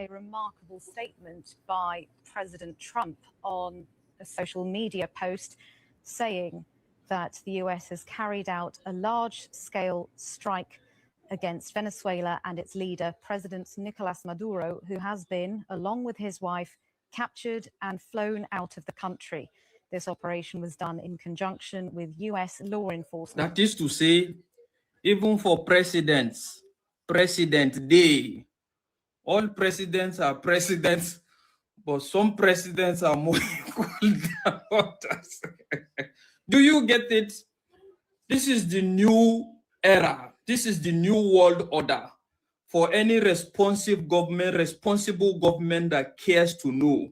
A remarkable statement by President Trump on a social media post saying that the US has carried out a large-scale strike against Venezuela and its leader, President Nicolas Maduro, who has been, along with his wife, captured and flown out of the country. This operation was done in conjunction with US law enforcement. That is to say, even for presidents, President Day, all presidents are presidents, but some presidents are more equal than others. Do you get it? This is the new era. This is the new world order for any responsible government that cares to know.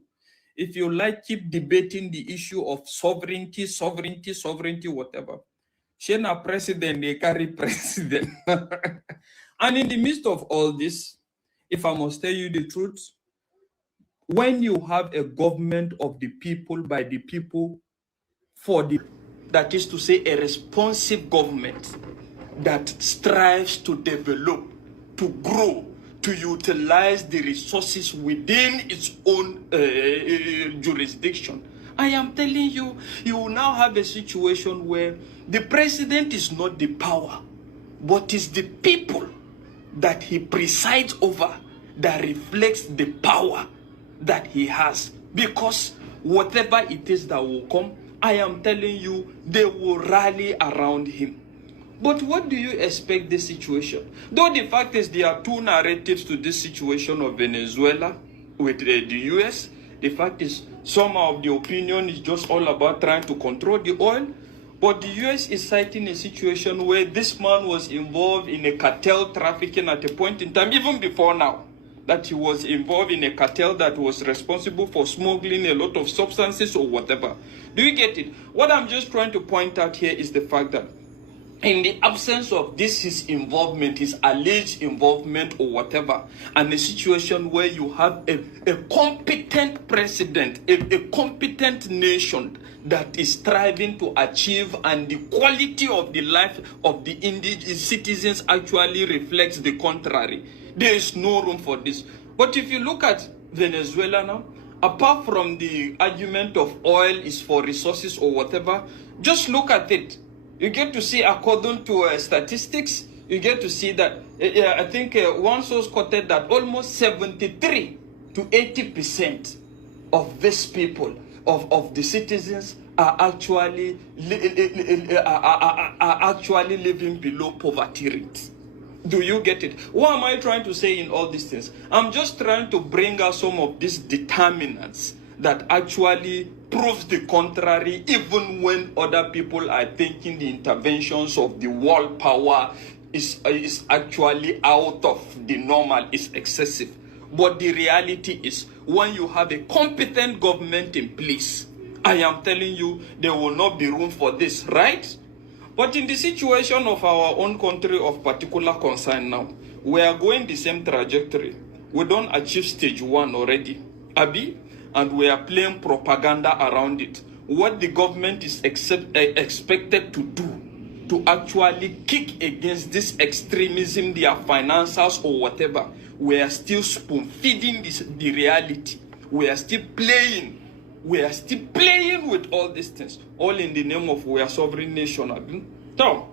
If you like, keep debating the issue of sovereignty, whatever. Shena president, they carry president. And in the midst of all this, if I must tell you the truth, when you have a government of the people, by the people, for the, that is to say, a responsive government that strives to develop, to grow, to utilize the resources within its own jurisdiction. I am telling you, you will now have a situation where the president is not the power, but is the people that he presides over that reflects the power that he has. Because whatever it is that will come, I am telling you, they will rally around him. But what do you expect this situation? Though the fact is there are two narratives to this situation of Venezuela with the US. The fact is some of the opinion is just all about trying to control the oil. But the US is citing a situation where this man was involved in a cartel trafficking at a point in time, even before now, that he was involved in a cartel that was responsible for smuggling a lot of substances or whatever. Do you get it? What I'm just trying to point out here is the fact that in the absence of this, his involvement, his alleged involvement or whatever, and a situation where you have a competent president, a competent nation that is striving to achieve, and the quality of the life of the indigenous citizens actually reflects the contrary. There is no room for this. But if you look at Venezuela now, apart from the argument of oil is for resources or whatever, just look at it. You get to see, according to statistics, you get to see that, I think one source quoted that almost 73 to 80% of these people, of the citizens, are actually living below poverty rate. Do you get it? What am I trying to say in all these things? I'm just trying to bring out some of these determinants that actually proves the contrary, even when other people are thinking the interventions of the world power is actually out of the normal, is excessive. But the reality is, when you have a competent government in place, I am telling you, there will not be room for this, right? But in the situation of our own country of particular concern now, we are going the same trajectory. We don't achieve stage 1 already, Abi, and we are playing propaganda around it. What the government is expected to do to actually kick against this extremism, their financials or whatever, we are still spoon-feeding the reality. We are still playing. We are still playing with all these things, all in the name of we are sovereign nation. So,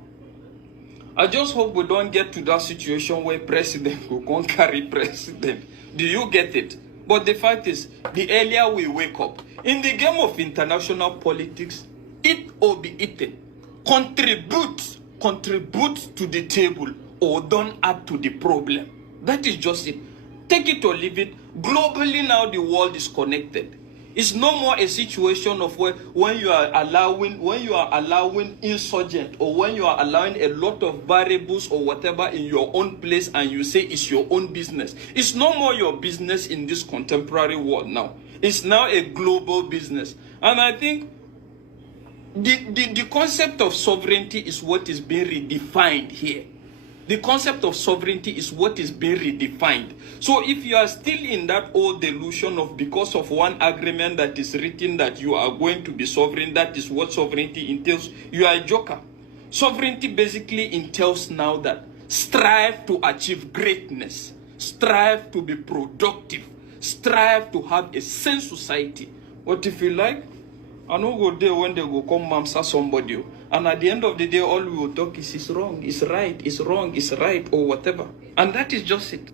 I just hope we don't get to that situation where president will go carry president. Do you get it? But the fact is, the earlier we wake up, in the game of international politics, eat or be eaten, contribute to the table, or don't add to the problem. That is just it. Take it or leave it. Globally now, the world is connected. It's no more a situation of where when you are allowing insurgent, or when you are allowing a lot of variables or whatever in your own place, and you say it's your own business. It's no more your business in this contemporary world now. It's now a global business. And I think the concept of sovereignty is what is being redefined here. The concept of sovereignty is what is being redefined. So if you are still in that old delusion of because of one agreement that is written that you are going to be sovereign, that is what sovereignty entails, you are a joker. Sovereignty basically entails now that strive to achieve greatness, strive to be productive, strive to have a sane society. What if you like? I know go there when they go come mamsa somebody. And at the end of the day, all we will talk is it's wrong, it's right, it's wrong, it's right, or whatever. And that is just it.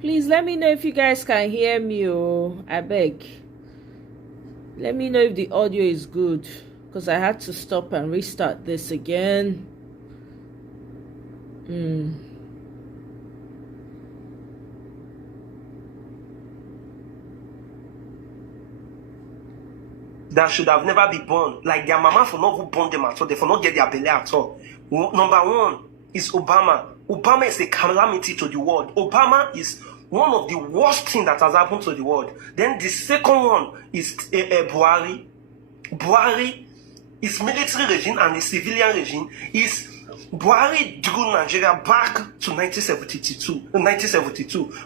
Please let me know if you guys can hear me, I beg. Let me know if the audio is good, because I had to stop and restart this again. That should have never been born. Like their mama for not who born them at all. They for not get their belly at all. Number one is Obama. Obama is a calamity to the world. Obama is one of the worst things that has happened to the world. Then the second one is Buhari. Buhari is military regime and the civilian regime. Is Buhari drew Nigeria back to 1972.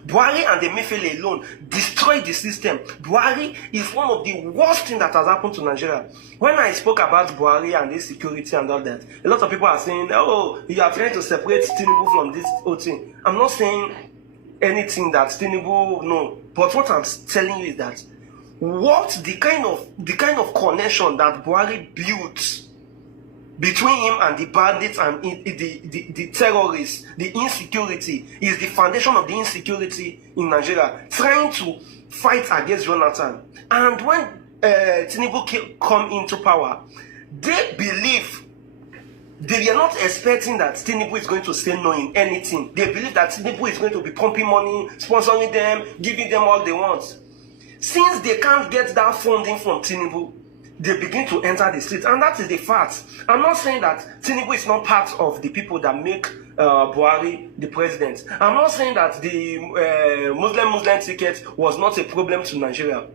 Buhari and the Emefiele alone destroyed the system. Buhari is one of the worst things that has happened to Nigeria. When I spoke about Buhari and this security and all that, a lot of people are saying, oh, you are trying to separate Tinubu from this whole thing. I'm not saying anything that Tinubu, no. But what I'm telling you is that the kind of connection that Buhari built between him and the bandits and the terrorists, the insecurity, is the foundation of the insecurity in Nigeria, trying to fight against Jonathan. And when Tinubu come into power, they believe, they are not expecting that Tinubu is going to say no in anything. They believe that Tinubu is going to be pumping money, sponsoring them, giving them all they want. Since they can't get that funding from Tinubu, they begin to enter the streets, and that is the fact. I'm not saying that Tinubu is not part of the people that make Buhari the president. I'm not saying that the Muslim ticket was not a problem to Nigeria.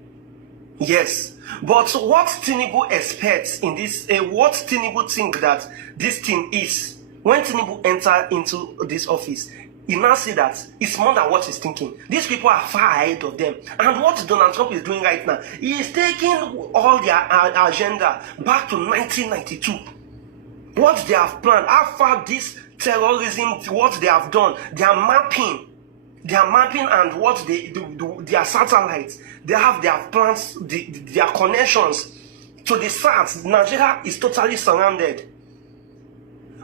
Yes, but what Tinubu expects in this, what Tinubu think that this thing is, when Tinubu enter into this office, you now see that it's more than what he's thinking. These people are far ahead of them. And what Donald Trump is doing right now, he is taking all their agenda back to 1992. What they have planned, how far this terrorism, what they have done, they are mapping and what they do, their satellites, they have their plans, their connections to the SARS. Nigeria is totally surrounded.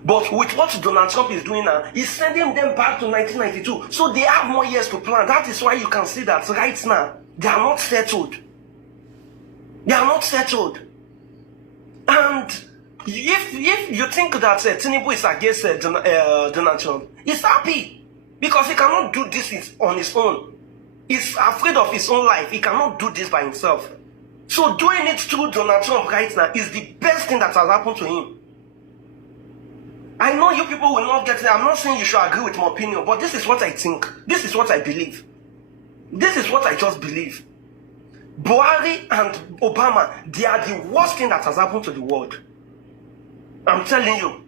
But with what Donald Trump is doing now, he's sending them back to 1992. So they have more years to plan. That is why you can see that right now, they are not settled. They are not settled. And if you think that Tinubu is against Donald Trump, he's happy. Because he cannot do this on his own. He's afraid of his own life. He cannot do this by himself. So doing it through Donald Trump right now is the best thing that has happened to him. I know you people will not get it. I'm not saying you should agree with my opinion, but this is what I think. This is what I believe. This is what I just believe. Buhari and Obama, they are the worst thing that has happened to the world. I'm telling you.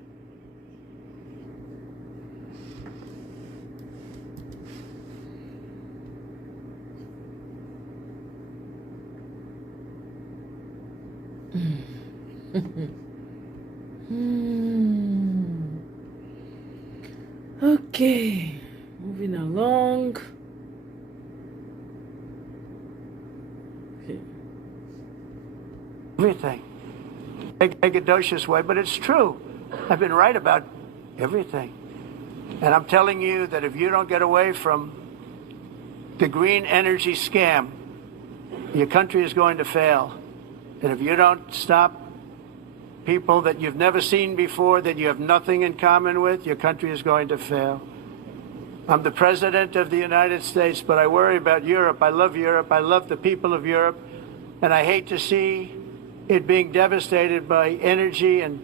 Okay, moving along. Everything. Egregious way, but it's true. I've been right about everything. And I'm telling you that if you don't get away from the green energy scam, your country is going to fail. And if you don't stop people that you've never seen before, that you have nothing in common with, your country is going to fail. I'm the President of the United States, but I worry about Europe. I love Europe. I love the people of Europe. And I hate to see it being devastated by energy and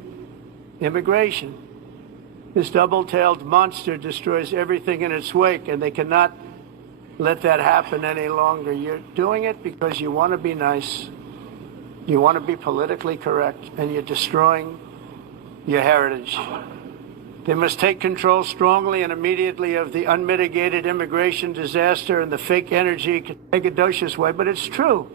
immigration. This double-tailed monster destroys everything in its wake, and they cannot let that happen any longer. You're doing it because you want to be nice. You want to be politically correct, and you're destroying your heritage. They must take control strongly and immediately of the unmitigated immigration disaster and the fake energy Nigerian way, but it's true.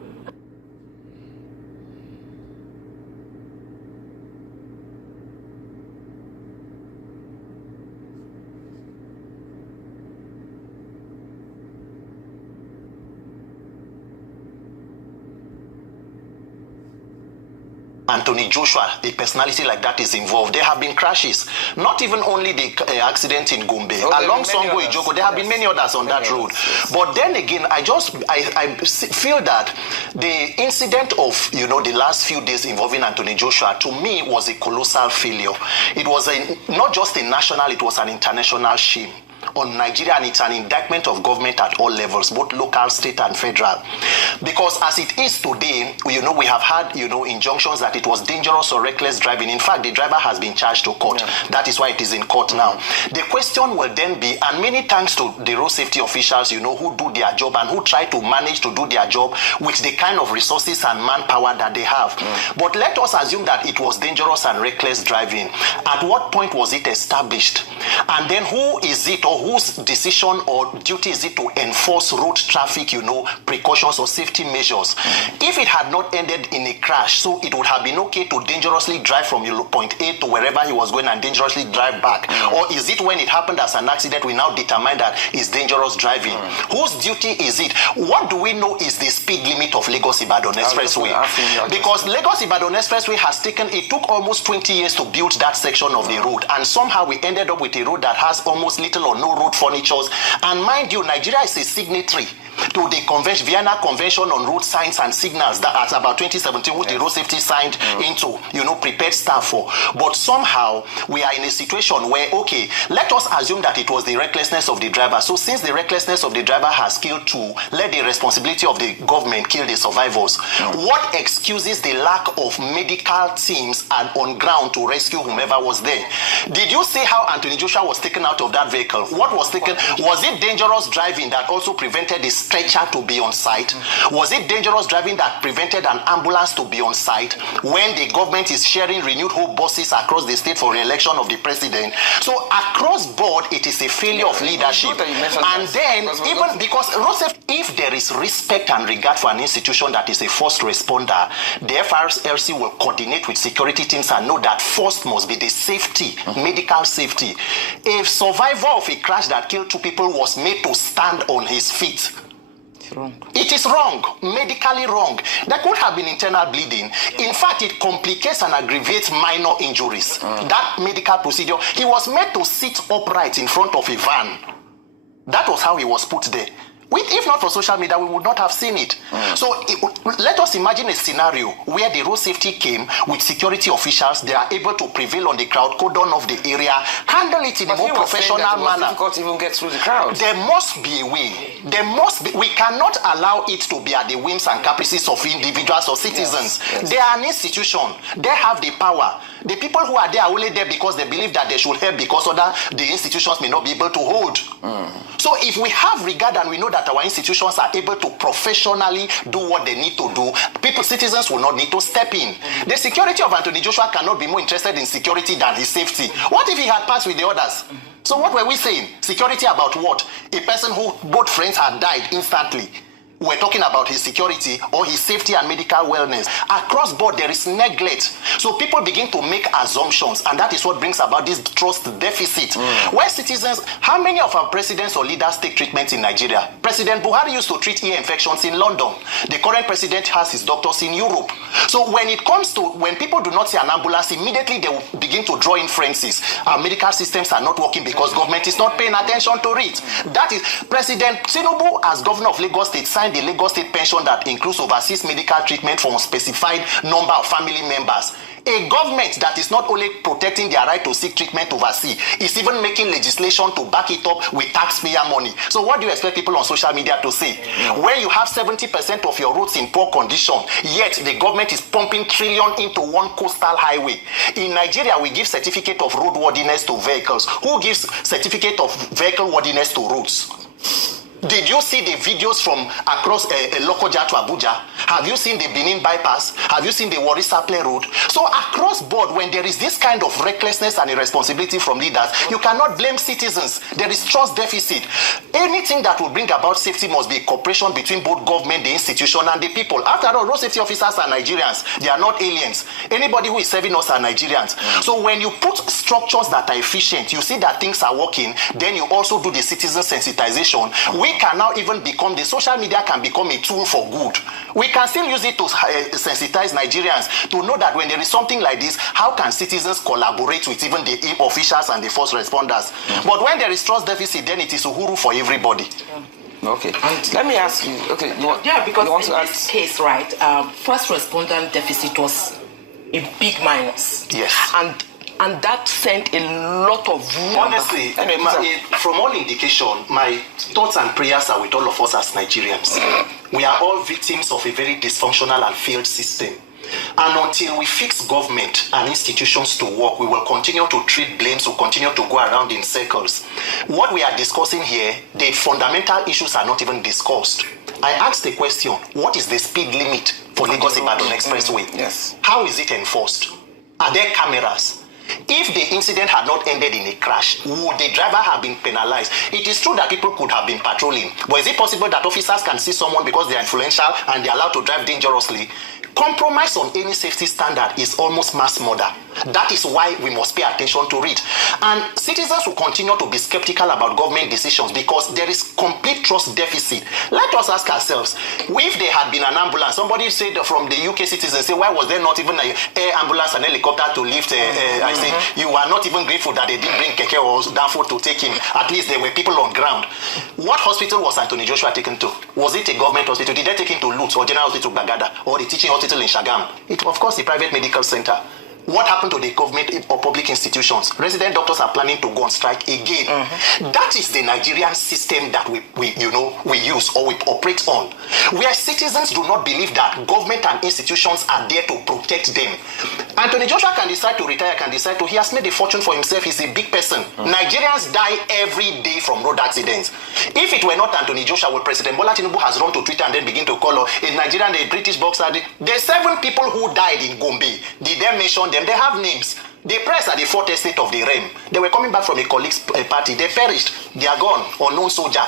Anthony Joshua, a personality like that is involved. There have been crashes. Not even only the accident in Gombe. Along Songo Ijoko, there have been many others on that road. But then again, I feel that the incident of, the last few days involving Anthony Joshua, to me, was a colossal failure. It was not just a national, it was an international shame on Nigeria, and it's an indictment of government at all levels, both local, state, and federal. Because as it is today, we have had, injunctions that it was dangerous or reckless driving. In fact, the driver has been charged to court. Yeah. That is why it is in court now. The question will then be, and many thanks to the road safety officials, who do their job and who try to manage to do their job with the kind of resources and manpower that they have. But let us assume that it was dangerous and reckless driving. At what point was it established? And then who is it, or whose decision or duty is it to enforce road traffic, precautions or safety measures? If it had not ended in a crash, so it would have been okay to dangerously drive from point A to wherever he was going and dangerously drive back? Or is it when it happened as an accident, we now determine that it's dangerous driving? Whose duty is it? What do we know is the speed limit of Lagos-Ibadan Expressway? Because Lagos-Ibadan Expressway it took almost 20 years to build that section of the road, and somehow we ended up with a road that has almost little or no road furnitures. And mind you, Nigeria is a signatory to the Vienna Convention on Road Signs and Signals that at about 2017, which the road safety signed into, prepared staff for. But somehow we are in a situation where, okay, let us assume that it was the recklessness of the driver. So since the recklessness of the driver has killed two, let the responsibility of the government kill the survivors. What excuses the lack of medical teams and on ground to rescue whomever was there? Did you see how Anthony Joshua was taken out of that vehicle? What was taken? Was it dangerous driving that also prevented the stretcher to be on site? Was it dangerous driving that prevented an ambulance to be on site when the government is sharing renewed hope buses across the state for re-election of the president? So across board, it is a failure of leadership. And then, even because if there is respect and regard for an institution that is a first responder, the FRLC will coordinate with security teams and know that first must be the safety, medical safety. A survivor of a crash that killed two people was made to stand on his feet. It is wrong, medically wrong. There could have been internal bleeding. In fact, it complicates and aggravates minor injuries. That medical procedure, he was made to sit upright in front of a van. That was how he was put there. If not for social media, we would not have seen it. So let us imagine a scenario where the road safety came with security officials. They are able to prevail on the crowd, cordon off the area, handle it in a more professional manner. It was difficult to even get through the crowd. There must be a way. There must be. We cannot allow it to be at the whims and caprices of individuals or citizens. Yes. They are an institution. They have the power. The people who are there are only there because they believe that they should help because the institutions may not be able to hold. So if we have regard and we know that our institutions are able to professionally do what they need to do, citizens will not need to step in. The security of Anthony Joshua cannot be more interested in security than his safety. What if he had passed with the others? So what were we saying? Security about what? A person who both friends had died instantly. We're talking about his security or his safety and medical wellness. Across board, there is neglect. So people begin to make assumptions, and that is what brings about this trust deficit. Where citizens, how many of our presidents or leaders take treatment in Nigeria? President Buhari used to treat ear infections in London. The current president has his doctors in Europe. So when it comes to, when people do not see an ambulance, immediately they will begin to draw inferences. Our medical systems are not working because government is not paying attention to it. That is, President Tinubu, as governor of Lagos State, signed implement the Lagos State pension that includes overseas medical treatment for unspecified number of family members. A government that is not only protecting their right to seek treatment overseas, is even making legislation to back it up with taxpayer money. So what do you expect people on social media to say? When you have 70% of your roads in poor condition, yet the government is pumping trillion into one coastal highway. In Nigeria, we give certificate of roadworthiness to vehicles. Who gives certificate of vehicle worthiness to roads? Did you see the videos from across Lokoja to Abuja? Have you seen the Benin bypass? Have you seen the Warri Saple road? So across board, when there is this kind of recklessness and irresponsibility from leaders, you cannot blame citizens. There is trust deficit. Anything that will bring about safety must be cooperation between both government, the institution, and the people. After all, road safety officers are Nigerians. They are not aliens. Anybody who is serving us are Nigerians. So when you put structures that are efficient, you see that things are working, then you also do the citizen sensitization. We can now even become, the social media can become a tool for good. We can still use it to sensitize Nigerians to know that when there is something like this, how can citizens collaborate with even the officials and the first responders? But when there is trust deficit, then it is uhuru for everybody. Okay. And let me ask you, okay, because in this case, right, first responder deficit was a big minus. Yes. And that sent a lot of... Honestly, from all indication, my thoughts and prayers are with all of us as Nigerians. We are all victims of a very dysfunctional and failed system. And until we fix government and institutions to work, we will continue to treat blames, will continue to go around in circles. What we are discussing here, the fundamental issues are not even discussed. I asked the question, what is the speed limit for Lagos-Ibadan Expressway? Yes. How is it enforced? Are there cameras? If the incident had not ended in a crash, would the driver have been penalized? It is true that people could have been patrolling, but is it possible that officers can see someone because they are influential and they are allowed to drive dangerously? Compromise on any safety standard is almost mass murder. That is why we must pay attention to it. And citizens will continue to be skeptical about government decisions because there is complete trust deficit. Let us ask ourselves, if there had been an ambulance, somebody said from the UK citizens, say, why was there not even an air ambulance and helicopter to lift? I say, you are not even grateful that they didn't bring Keke or Danfo to take him. At least there were people on ground. What hospital was Anthony Joshua taken to? Was it a government hospital? Did they take him to Lutz or General Hospital Bagada or the teaching hospital in Shagam? It, of course, the private medical center. What happened to the government or public institutions? Resident doctors are planning to go on strike again. That is the Nigerian system that we use or we operate on, where citizens do not believe that government and institutions are there to protect them. Anthony Joshua can decide to retire, he has made a fortune for himself. He's a big person. Nigerians die every day from road accidents. If it were not Anthony Joshua, well, President Bola Tinubu has run to Twitter and then begin to call a Nigerian, a British boxer. There are 7 people who died in Gombe. Did they mention them? They have names. They pressed at the 4th estate of the realm. They were coming back from a colleague's party. They perished. They are gone. Unknown soldier.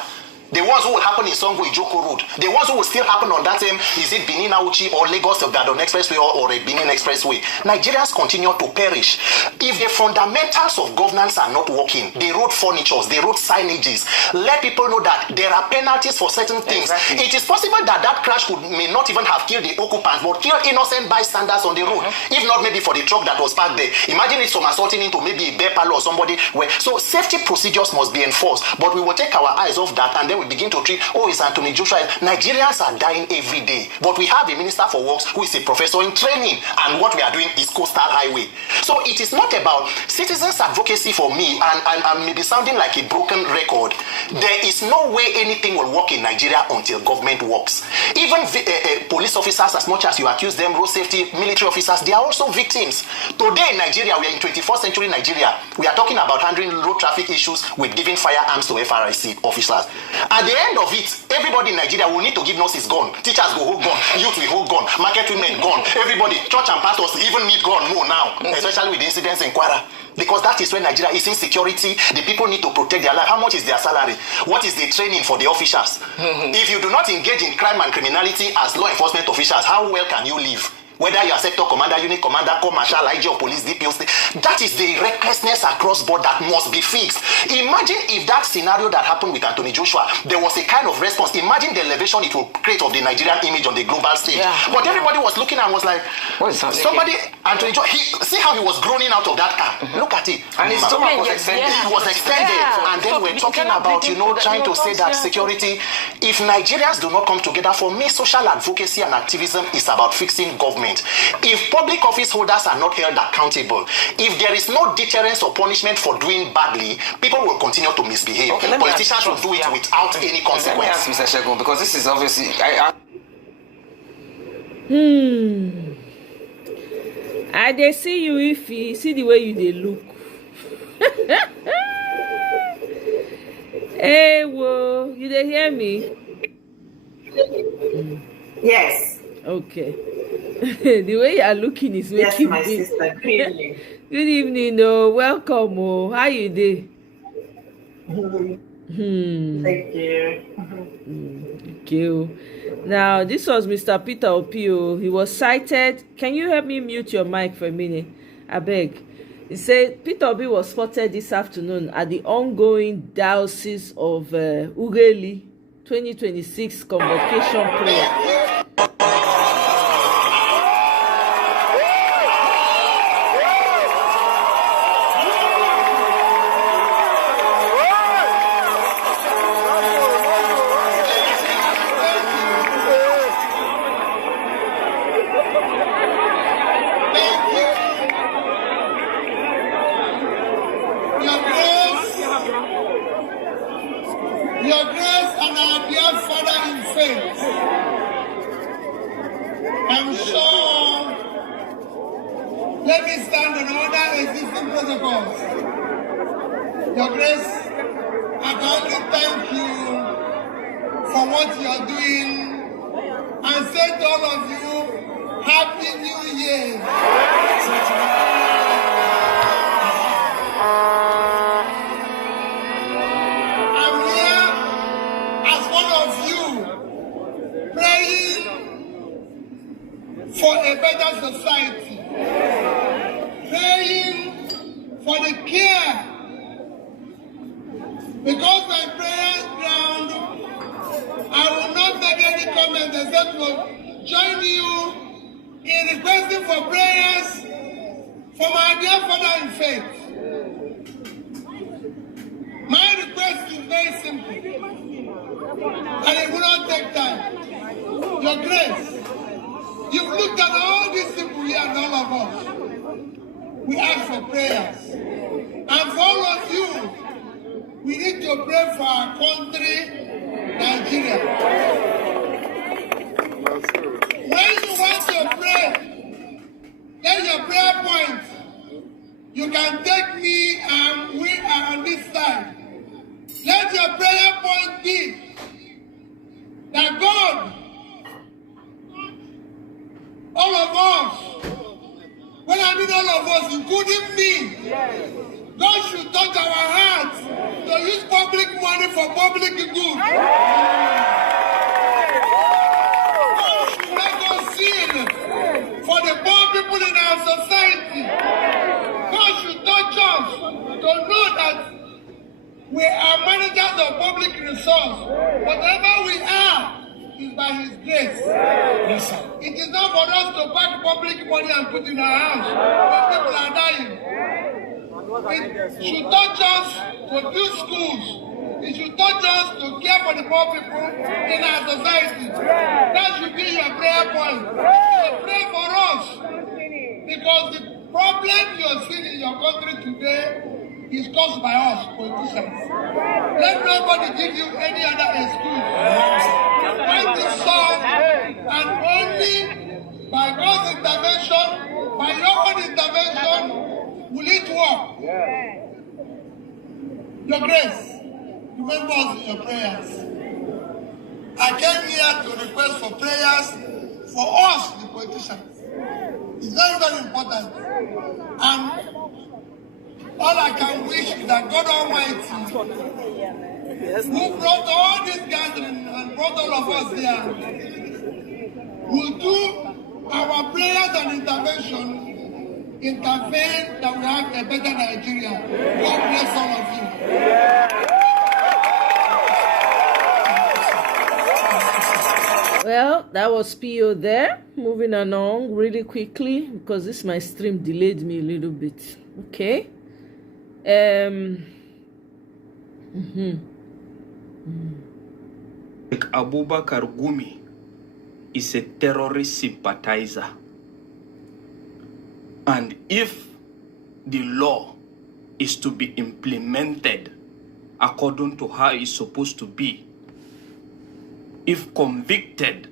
The ones who will happen in Songo Ijoko Road. The ones who will still happen on that same, is it Benin Auchi or Lagos Ibadan Expressway or a Benin Expressway? Nigerians continue to perish. If the fundamentals of governance are not working, the road furnitures, the road signages, let people know that there are penalties for certain things. Exactly. It is possible that crash may not even have killed the occupants, but killed innocent bystanders on the road. If not, maybe for the truck that was parked there. Imagine it from assaulting into maybe a bear parlor or somebody. So safety procedures must be enforced, but we will take our eyes off that and then we begin to treat, it's Anthony Joshua. Nigerians are dying every day, but we have a minister for works who is a professor in training, and what we are doing is coastal highway. So it is not about citizens advocacy for me, and I may be sounding like a broken record. There is no way anything will work in Nigeria until government works. Even police officers, as much as you accuse them, road safety, military officers, they are also victims. Today in Nigeria, we are in 21st century Nigeria. We are talking about handling road traffic issues with giving firearms to FRIC officers. At the end of it, everybody in Nigeria will need to give nurses gun, teachers go hold gun, youth will hold gun, market women gun, everybody, church and pastors even need gun more now, especially with the incidents in Kwara. Because that is where Nigeria is insecurity. The people need to protect their life. How much is their salary? What is the training for the officers? If you do not engage in crime and criminality as law enforcement officials, how well can you live? Whether you are sector commander, unit commander, corps marshal, IG of police, DPO, that is the recklessness across board that must be fixed. Imagine if that scenario that happened with Anthony Joshua, there was a kind of response. Imagine the elevation it will create of the Nigerian image on the global stage. Yeah. But everybody was looking and was like, somebody, Anthony Joshua, see how he was groaning out of that car. Look at it. And his stomach was extended. It was extended. And then we're talking about, trying to say that security, if Nigerians do not come together, for me, social advocacy and activism is about fixing government. If public office holders are not held accountable, if there is no deterrence or punishment for doing badly, people will continue to misbehave. Okay, politicians will do it without any consequence. Let me ask Mr. Shegun, because this is obviously... I dey see you if you see the way you dey look. Hey, whoa, you dey hear me? Yes. Okay. The way you are looking is making my sister. Good evening. Good evening, welcome. How you dey? Thank you. Thank you. Now, this was Mr. Peter Opio. He was cited. Can you help me mute your mic for a minute? I beg. He said Peter Obi was spotted this afternoon at the ongoing Diocese of Ughelli 2026 convocation prayer. Your grace and our dear Father in faith, I'm sure, let me stand on other existing protocols. Your grace, I can only thank you for what you are doing and say to all of you, Happy New Year. For a better society, praying for the care, because my prayer ground, I will not make any comment except to join you in requesting for prayers for my dear Father in faith. My request is very simple, and it will not take time. Your grace. You've looked at all these people here and all of us. We ask for prayers. And for all of you, we need to pray for our country, Nigeria. When you want to pray, then your prayer point, you can take me and we are on this side. Let your prayer point be that God, all of us, when I mean all of us, including me, God should touch our hearts to use public money for public good. God should make us sin for the poor people in our society. God should touch us to know that we are managers of public resource. Whatever we are, is by His grace. Yes, sir. It is not for us to pack public money and put in our house when people are dying. It should touch us to build schools. It should touch us to care for the poor people in our society. That should be your prayer point. So pray for us, because the problem you are seeing in your country today is caused by us, politicians. Let nobody give you any other excuse. When this song, and only by God's intervention, by your own intervention, will it work. Your grace, remember us in your prayers. I came here to request for prayers for us, the politicians. It's very, very important. And all I can wish is that God Almighty, who brought all this gathering and brought all of us here, will do our prayers and intervention intervene that we have a better Nigeria. God bless all of you. Well, that was PO there. Moving along really quickly because my stream delayed me a little bit. Okay. Abubakar Gumi is a terrorist sympathizer. And if the law is to be implemented according to how it's supposed to be, if convicted,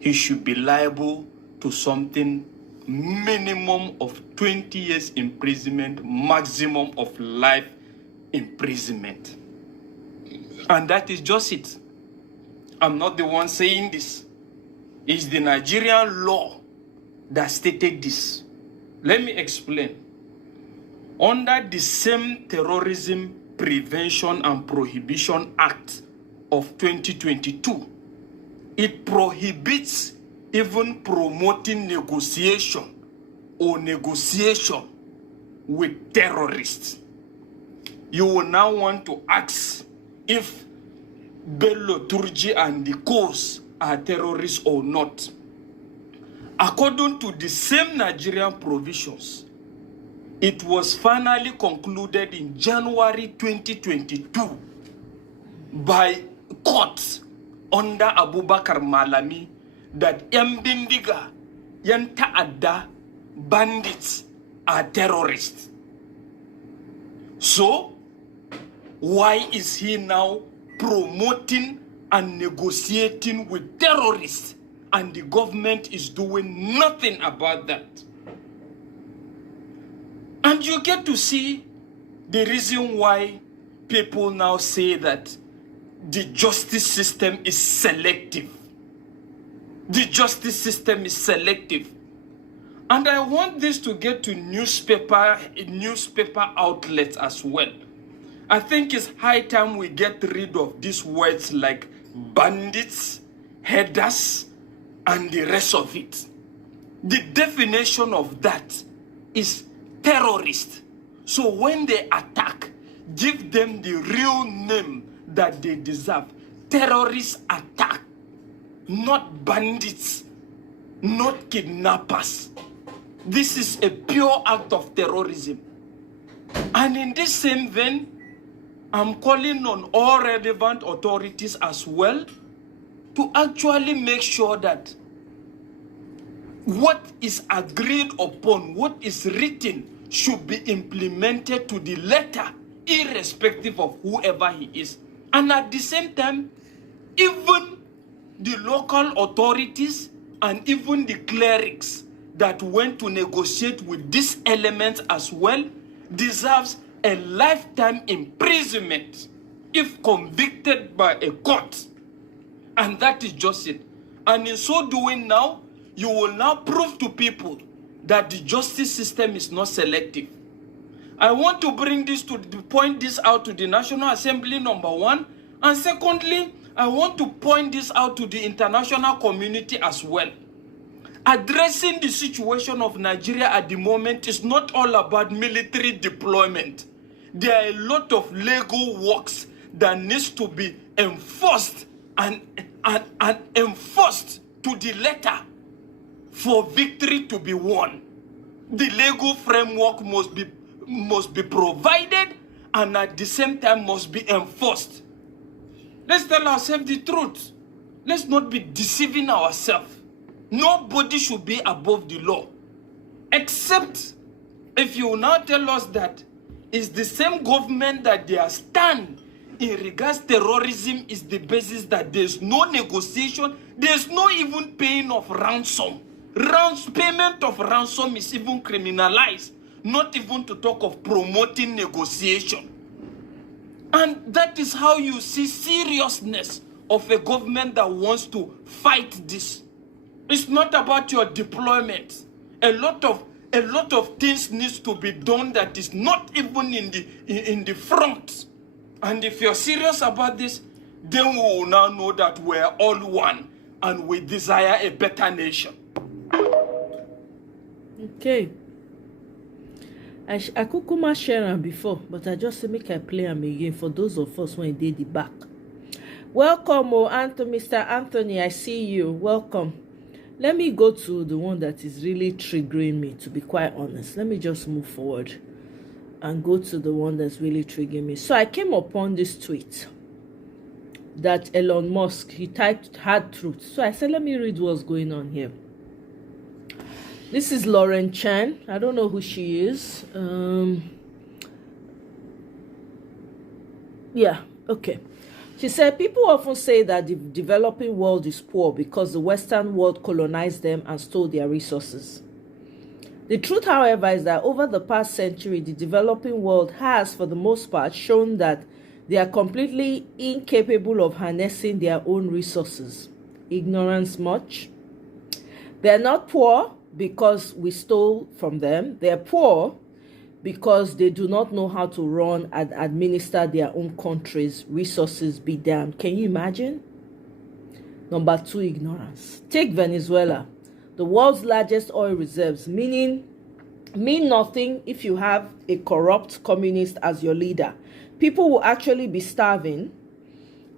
he should be liable to something minimum of 20 years imprisonment, maximum of life imprisonment. And that is just it. I'm not the one saying this. It's the Nigerian law that stated this. Let me explain. Under the same Terrorism Prevention and Prohibition Act of 2022, it prohibits even promoting negotiation with terrorists. You will now want to ask if Bello Turji and the cause are terrorists or not. According to the same Nigerian provisions, it was finally concluded in January 2022 by courts under Abubakar Malami that Mbindiga, Yan Ta'adda, bandits are terrorists. So, why is he now promoting and negotiating with terrorists and the government is doing nothing about that? And you get to see the reason why people now say that the justice system is selective. The justice system is selective. And I want this to get to newspaper outlets as well. I think it's high time we get rid of these words like bandits, headers, and the rest of it. The definition of that is terrorist. So when they attack, give them the real name that they deserve. Terrorist attack, not bandits, not kidnappers. This is a pure act of terrorism. And in this same vein, I'm calling on all relevant authorities as well to actually make sure that what is agreed upon, what is written, should be implemented to the letter, irrespective of whoever he is. And at the same time, even the local authorities and even the clerics that went to negotiate with this element as well deserves a lifetime imprisonment if convicted by a court. And that is just it. And in so doing now, you will now prove to people that the justice system is not selective. I want to bring this to point this out to the National Assembly, number one. And secondly, I want to point this out to the international community as well. Addressing the situation of Nigeria at the moment is not all about military deployment. There are a lot of legal works that needs to be enforced and enforced to the letter for victory to be won. The legal framework must be provided and at the same time must be enforced. Let's tell ourselves the truth. Let's not be deceiving ourselves. Nobody should be above the law. Except if you now tell us that it's the same government that their stand in regards terrorism is the basis that there's no negotiation, there's no even paying of ransom. Payment of ransom is even criminalized, not even to talk of promoting negotiation. And that is how you see seriousness of a government that wants to fight this. It's not about your deployment. A lot of things needs to be done that is not even in the front. And if you're serious about this, then we will now know that we're all one and we desire a better nation. Okay. I could share am before, but I just say make I play am again for those of us when they the back. Welcome, Mr. Anthony. I see you. Welcome. Let me go to the one that is really triggering me, to be quite honest. Let me just move forward and go to the one that's really triggering me. So I came upon this tweet that Elon Musk, he typed hard truth. So I said, let me read what's going on here. This is Lauren Chan. I don't know who she is. Yeah, okay. She said, people often say that the developing world is poor because the Western world colonized them and stole their resources. The truth, however, is that over the past century, the developing world has, for the most part, shown that they are completely incapable of harnessing their own resources. Ignorance much. They are not poor because we stole from them. They are poor because they do not know how to run and administer their own country's resources, be damned. Can you imagine? Number 2, ignorance. Take Venezuela. The world's largest oil reserves, mean nothing if you have a corrupt communist as your leader. People will actually be starving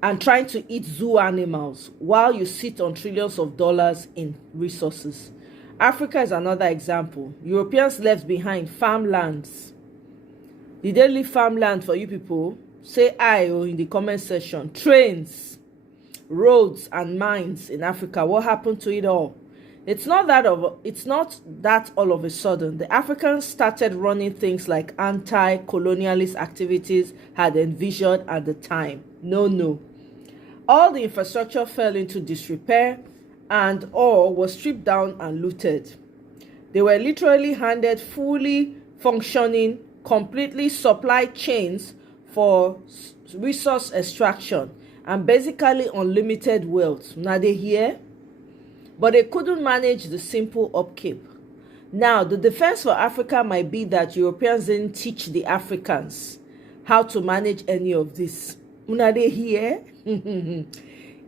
and trying to eat zoo animals while you sit on trillions of dollars in resources. Africa is another example. Europeans left behind farmlands. Did they leave farmland for you people? Say aye in the comment section. Trains, roads, and mines in Africa. What happened to it all? It's not that all of a sudden. The Africans started running things like anti-colonialist activities had envisioned at the time. No. All the infrastructure fell into disrepair and all was stripped down and looted. They were literally handed fully functioning, completely supply chains for resource extraction and basically unlimited wealth. Now they hear, but they couldn't manage the simple upkeep. Now, the defense for Africa might be that Europeans didn't teach the Africans how to manage any of this. Now they hear.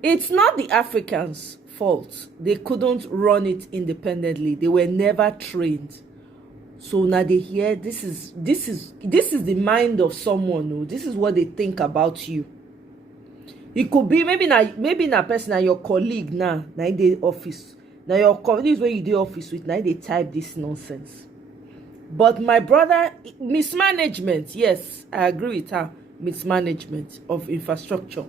It's not the Africans' fault. They couldn't run it independently. They were never trained. So now they hear. This is the mind of someone who, this is what they think about you. It could be maybe na person, na your colleague now in the office. Now your colleague is where you do office with, now they type this nonsense. But my brother, mismanagement, yes, I agree with her, mismanagement of infrastructure.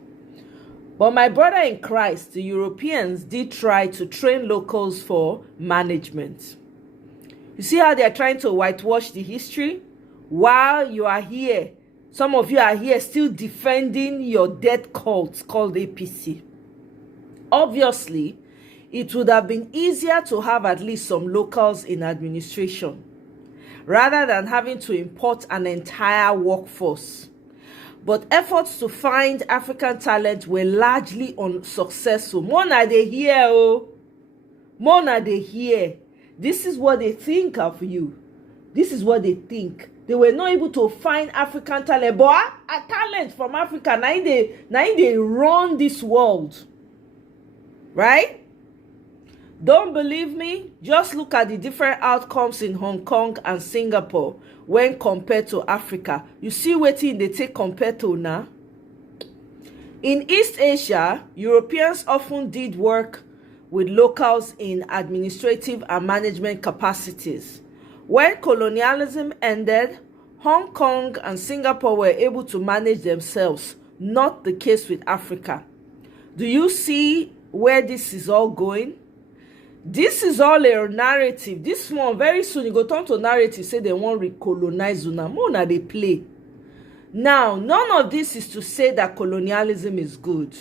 But my brother in Christ, the Europeans did try to train locals for management. You see how they are trying to whitewash the history? While you are here, some of you are here still defending your dead cult called APC. Obviously, it would have been easier to have at least some locals in administration, rather than having to import an entire workforce. But efforts to find African talent were largely unsuccessful. Mona they hear, oh. Mona they hear. This is what they think of you. This is what they think. They were not able to find African talent. But a talent from Africa, now they run this world. Right? Don't believe me? Just look at the different outcomes in Hong Kong and Singapore when compared to Africa. You see what they take compared to now? In East Asia, Europeans often did work with locals in administrative and management capacities. When colonialism ended, Hong Kong and Singapore were able to manage themselves, not the case with Africa. Do you see where this is all going? This is all a narrative. This one, very soon, you go turn to narrative, say they want recolonize Unamona, they play. Now, none of this is to say that colonialism is good.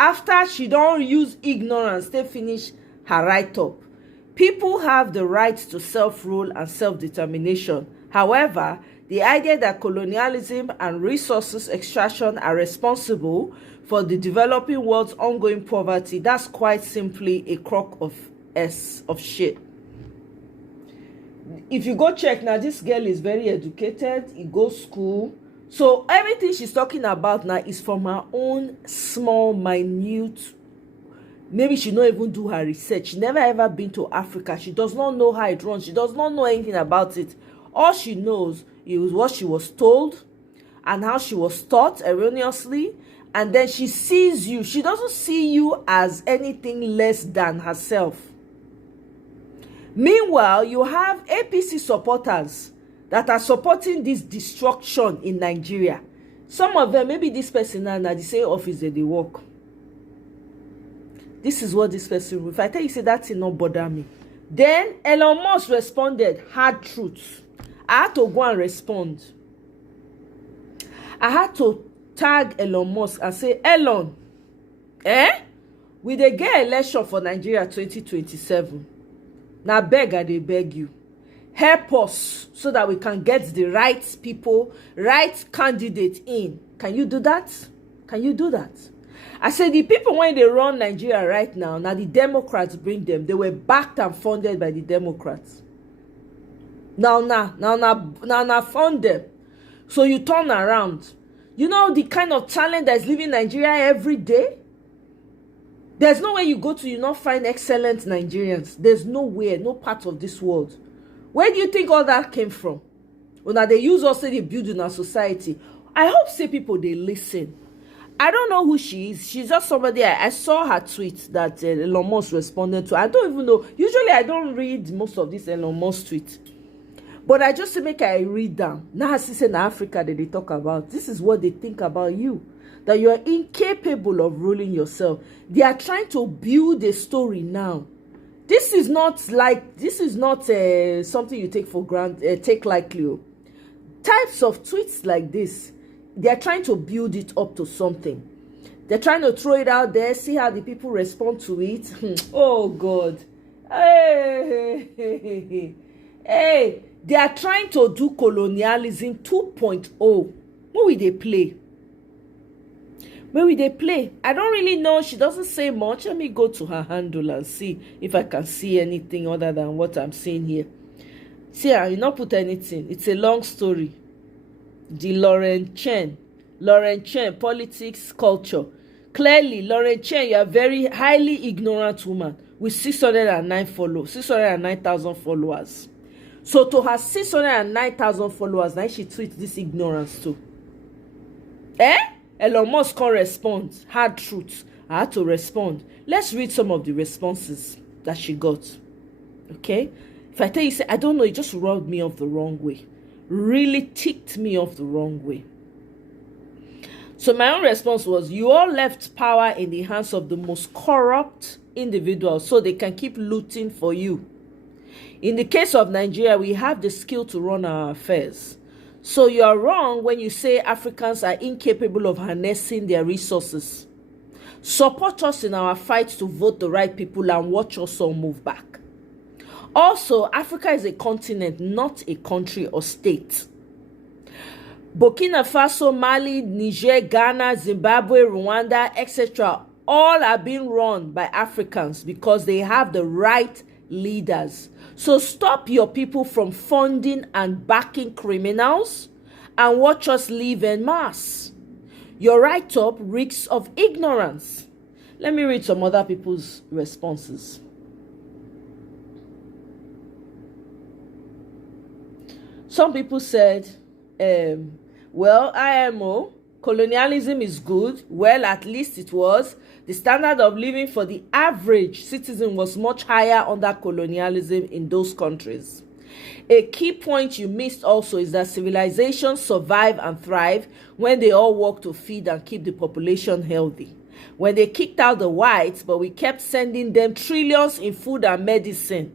After she don't use ignorance, they finish her write-up. People have the right to self-rule and self-determination. However, the idea that colonialism and resources extraction are responsible for the developing world's ongoing poverty, that's quite simply a crock of shit. If you go check now, this girl is very educated, he goes school. So everything she's talking about now is from her own small, minute Maybe she not even do her research. She never ever been to Africa. She does not know how it runs. She does not know anything about it. All she knows is what she was told and how she was taught erroneously. And then she sees you. She doesn't see you as anything less than herself. Meanwhile, you have APC supporters that are supporting this destruction in Nigeria. Some of them, maybe this person now, the same office that they work. This is what this person, if I tell you, say that thing not bother me. Then Elon Musk responded, hard truths. I had to go and respond. I had to tag Elon Musk and say, Elon, we dey get election for Nigeria 2027. Now beg, I dey beg you. Help us so that we can get the right people, right candidate in. Can you do that? Can you do that? I said the people when they run Nigeria right now the Democrats bring them. They were backed and funded by the Democrats. Now fund them. So you turn around. You know the kind of talent that is leaving Nigeria every day? There's no way you go to, you not find excellent Nigerians. There's nowhere, no part of this world. Where do you think all that came from? Well, now they use us to build in our society. I hope say people they listen. I don't know who she is. She's just somebody. I saw her tweet that Elon Musk responded to. I don't even know. Usually I don't read most of this Elon Musk tweet. But I just make I read them. Now I see in Africa that they talk about. This is what they think about you. That you are incapable of ruling yourself. They are trying to build a story now. This is not something you take for granted, take lightly. Types of tweets like this, they are trying to build it up to something. They're trying to throw it out there, see how the people respond to it. Oh God. Hey. They are trying to do colonialism 2.0. What will they play? Where will they play? I don't really know. She doesn't say much. Let me go to her handle and see if I can see anything other than what I'm seeing here. See, I will not put anything. It's a long story. The Lauren Chen, politics, culture. Clearly, Lauren Chen, you are a very highly ignorant woman with 609,000 followers. So to her 609,000 followers, now she tweets this ignorance too. Elon Musk can't respond. Hard truths. I had to respond. Let's read some of the responses that she got. Okay? If I tell you, say, I don't know, it just rubbed me off the wrong way. Really ticked me off the wrong way. So my own response was, you all left power in the hands of the most corrupt individuals so they can keep looting for you. In the case of Nigeria, we have the skill to run our affairs. So you are wrong when you say Africans are incapable of harnessing their resources. Support us in our fight to vote the right people and watch us all move back. Also, Africa is a continent, not a country or state. Burkina Faso, Mali, Niger, Ghana, Zimbabwe, Rwanda, etc. all are being run by Africans because they have the right leaders. So stop your people from funding and backing criminals and watch us live en masse. Your write-up reeks of ignorance. Let me read some other people's responses. Some people said, well, IMO, colonialism is good. Well, at least it was. The standard of living for the average citizen was much higher under colonialism in those countries. A key point you missed also is that civilizations survive and thrive when they all work to feed and keep the population healthy. When they kicked out the whites, but we kept sending them trillions in food and medicine,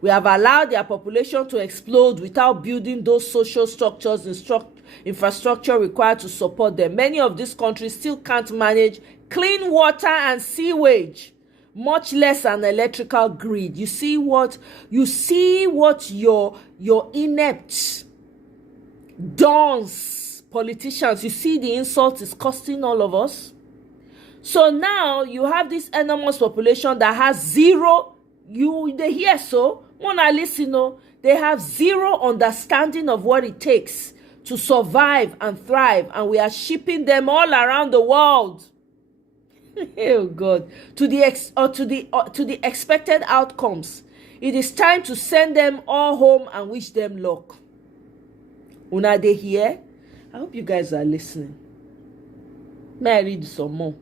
we have allowed their population to explode without building those social structures and infrastructure required to support them. Many of these countries still can't manage clean water and sewage, much less an electrical grid. You see what your inept dons politicians, you see the insult is costing all of us. So now you have this enormous population that has zero, they hear so, wanna listen, no, they have zero understanding of what it takes to survive and thrive, and we are shipping them all around the world. Oh God, to the expected outcomes. It is time to send them all home and wish them luck. Una dey here? I hope you guys are listening. May I read some more?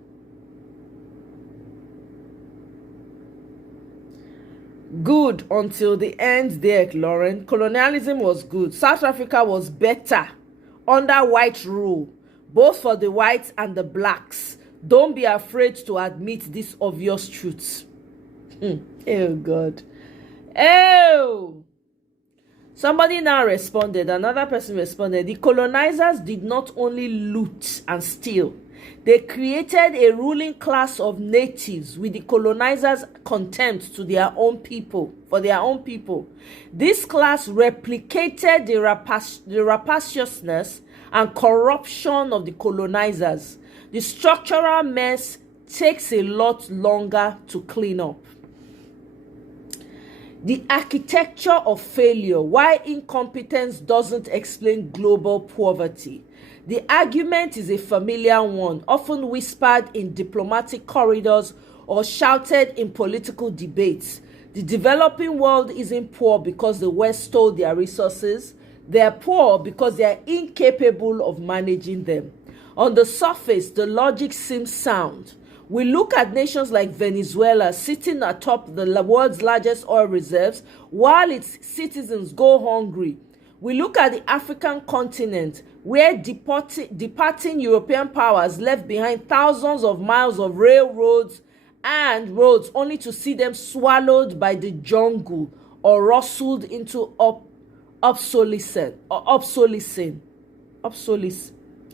Good until the end there, Lauren. Colonialism was good. South Africa was better under white rule, both for the whites and the blacks. Don't be afraid to admit these obvious truths. Oh God. Oh. Somebody now responded, another person responded, the colonizers did not only loot and steal, they created a ruling class of natives with the colonizers' contempt to their own people, for their own people. This class replicated the rapaciousness and corruption of the colonizers. The structural mess takes a lot longer to clean up. The architecture of failure, why incompetence doesn't explain global poverty. The argument is a familiar one, often whispered in diplomatic corridors or shouted in political debates. The developing world isn't poor because the West stole their resources. They are poor because they are incapable of managing them. On the surface, the logic seems sound. We look at nations like Venezuela sitting atop the world's largest oil reserves while its citizens go hungry. We look at the African continent where departing European powers left behind thousands of miles of railroads and roads only to see them swallowed by the jungle or rustled into obsolescence.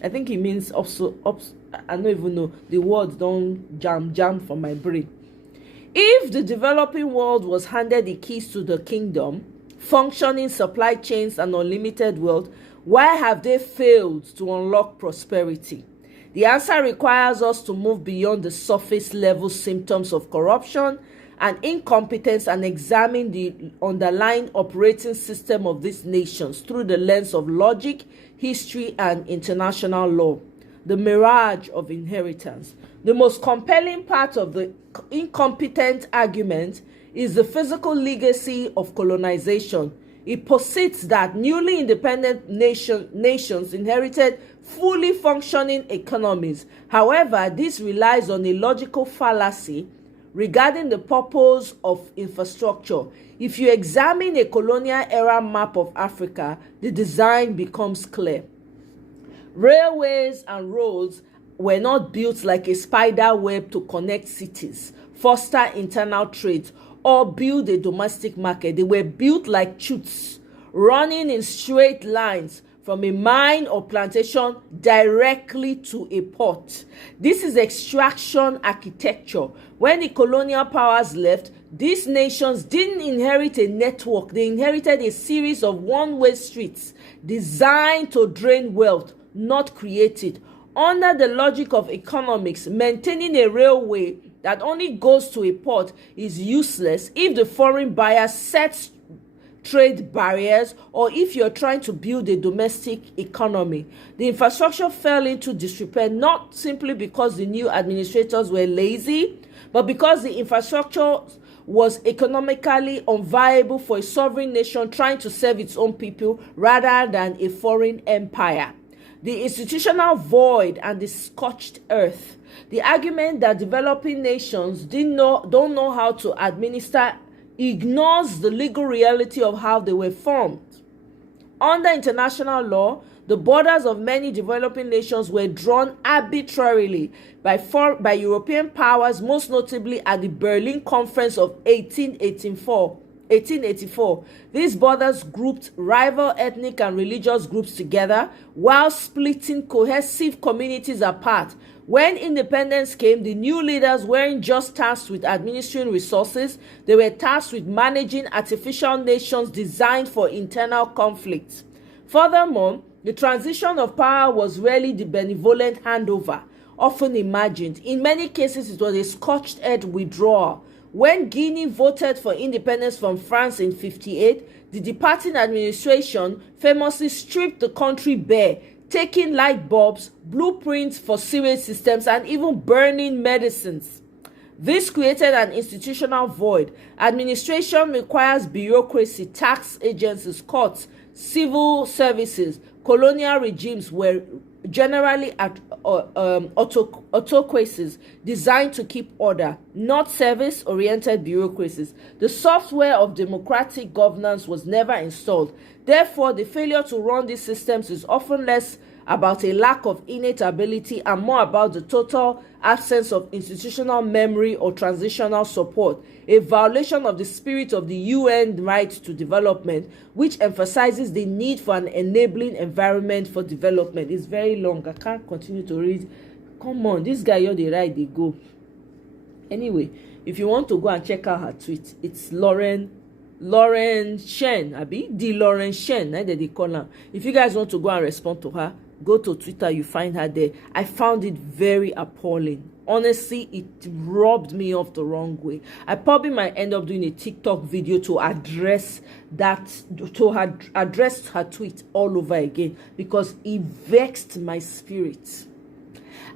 I think it means I don't even know. The words don't jam from my brain. If the developing world was handed the keys to the kingdom, functioning supply chains and unlimited wealth, why have they failed to unlock prosperity? The answer requires us to move beyond the surface level symptoms of corruption and incompetence and examine the underlying operating system of these nations through the lens of logic, history, and international law. The mirage of inheritance. The most compelling part of the incompetent argument is the physical legacy of colonization. It posits that newly independent nations inherited fully functioning economies. However, this relies on a logical fallacy regarding the purpose of infrastructure. If you examine a colonial era map of Africa, the design becomes clear. Railways and roads were not built like a spider web to connect cities, foster internal trade, or build a domestic market. They were built like chutes, running in straight lines from a mine or plantation directly to a port. This is extraction architecture. When the colonial powers left, these nations didn't inherit a network. They inherited a series of one-way streets designed to drain wealth, not created. Under the logic of economics, maintaining a railway that only goes to a port is useless if the foreign buyer sets trade barriers or if you're trying to build a domestic economy. The infrastructure fell into disrepair not simply because the new administrators were lazy, but because the infrastructure was economically unviable for a sovereign nation trying to serve its own people rather than a foreign empire. The institutional void and the scorched earth. The argument that developing nations don't know how to administer ignores the legal reality of how they were formed. Under international law, the borders of many developing nations were drawn arbitrarily by European powers, most notably at the Berlin Conference of 1884. These borders grouped rival ethnic and religious groups together while splitting cohesive communities apart. When independence came, the new leaders weren't just tasked with administering resources, they were tasked with managing artificial nations designed for internal conflict. Furthermore, the transition of power was rarely the benevolent handover often imagined. In many cases, it was a scorched-earth withdrawal. When Guinea voted for independence from France in 1958, the departing administration famously stripped the country bare, taking light bulbs, blueprints for sewage systems, and even burning medicines. This created an institutional void. Administration requires bureaucracy, tax agencies, courts, civil services. Colonial regimes were generally autocracies designed to keep order, not service-oriented bureaucracies. The software of democratic governance was never installed. Therefore, the failure to run these systems is often less about a lack of innate ability and more about the total absence of institutional memory or transitional support, a violation of the spirit of the UN right to development, which emphasizes the need for an enabling environment for development. It's very long. I can't continue to read. Come on, this guy, you're the right, they go. Anyway, if you want to go and check out her tweet, it's Lauren Shen, Abi? The Lauren Shen, that they call her. If you guys want to go and respond to her, go to Twitter, you find her there. I found it very appalling. Honestly, it rubbed me off the wrong way. I probably might end up doing a TikTok video to address her tweet all over again, because it vexed my spirit.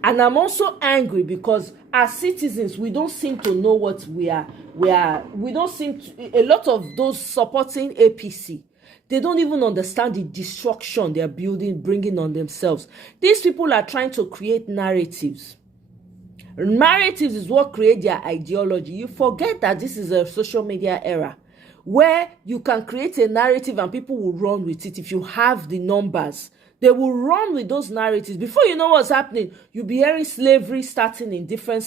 And I'm also angry because as citizens, we don't seem to know what we are. We don't seem to, a lot of those supporting APC, they don't even understand the destruction they are bringing on themselves. These people are trying to create narratives. Narratives is what create their ideology. You forget that this is a social media era where you can create a narrative and people will run with it. If you have the numbers, they will run with those narratives. Before you know what's happening, you'll be hearing slavery starting in different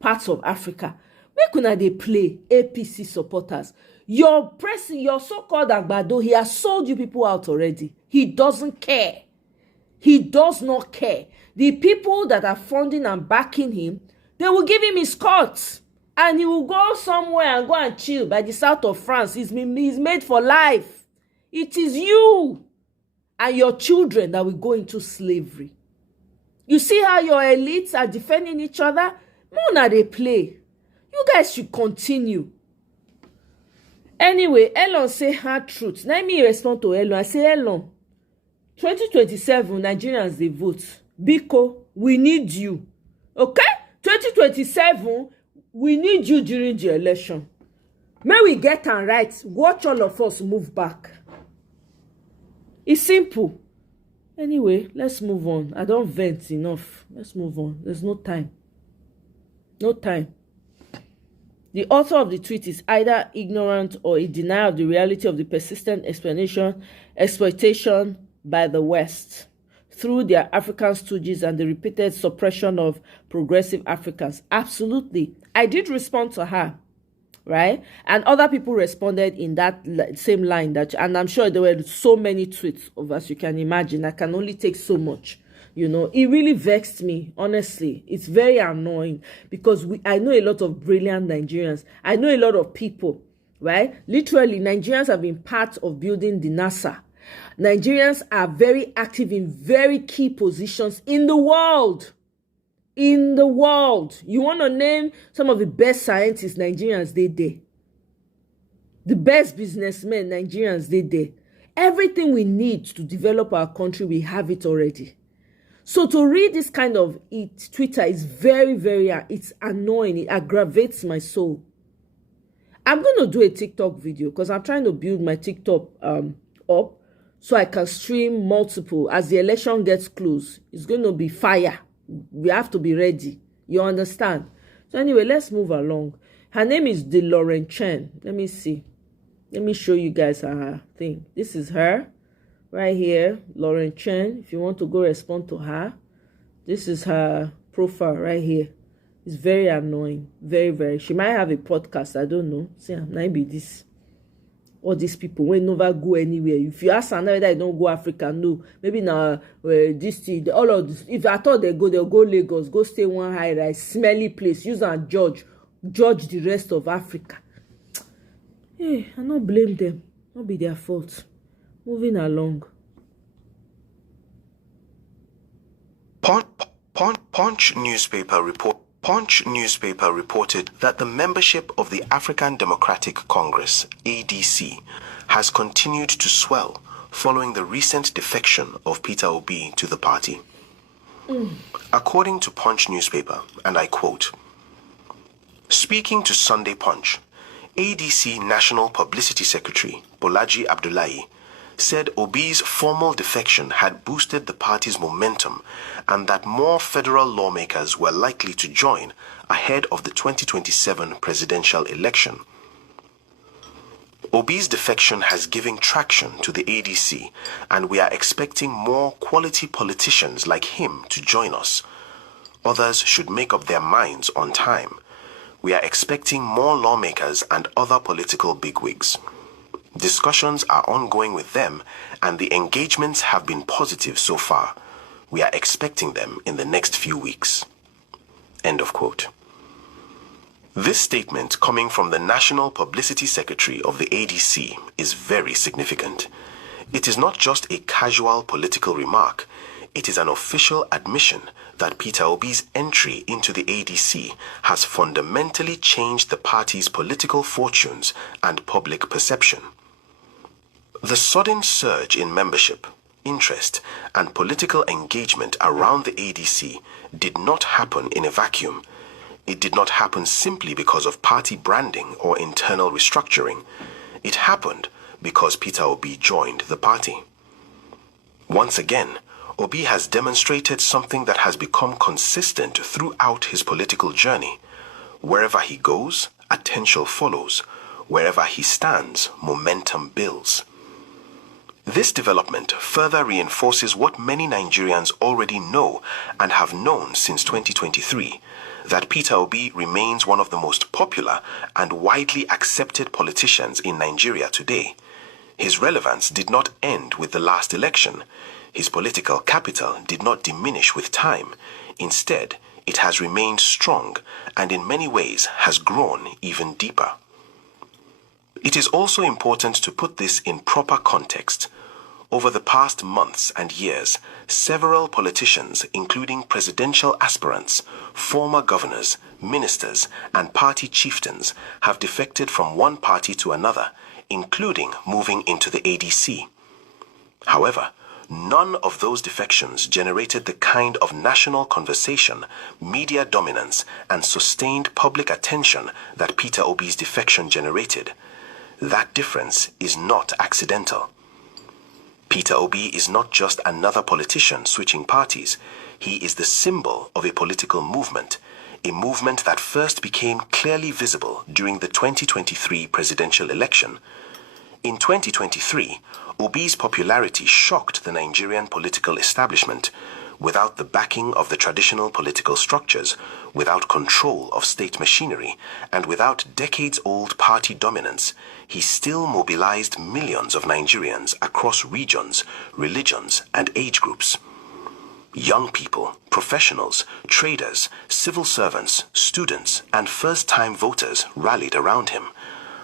parts of Africa. Where could they play APC supporters? Your so-called Agbado, he has sold you people out already. He doesn't care. He does not care. The people that are funding and backing him, they will give him his cut. And he will go somewhere and go and chill by the south of France. He's made for life. It is you and your children that will go into slavery. You see how your elites are defending each other? More than they play. You guys should continue. Anyway, Elon say hard truth. Let me respond to Elon. I say, Elon, 2027, Nigerians, they vote. Biko, we need you. Okay? 2027, we need you during the election. May we get and right. Watch all of us move back. It's simple. Anyway, let's move on. I don't vent enough. Let's move on. There's no time. No time. The author of the tweet is either ignorant or in denial of the reality of the persistent exploitation by the West through their African stooges and the repeated suppression of progressive Africans. Absolutely. I did respond to her, right? And other people responded in that same line, and I'm sure there were so many tweets of, as you can imagine. I can only take so much. You know, it really vexed me, honestly. It's very annoying because I know a lot of brilliant Nigerians. I know a lot of people, right? Literally, Nigerians have been part of building the NASA. Nigerians are very active in very key positions in the world. In the world. You want to name some of the best scientists, Nigerians, they there. The best businessmen, Nigerians, they there. Everything we need to develop our country, we have it already. So to read this kind of Twitter is very, very, it's annoying. It aggravates my soul. I'm going to do a TikTok video because I'm trying to build my TikTok up so I can stream multiple. As the election gets close, it's going to be fire. We have to be ready. You understand? So anyway, let's move along. Her name is Lauren Chen. Let me see. Let me show you guys her thing. This is her. Right here, Lauren Chen. If you want to go respond to her, this is her profile right here. It's very annoying. Very, very. She might have a podcast. I don't know. See, maybe this. All these people will never go anywhere. If you ask another that don't go Africa, no. Maybe now this thing, all of this. If I thought they'll go Lagos, go stay one high rise, smelly place, use and judge the rest of Africa. Hey, I don't blame them. Not be their fault. Moving along. Punch newspaper reported that the membership of the African Democratic Congress, ADC, has continued to swell following the recent defection of Peter Obi to the party. According to Punch newspaper, and I quote, speaking to Sunday Punch, ADC National Publicity Secretary Bolaji Abdullahi said Obi's formal defection had boosted the party's momentum and that more federal lawmakers were likely to join ahead of the 2027 presidential election. Obi's defection has given traction to the ADC, and we are expecting more quality politicians like him to join us. Others should make up their minds on time. We are expecting more lawmakers and other political bigwigs. Discussions are ongoing with them, and the engagements have been positive so far. We are expecting them in the next few weeks. End of quote. This statement coming from the National Publicity Secretary of the ADC is very significant. It is not just a casual political remark. It is an official admission that Peter Obi's entry into the ADC has fundamentally changed the party's political fortunes and public perception. The sudden surge in membership, interest, and political engagement around the ADC did not happen in a vacuum. It did not happen simply because of party branding or internal restructuring. It happened because Peter Obi joined the party. Once again, Obi has demonstrated something that has become consistent throughout his political journey. Wherever he goes, attention follows. Wherever he stands, momentum builds. This development further reinforces what many Nigerians already know and have known since 2023, that Peter Obi remains one of the most popular and widely accepted politicians in Nigeria today. His relevance did not end with the last election. His political capital did not diminish with time. Instead, it has remained strong and in many ways has grown even deeper. It is also important to put this in proper context. Over the past months and years, several politicians, including presidential aspirants, former governors, ministers, and party chieftains, have defected from one party to another, including moving into the ADC. However, none of those defections generated the kind of national conversation, media dominance, and sustained public attention that Peter Obi's defection generated. That difference is not accidental. Peter Obi is not just another politician switching parties. He is the symbol of a political movement, a movement that first became clearly visible during the 2023 presidential election. In 2023, Obi's popularity shocked the Nigerian political establishment. Without the backing of the traditional political structures, without control of state machinery, and without decades-old party dominance, he still mobilized millions of Nigerians across regions, religions, and age groups. Young people, professionals, traders, civil servants, students, and first-time voters rallied around him.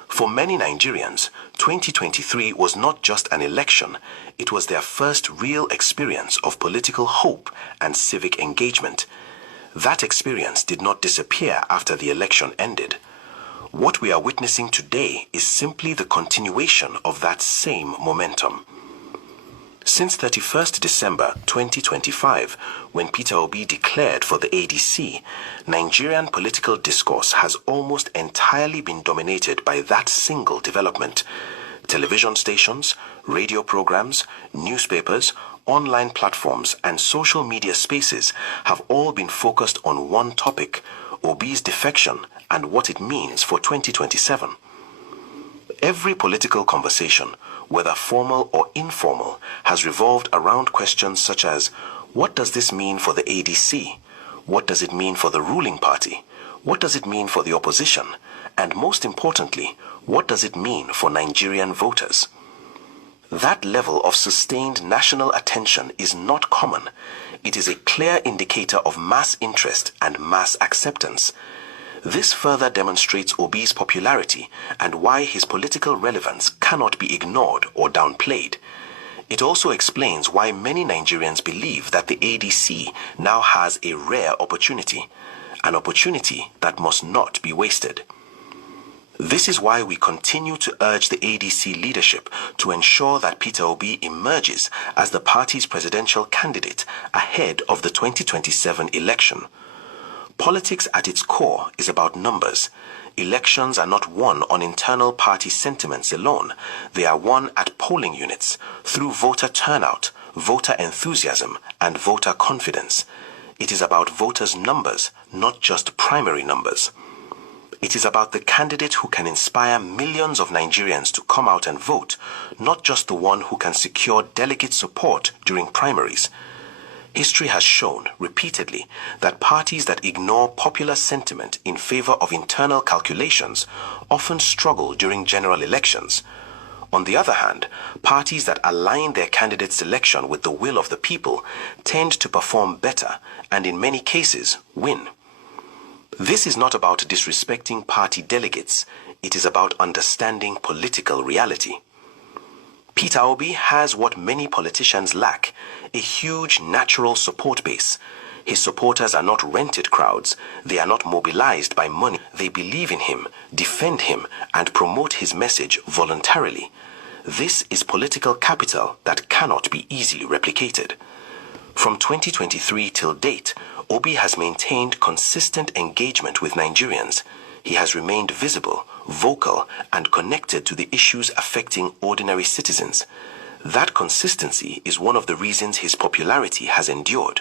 For many Nigerians, 2023 was not just an election, it was their first real experience of political hope and civic engagement. That experience did not disappear after the election ended. What we are witnessing today is simply the continuation of that same momentum. Since 31st December 2025, when Peter Obi declared for the ADC, Nigerian political discourse has almost entirely been dominated by that single development. Television stations, radio programs, newspapers, online platforms, and social media spaces have all been focused on one topic, Obi's defection and what it means for 2027. Every political conversation, whether formal or informal, has revolved around questions such as, what does this mean for the ADC? What does it mean for the ruling party? What does it mean for the opposition? And most importantly, what does it mean for Nigerian voters? That level of sustained national attention is not common. It is a clear indicator of mass interest and mass acceptance. This further demonstrates Obi's popularity and why his political relevance cannot be ignored or downplayed. It also explains why many Nigerians believe that the ADC now has a rare opportunity, an opportunity that must not be wasted. This is why we continue to urge the ADC leadership to ensure that Peter Obi emerges as the party's presidential candidate ahead of the 2027 election. Politics at its core is about numbers. Elections are not won on internal party sentiments alone. They are won at polling units through voter turnout, voter enthusiasm, and voter confidence. It is about voters' numbers, not just primary numbers. It is about the candidate who can inspire millions of Nigerians to come out and vote, not just the one who can secure delegate support during primaries. History has shown repeatedly that parties that ignore popular sentiment in favor of internal calculations often struggle during general elections. On the other hand, parties that align their candidate selection with the will of the people tend to perform better and in many cases win. This is not about disrespecting party delegates. It is about understanding political reality. Peter Obi has what many politicians lack, a huge natural support base. His supporters are not rented crowds. They are not mobilized by money. They believe in him, defend him, and promote his message voluntarily. This is political capital that cannot be easily replicated. From 2023 till date, Obi has maintained consistent engagement with Nigerians. He has remained visible, vocal, and connected to the issues affecting ordinary citizens. That consistency is one of the reasons his popularity has endured.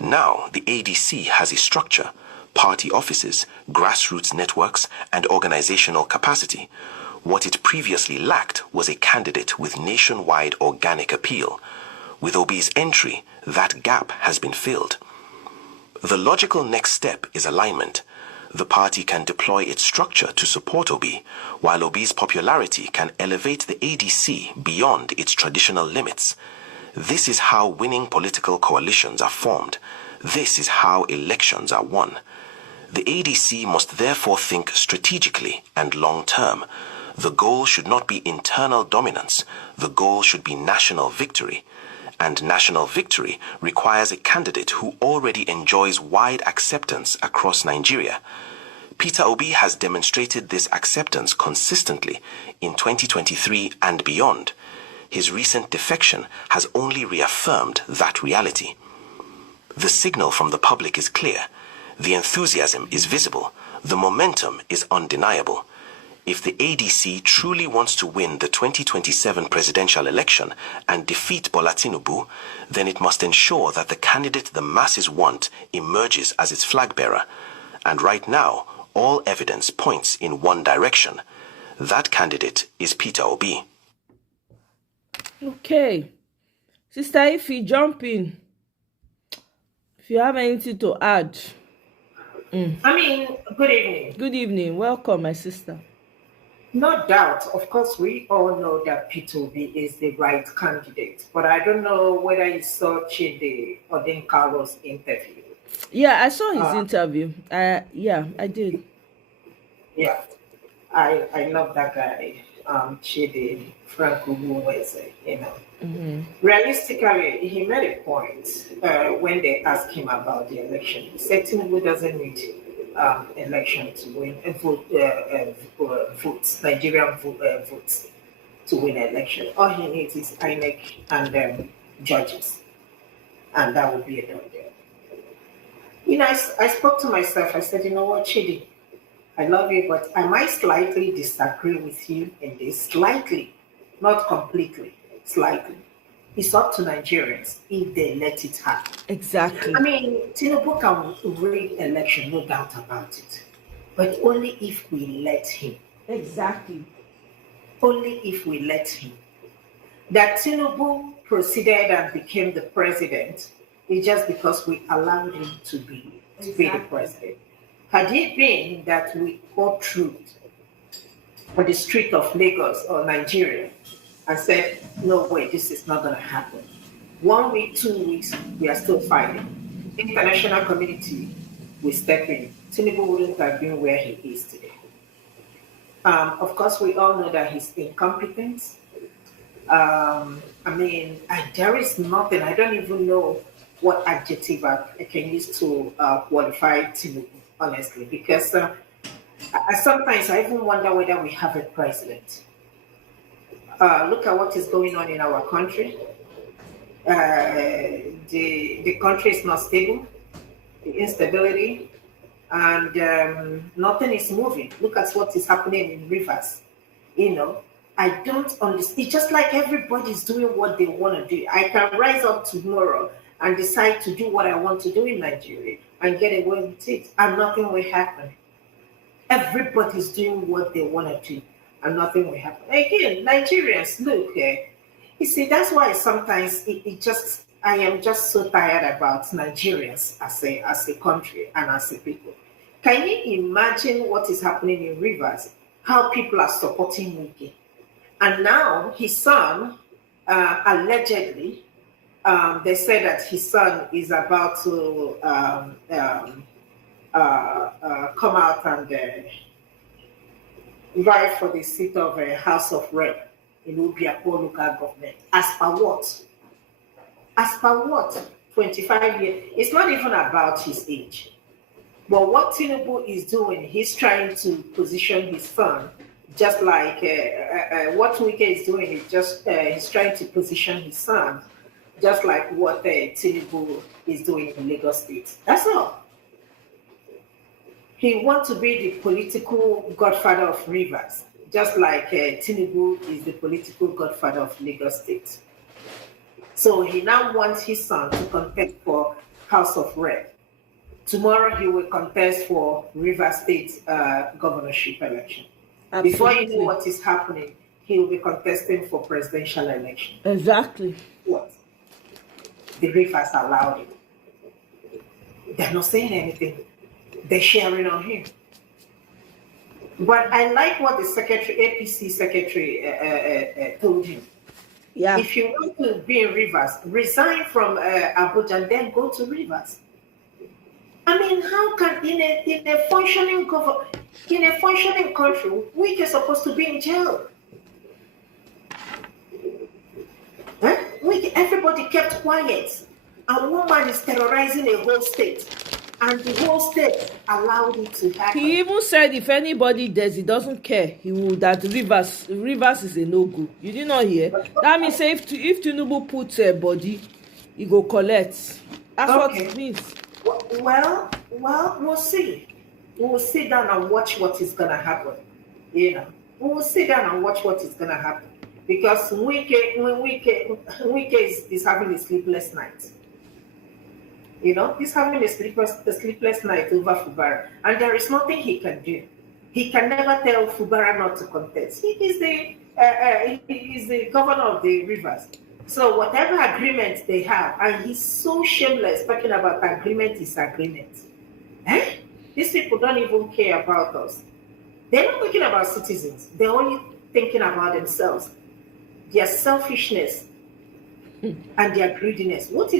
Now, the ADC has a structure, party offices, grassroots networks, and organizational capacity. What it previously lacked was a candidate with nationwide organic appeal. With Obi's entry, that gap has been filled. The logical next step is alignment. The party can deploy its structure to support Obi, while Obi's popularity can elevate the ADC beyond its traditional limits. This is how winning political coalitions are formed. This is how elections are won. The ADC must therefore think strategically and long-term. The goal should not be internal dominance. The goal should be national victory. And national victory requires a candidate who already enjoys wide acceptance across Nigeria. Peter Obi has demonstrated this acceptance consistently in 2023 and beyond. His recent defection has only reaffirmed that reality. The signal from the public is clear. The enthusiasm is visible. The momentum is undeniable. If the ADC truly wants to win the 2027 presidential election and defeat Bola Tinubu, then it must ensure that the candidate the masses want emerges as its flag bearer. And right now, all evidence points in one direction. That candidate is Peter Obi. Okay. Sister, if you jump in, if you have anything to add. Good evening. Good evening. Welcome, my sister. No doubt. Of course, we all know that Peter Obi is the right candidate. But I don't know whether you saw Chide Carlos' interview. Yeah, I saw his interview. Yeah, I did. Yeah, I love that guy, Chide Franco Muweze, Realistically, he made a point when they asked him about the election. He said Tinubu doesn't need election to win votes, Nigerian votes to win an election. All he needs is INEC and judges, and that would be a done deal. I spoke to myself. I said, you know what, Chidi, I love you, but I might slightly disagree with you in this. Slightly, not completely, slightly. It's up to Nigerians if they let it happen. Exactly. Tinubu can rig election, no doubt about it. But only if we let him. Exactly. Only if we let him. That Tinubu proceeded and became the president is just because we allowed him to be the president. Had it been that we got through on the street of Lagos or Nigeria and said, no way, this is not going to happen. 1 week, 2 weeks, we are still fighting. International community will step in. Tinubu wouldn't have been where he is today. Of course, we all know that he's incompetent. There is nothing, I don't even know what adjective I can use to qualify Tinubu, honestly, because Sometimes I even wonder whether we have a president. Look at what is going on in our country. The country is not stable, the instability, and nothing is moving. Look at what is happening in rivers. I don't understand. It's just like everybody's doing what they want to do. I can rise up tomorrow and decide to do what I want to do in Nigeria and get away with it, and nothing will happen. Everybody's doing what they want to do, and nothing will happen. Again, Nigerians, look, you see, that's why sometimes I am just so tired about Nigerians as a country and as a people. Can you imagine what is happening in Rivers? How people are supporting Wike. And now his son, allegedly, they say that his son is about to come out and vie for the seat of a House of Rep in Obiapo local government. As per what? As per what? 25 years. It's not even about his age. But what Tinubu is doing, he's trying to position his son, just like what Wike is doing, he's trying to position his son, just like what Tinubu is doing in Lagos State. That's all. He wants to be the political godfather of Rivers, just like Tinubu is the political godfather of Lagos State. So he now wants his son to contest for House of Rep. Tomorrow he will contest for Rivers State governorship election. Absolutely. Before you know what is happening, he will be contesting for presidential election. Exactly. What? The Rivers allowed it. They're not saying anything. They're sharing on him. But I like what the APC secretary told him. Yeah. If you want to be in Rivers, resign from Abuja and then go to Rivers. I mean, how can in a functioning country, we are supposed to be in jail? Huh? Everybody kept quiet. A woman is terrorizing a whole state, and the whole state allowed it to happen. He even said if anybody does, he doesn't care. He will that Rivers is a no-go. You did not hear? That means say if Tinubu puts a body, he go collect. That's what it means. Well, we'll see. We'll sit down and watch what is going to happen. We'll sit down and watch what is going to happen. Because Wike is having a sleepless night. He's having a sleepless night over Fubara. And there is nothing he can do. He can never tell Fubara not to contest. He is the governor of the Rivers. So whatever agreement they have, and he's so shameless talking about agreement is agreement. These people don't even care about us. They're not thinking about citizens. They're only thinking about themselves. Their selfishness and their greediness. What's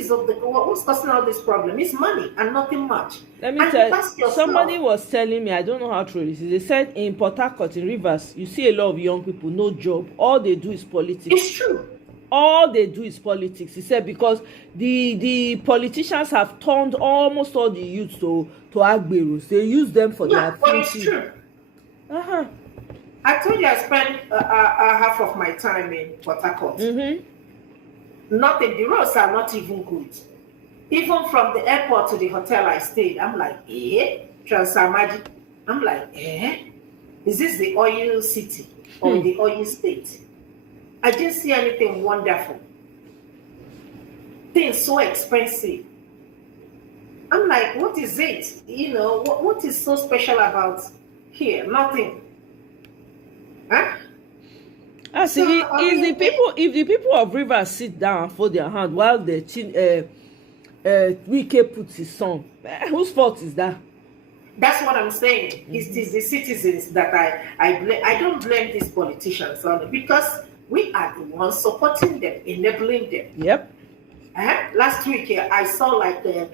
causing all this problem? It's money and nothing much. Let me tell you, somebody was telling me, I don't know how true this is. They said in Port Harcourt, in Rivers, you see a lot of young people, no job. All they do is politics. It's true. All they do is politics. He said because the politicians have turned almost all the youth to agberos. They use them for their but it's true. I told you I spent half of my time in Port Harcourt. Nothing. The roads are not even good. Even from the airport to the hotel I stayed, I'm like, Transamadi. I'm like, is this the oil city or the oil state? I didn't see anything wonderful. Things so expensive. I'm like, what is it? What is so special about here? Nothing. Huh? See, if the people of Rivers sit down and fold their hand while the Wike puts his song, whose fault is that? That's what I'm saying. It is the citizens that I blame. I don't blame these politicians on it because we are the ones supporting them, enabling them. Yep. Last week I saw like a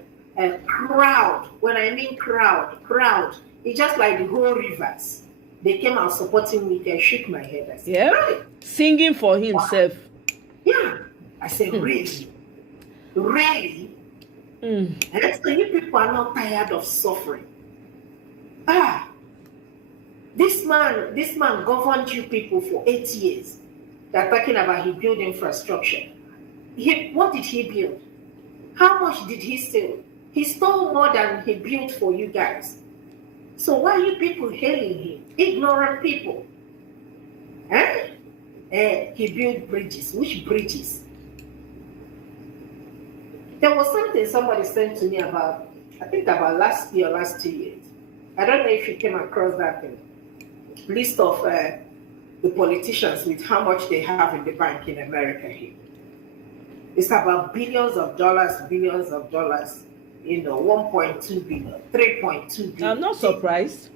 crowd. When I mean crowd, it's just like the whole Rivers. They came out supporting me. I shook my head. I said, yeah, right. Singing for himself. Yeah. I said, really? Really? And so you people are not tired of suffering. man governed you people for 8 years. They're talking about he built infrastructure. What did he build? How much did he steal? He stole more than he built for you guys. So why are you people hailing him? Ignorant people. He built bridges. Which bridges? There was something somebody sent to me about, I think about last year, last 2 years. I don't know if you came across that list of the politicians with how much they have in the bank in America here. It's about billions of dollars, 1.2 billion, 3.2 billion. I'm not surprised.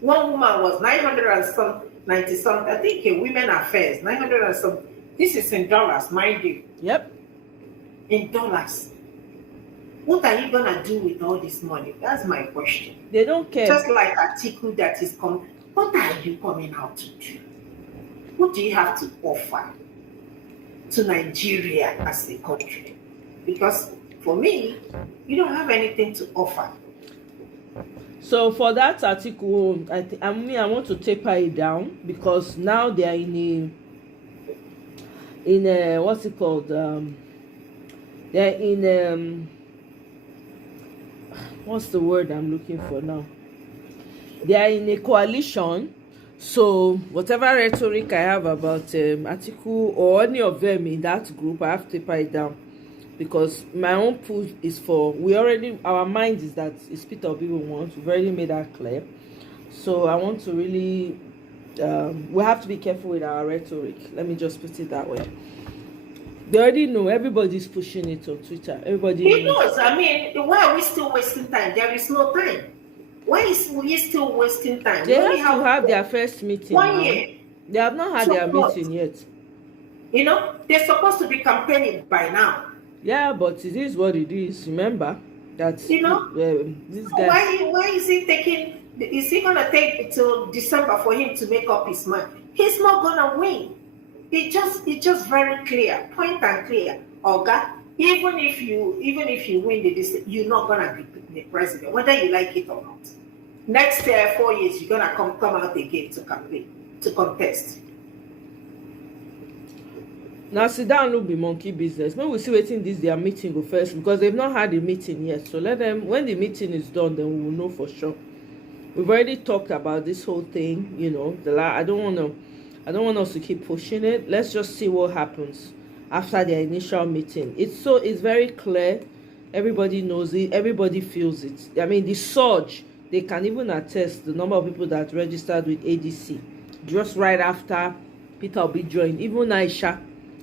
One woman was 900 and some, 90 something, I think Women Affairs, 900 and some. This is in dollars, mind you. Yep. In dollars. What are you gonna do with all this money? That's my question. They don't care. Just like Atiku that is coming. What are you coming out to do? What do you have to offer to Nigeria as a country? Because for me, you don't have anything to offer. So for that article, I want to taper it down because now they are in a what's it called? They're in what's the word I'm looking for now? They are in a coalition. So whatever rhetoric I have about Atiku or any of them in that group, I have to taper it down. Because my own push is for, our mind is that it's Peter Obi we want. We've already made that clear. So I want to really, we have to be careful with our rhetoric. Let me just put it that way. They already know, everybody's pushing it on Twitter. Everybody knows. I mean, why are we still wasting time? There is no time. Why is we still wasting time? They have to have their first meeting. 1 year. They have not had their meeting yet. You know, they're supposed to be campaigning by now. Yeah, but it is what it is. Remember that this guy. Why is he taking? Is he gonna take till December for him to make up his mind? He's not gonna win. It's just very clear, point and clear. Oga, even if you win the you're not gonna be the president, whether you like it or not. Next 4 years, you're gonna come out again to campaign, to contest. Now sit down, look the monkey business. Maybe we see waiting this their meeting go first because they've not had a meeting yet. So let them, when the meeting is done, then we will know for sure. We've already talked about this whole thing, you know. I don't want us to keep pushing it. Let's just see what happens after their initial meeting. It's very clear. Everybody knows it. Everybody feels it. I mean, the surge. They can even attest the number of people that registered with ADC just right after Peter Obi joined. Even Aisha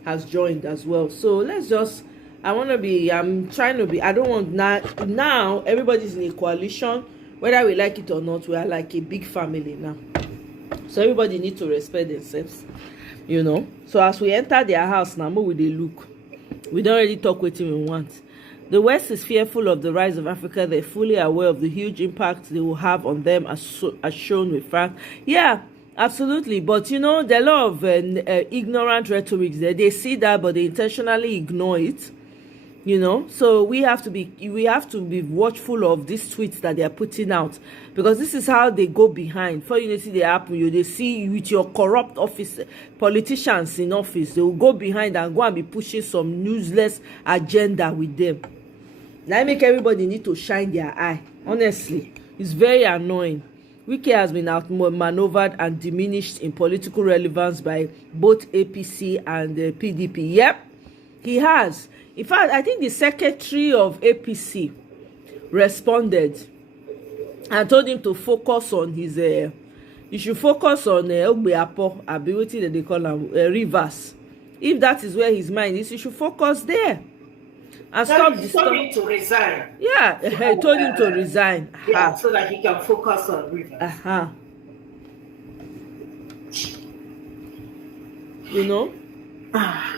has joined as well. So let's just, I'm trying to be, I don't want now everybody's in a coalition, whether we like it or not. We are like a big family now, so everybody needs to respect themselves, you know. So as we enter their house now, more with they look, we don't really talk with him we want. The West is fearful of the rise of Africa. They're fully aware of the huge impact they will have on them, as shown with France. Yeah, absolutely. But you know, there are a lot of ignorant rhetorics there. They see that, but they intentionally ignore it. You know, so we have to be watchful of these tweets that they are putting out, because this is how they go behind. For you see they happen, they see you with your corrupt office politicians in office. They will go behind and go and be pushing some useless agenda with them. Now make everybody need to shine their eye. Honestly, it's very annoying. Wike has been outmaneuvered and diminished in political relevance by both APC and PDP. Yep, he has. In fact, I think the secretary of APC responded and told him to focus on his, you should focus on Ogbeapo, ability that they call him, Rivers. If that is where his mind is, you should focus there. And stop He told him to resign. Yeah, he told him to resign. Yeah, so that he can focus on Rivers. You know?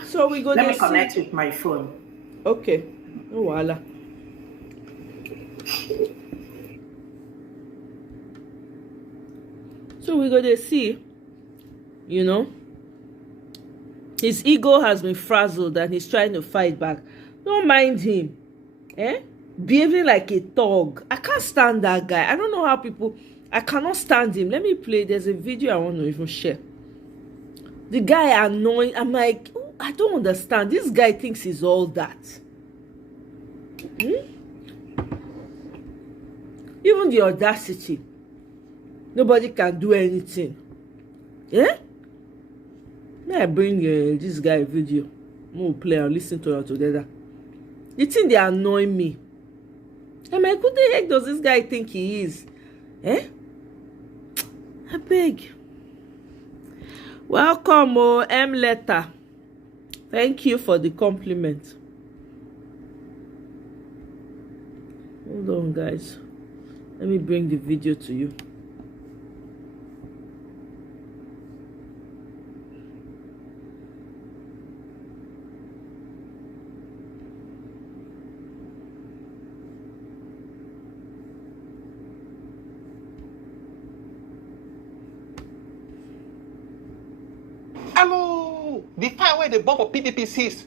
So we go. Let me connect with my phone. Okay. No voila. So we go to see, you know, his ego has been frazzled and he's trying to fight back. Don't mind him. Behaving like a thug. I can't stand that guy. I don't know how people, I cannot stand him. Let me play. There's a video I want to even share. The guy annoying. I'm like, I don't understand. This guy thinks he's all that. Even the audacity. Nobody can do anything. Yeah? May I bring this guy a video? We'll play and listen to it together. The thing they annoy me. I'm like, who the heck does this guy think he is? Eh? I beg. Welcome, M letter. Thank you for the compliment. Hold on, guys. Let me bring the video to you. Hello! The fire where the bomb for PDP sees,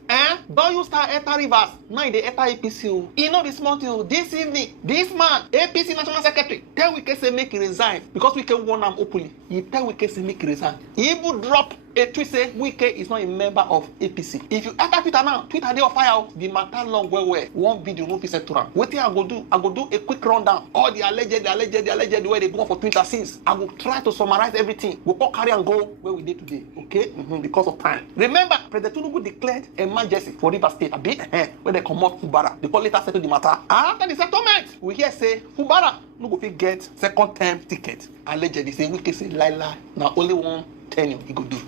don't you start enter rivers, now they enter APC. You know this morning, this evening, this man, APC National Secretary, tell Wike say make he resign because Wike won him openly. He tell Wike say make he resign. He would drop a tweet say Wike is not a member of APC. If you enter Twitter now, Twitter they on fire. The matter long well. One video no be set to run. What I go do? I go do a quick rundown. All the alleged where they go for Twitter since. I will try to summarize everything. We'll all carry and go where we did today. Okay? Because of time. Remember, President Tinubu declared emergency for Rivers State. A bit when they come out Fubara. They call later settle the matter. After the settlement, we hear say Fubara no go fit get second term ticket. Allegedly say Wike say lie. Now only one tenure he go do.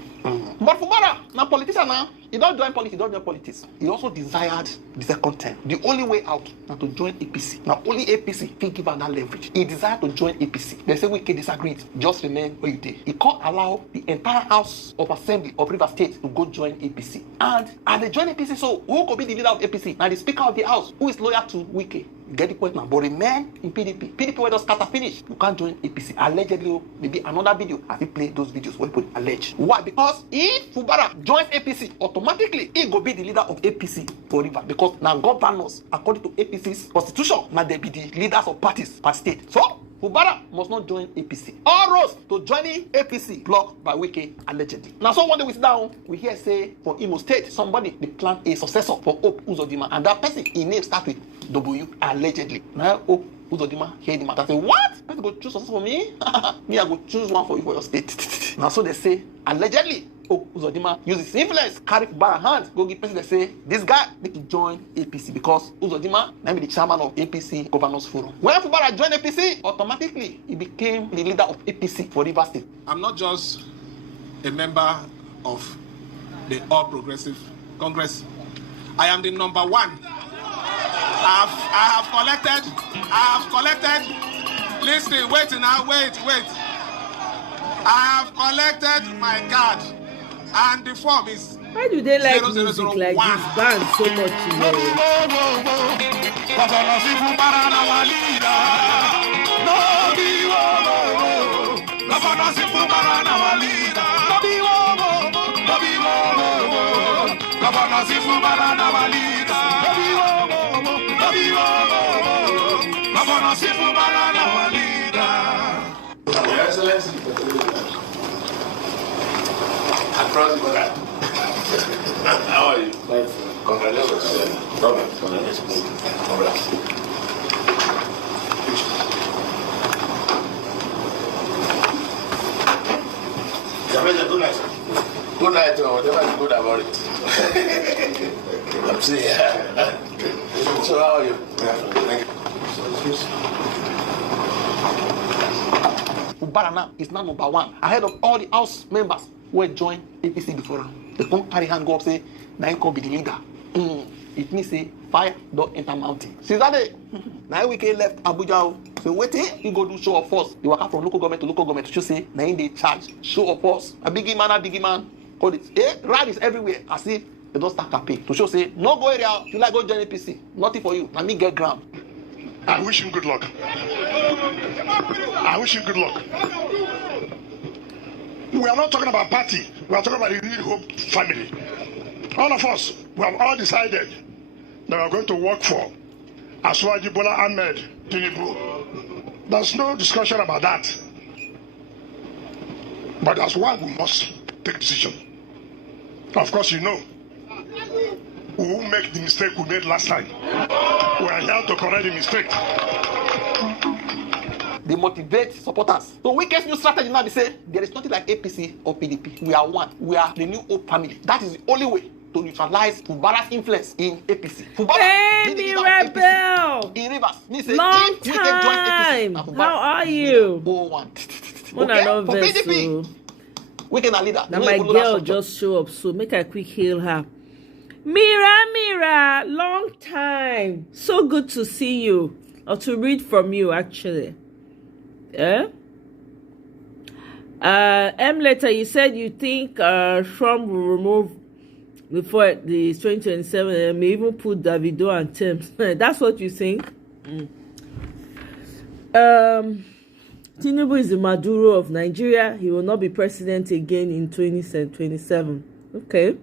But Fubara, now politician now, he don't join politics. He also desired the second term. The only way out now to join APC. Now only APC can give her that leverage. He desired to join APC. They say we can disagree. Just remain where you did. He can't allow the entire House of Assembly of Rivers State to go join APC. And they join APC, so who could be the leader of APC? Now the Speaker of the House, who is loyal to Wike. Get the point now. But remain in PDP. PDP where just scatter finish. You can't join APC. Allegedly, maybe another video. I will play those videos where put alleged. Why? Because if Fubara joins APC, automatically he go be the leader of APC for River. Because now governors, according to APC's constitution, now they be the leaders of parties per state. So Fubara must not join APC. All roads to joining APC blocked by Wike allegedly. Now, so one day we sit down, we hear say for Imo State, somebody they plan a successor for Hope Uzodinma, and that person, his name starts with W allegedly. Now Hope Uzodinma hear the matter, say, what? You go choose successor for me? Me, I go choose one for you for your state. Now, so they say allegedly. Uzodinma use his influence, carry Fubara hand, go give person that say this guy need to join APC because Uzodinma now be the chairman of APC Governors Forum. When Fubara joined APC, automatically he became the leader of APC for Rivers State. I'm not just a member of the All Progressive Congress. I am the number one. I have collected. Listen, wait now, wait. I have collected my card. And the form is why do they like music like this band so much? Across the border. How are you? Congratulations. Congratulations. Good night. Good night, whatever is good about it. I'm saying, yeah. So how are you? Thank you. Fubara now is now number one ahead of all the House members who had joined APC before him. They come carry hand go up say, now he can be the leader. It means say fire don't enter mountain. Since that day, now Wike left Abuja. So waiting, he go do show of force. They walk out from local government to show say now in they charge show of force. A biggie man. Call it rallies everywhere as if they don't start campaign to show say no go area. You like go join APC. Nothing for you. Now me get ground. I wish him good luck. We are not talking about party. We are talking about the Real Hope family. All of us, we have all decided that we are going to work for Asuwaji Bola Ahmed Tinubu. There's no discussion about that. But as one, we must take decision. Of course, you know, we won't make the mistake we made last time. We are here to correct the mistake. They motivate supporters. So Wike's new strategy now, they say there is nothing like APC or PDP. We are one. We are the new Hope family. That is the only way to neutralize Fubara's influence in APC. Fubara did the Rebel in Rivers. Long time. How are you? Okay, for PDP, Wike na leader. Now my girl just show up, so make a quick hail her. Mira, long time. So good to see you, or to read from you actually. Letter, you said you think Trump will remove before the 2027 and may even put Davido and Thames. That's what you think? Tinubu is the Maduro of Nigeria. He will not be president again in 2027. Okay.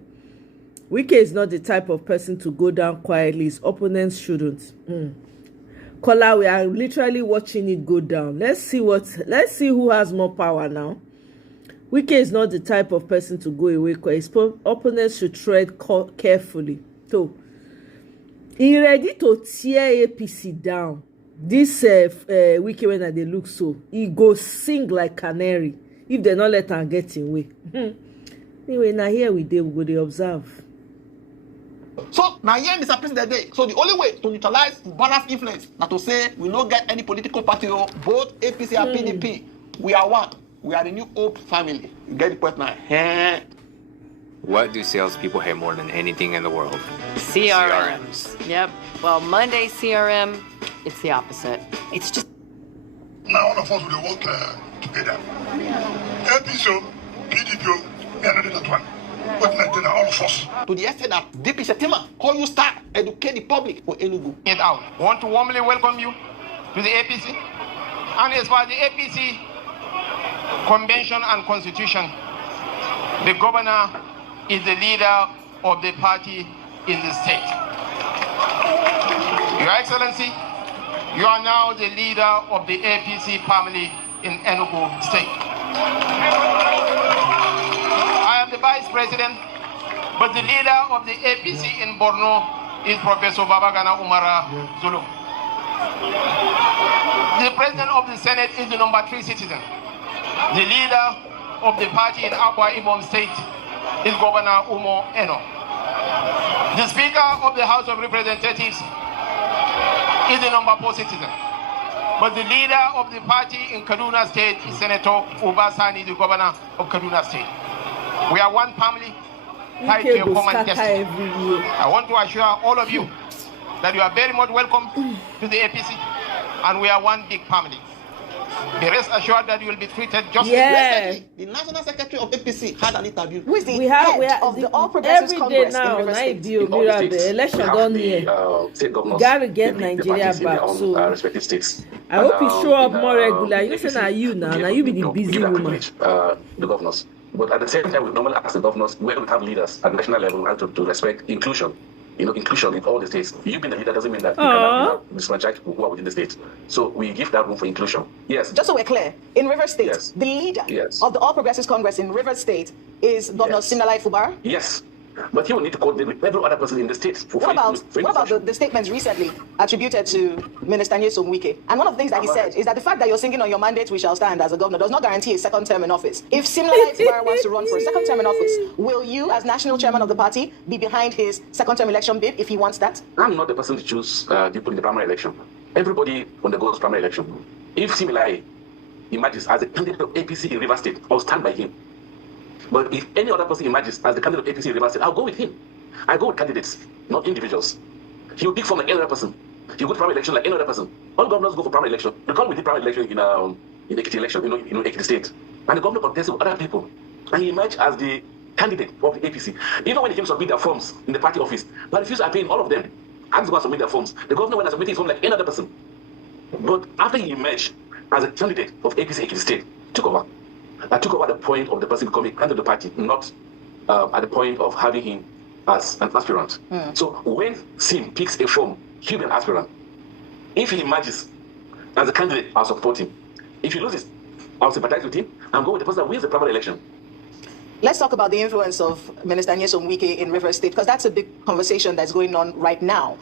Wike is not the type of person to go down quietly. His opponents shouldn't. Kola, we are literally watching it go down. Let's see who has more power now. Wike is not the type of person to go away. His opponents should tread carefully. So, he ready to tear APC down. This Wike, when they look so, he go sing like canary if they not let him get in way. Anyway, now here we go they observe. So now here is a president day. So the only way to neutralize Fubara's influence now to say we don't get any political party or both APC and PDP. We are one. We are the new Hope family. You get the point now? What do salespeople hate more than anything in the world? CRMs. Yep. Well, Monday CRM, it's the opposite. It's just. Now all of us will work together. APC, PDP, and another one. But Nigeria, all of us. To the extent that DP Shetima call you start educate the public for Enugu. Get out. Want to warmly welcome you to the APC. And as far as the APC convention and constitution, the governor is the leader of the party in the state. Your Excellency, you are now the leader of the APC family in Enugu state. I am the vice president, but the leader of the APC in Borno is Professor Babagana Umara Zulu. The president of the Senate is the number 3 citizen. The leader of the party in Akwa Ibom state is Governor Umo Eno. The speaker of the House of Representatives is the number 4 citizen. But the leader of the party in Kaduna state is Senator Ubasani, the governor of Kaduna state. We are one family, tied to a common destiny. I want to assure all of you that you are very much welcome to the APC, and we are one big family. Be rest assured that you will be treated justly. Yes. The National Secretary of APC had an interview. Who is the head of the All Progressives Congress now, in River State? The election done here. You gotta get Nigeria back. So respective states. I hope you show up more regular. You say now you now you be the busy woman. The governors. But at the same time, we normally ask the governors where we have leaders at national level and to respect inclusion. Inclusion in all the states. You being the leader doesn't mean that you cannot disenfranchise who are within the state. So we give that room for inclusion. Yes. Just so we're clear, in River State, the leader of the All Progressives Congress in River State is Governor Siminalayi Fubara? Yes. But he will need to coordinate with every other person in the state. What about the statements recently attributed to Minister Nyesom Wike? And one of the things that he said is that the fact that you're singing on your mandate, we shall stand as a governor, does not guarantee a second term in office. If Siminalayi Fubara wants to run for a second term in office, will you, as national chairman of the party, be behind his second term election bid if he wants that? I'm not the person to choose people in the primary election. Everybody undergoes primary election. If Siminalayi emerges as a candidate of APC in River State, I'll stand by him. But if any other person emerges as the candidate of APC in River State, I'll go with him. I go with candidates, not individuals. He will pick from like any other person. He will go to primary election like any other person. All governors go for primary election. Because we did primary election in Ekiti election, in Ekiti State. And the governor contested with other people. And he emerged as the candidate of the APC. Even when he came to submit their forms in the party office, but refused to appear all of them. Asked to go and submit their forms. The governor went and submitted his form like any other person. But after he emerged as a candidate of APC Ekiti State, took over. I took over at the point of the person becoming candidate of the party, not at the point of having him as an aspirant. So when Sim picks a form, he'll be an aspirant. If he emerges as a candidate, I'll support him. If he loses, I'll sympathize with him. I'm going with the person that wins the primary election. Let's talk about the influence of Minister Nyesom Wike in Rivers State, because that's a big conversation that's going on right now.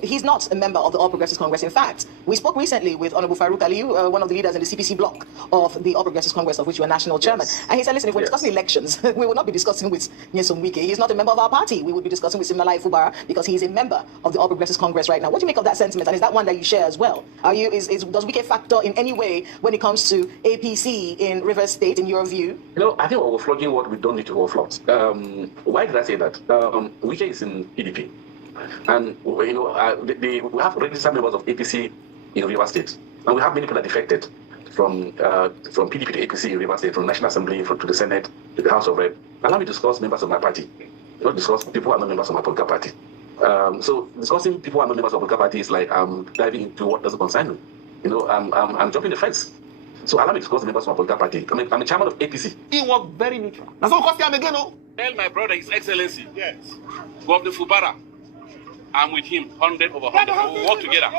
He's not a member of the All Progressives Congress. In fact, we spoke recently with Honorable Farouk Aliyu, one of the leaders in the CPC bloc of the All Progressives Congress, of which you are national chairman. Yes. And he said, listen, if we're discussing elections, we will not be discussing with Nyesom Wike. He's not a member of our party. We would be discussing with Siminalayi Fubara because he is a member of the All Progressives Congress right now. What do you make of that sentiment? And is that one that you share as well? Does Wike factor in any way when it comes to APC in Rivers State, in your view? I think we're overflogging what we don't need to overflog. Why did I say that? Wike is in PDP. And we have registered members of APC in Rivers State, and we have many people that defected from PDP to APC in Rivers State, from the National Assembly to the Senate to the House of Rep. Allow me to discuss members of my party, not discuss people who are not members of my political party. So discussing people who are not members of my political party is like diving into what doesn't concern me. I'm jumping the fence. So allow me to discuss the members of my political party. I'm a chairman of APC. He was very neutral. That's what cost him again, no? Tell my brother, His Excellency, yes, Governor Fubara, I'm with him, 100 over 100. We will work together.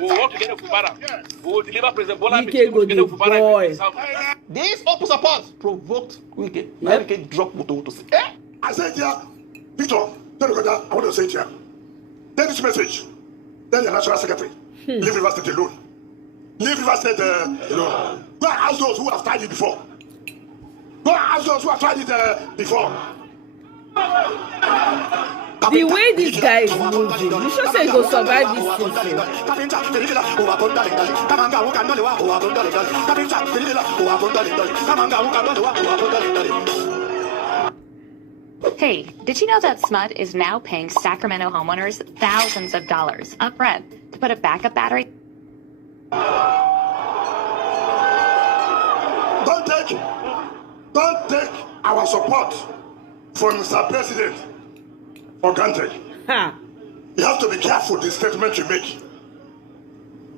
We will work together, Fubara. We will deliver President Bola together, Fubara. These open support provoked Wike. Wike dropped Moto to say, I said here, Victor, I want to say it here. Take this message. Tell your national secretary, leave Rivers State alone. Leave Rivers State alone. Go and ask those who have tried it before. Go and ask those who have tried it before. The way this guy is moving, you should say he will survive this thing. Hey, did you know that SMUD is now paying Sacramento homeowners thousands of dollars upfront to put a backup battery? Don't take our support for Mr. President for granted. You have to be careful the statement you make.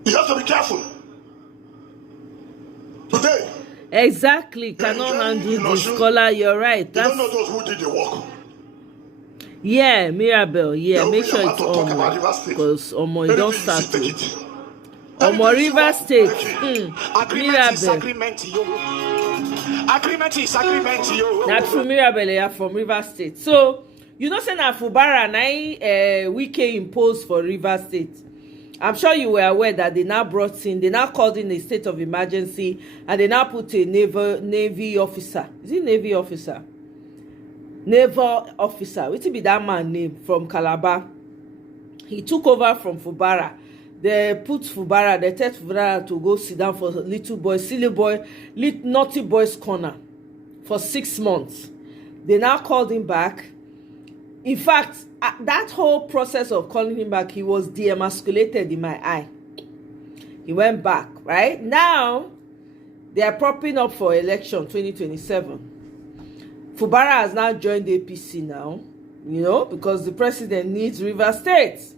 You have to be careful. Today. Exactly. Cannot handle this scholar. You're right. You don't know those who did the work. Yeah, Mirabel. Yeah, make sure it's on. Because you don't start to. Rivers State. Mirabel. Agreement is agreement, yo. That's from Mirabel, from Rivers State. So, you know, saying Fubara na Wike imposed for Rivers State. I'm sure you were aware that they now called in a state of emergency, and they now put a Navy officer. Is it Navy officer? Naval officer. What be that man name from Calabar? He took over from Fubara. They tell Fubara to go sit down for naughty boy's corner for 6 months. They now called him back. In fact, that whole process of calling him back, he was de-emasculated in my eye. He went back, right? Now, they are propping up for election 2027. Fubara has now joined the APC now, because the president needs Rivers State.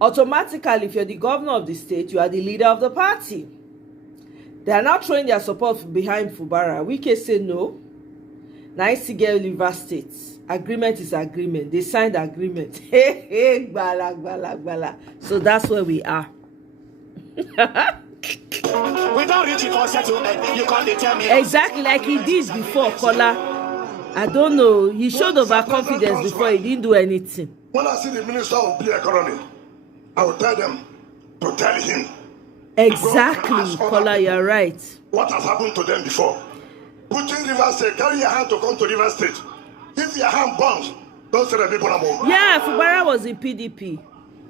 Automatically, if you're the governor of the state, you are the leader of the party. They are now throwing their support behind Fubara. Wike say no. Now it's to get Rivers State. Agreement is agreement. They signed agreement. Hey, gbala, gbala, gbala. So that's where we are. Without reaching for settlement, you can't tell me. Exactly like he did before, Kola. I don't know. He showed overconfidence before. He didn't do anything. When I see the minister of the economy, I will tell them to tell him. Exactly, Kola, you're right. What has happened to them before? Putting Rivers State, carry your hand to come to Rivers State. If your hand burns, don't say the people are over. Yeah, Fubara was in PDP.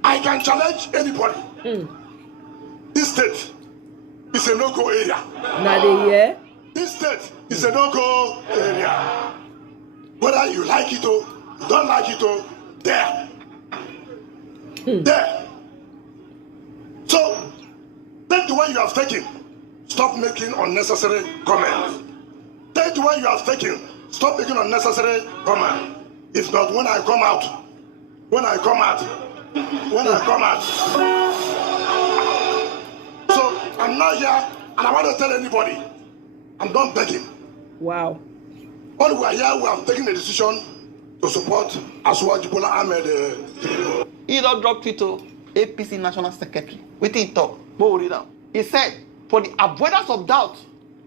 I can challenge anybody. This state is a no-go area. This state is a no-go area. Whether you like it or you don't like it or there. There. So, take the one you have taken. Stop making unnecessary comments. Take the one you have taken. Stop making unnecessary comments. If not, when I come out. So, I'm not here, and I want to tell anybody, I'm done begging. Wow. All we are here, we have taken a decision to support Asuwaju Bola Ahmed. He don't drop Tito, APC National Secretary. Wait till he talk. Go read down. He said, for the avoidance of doubt,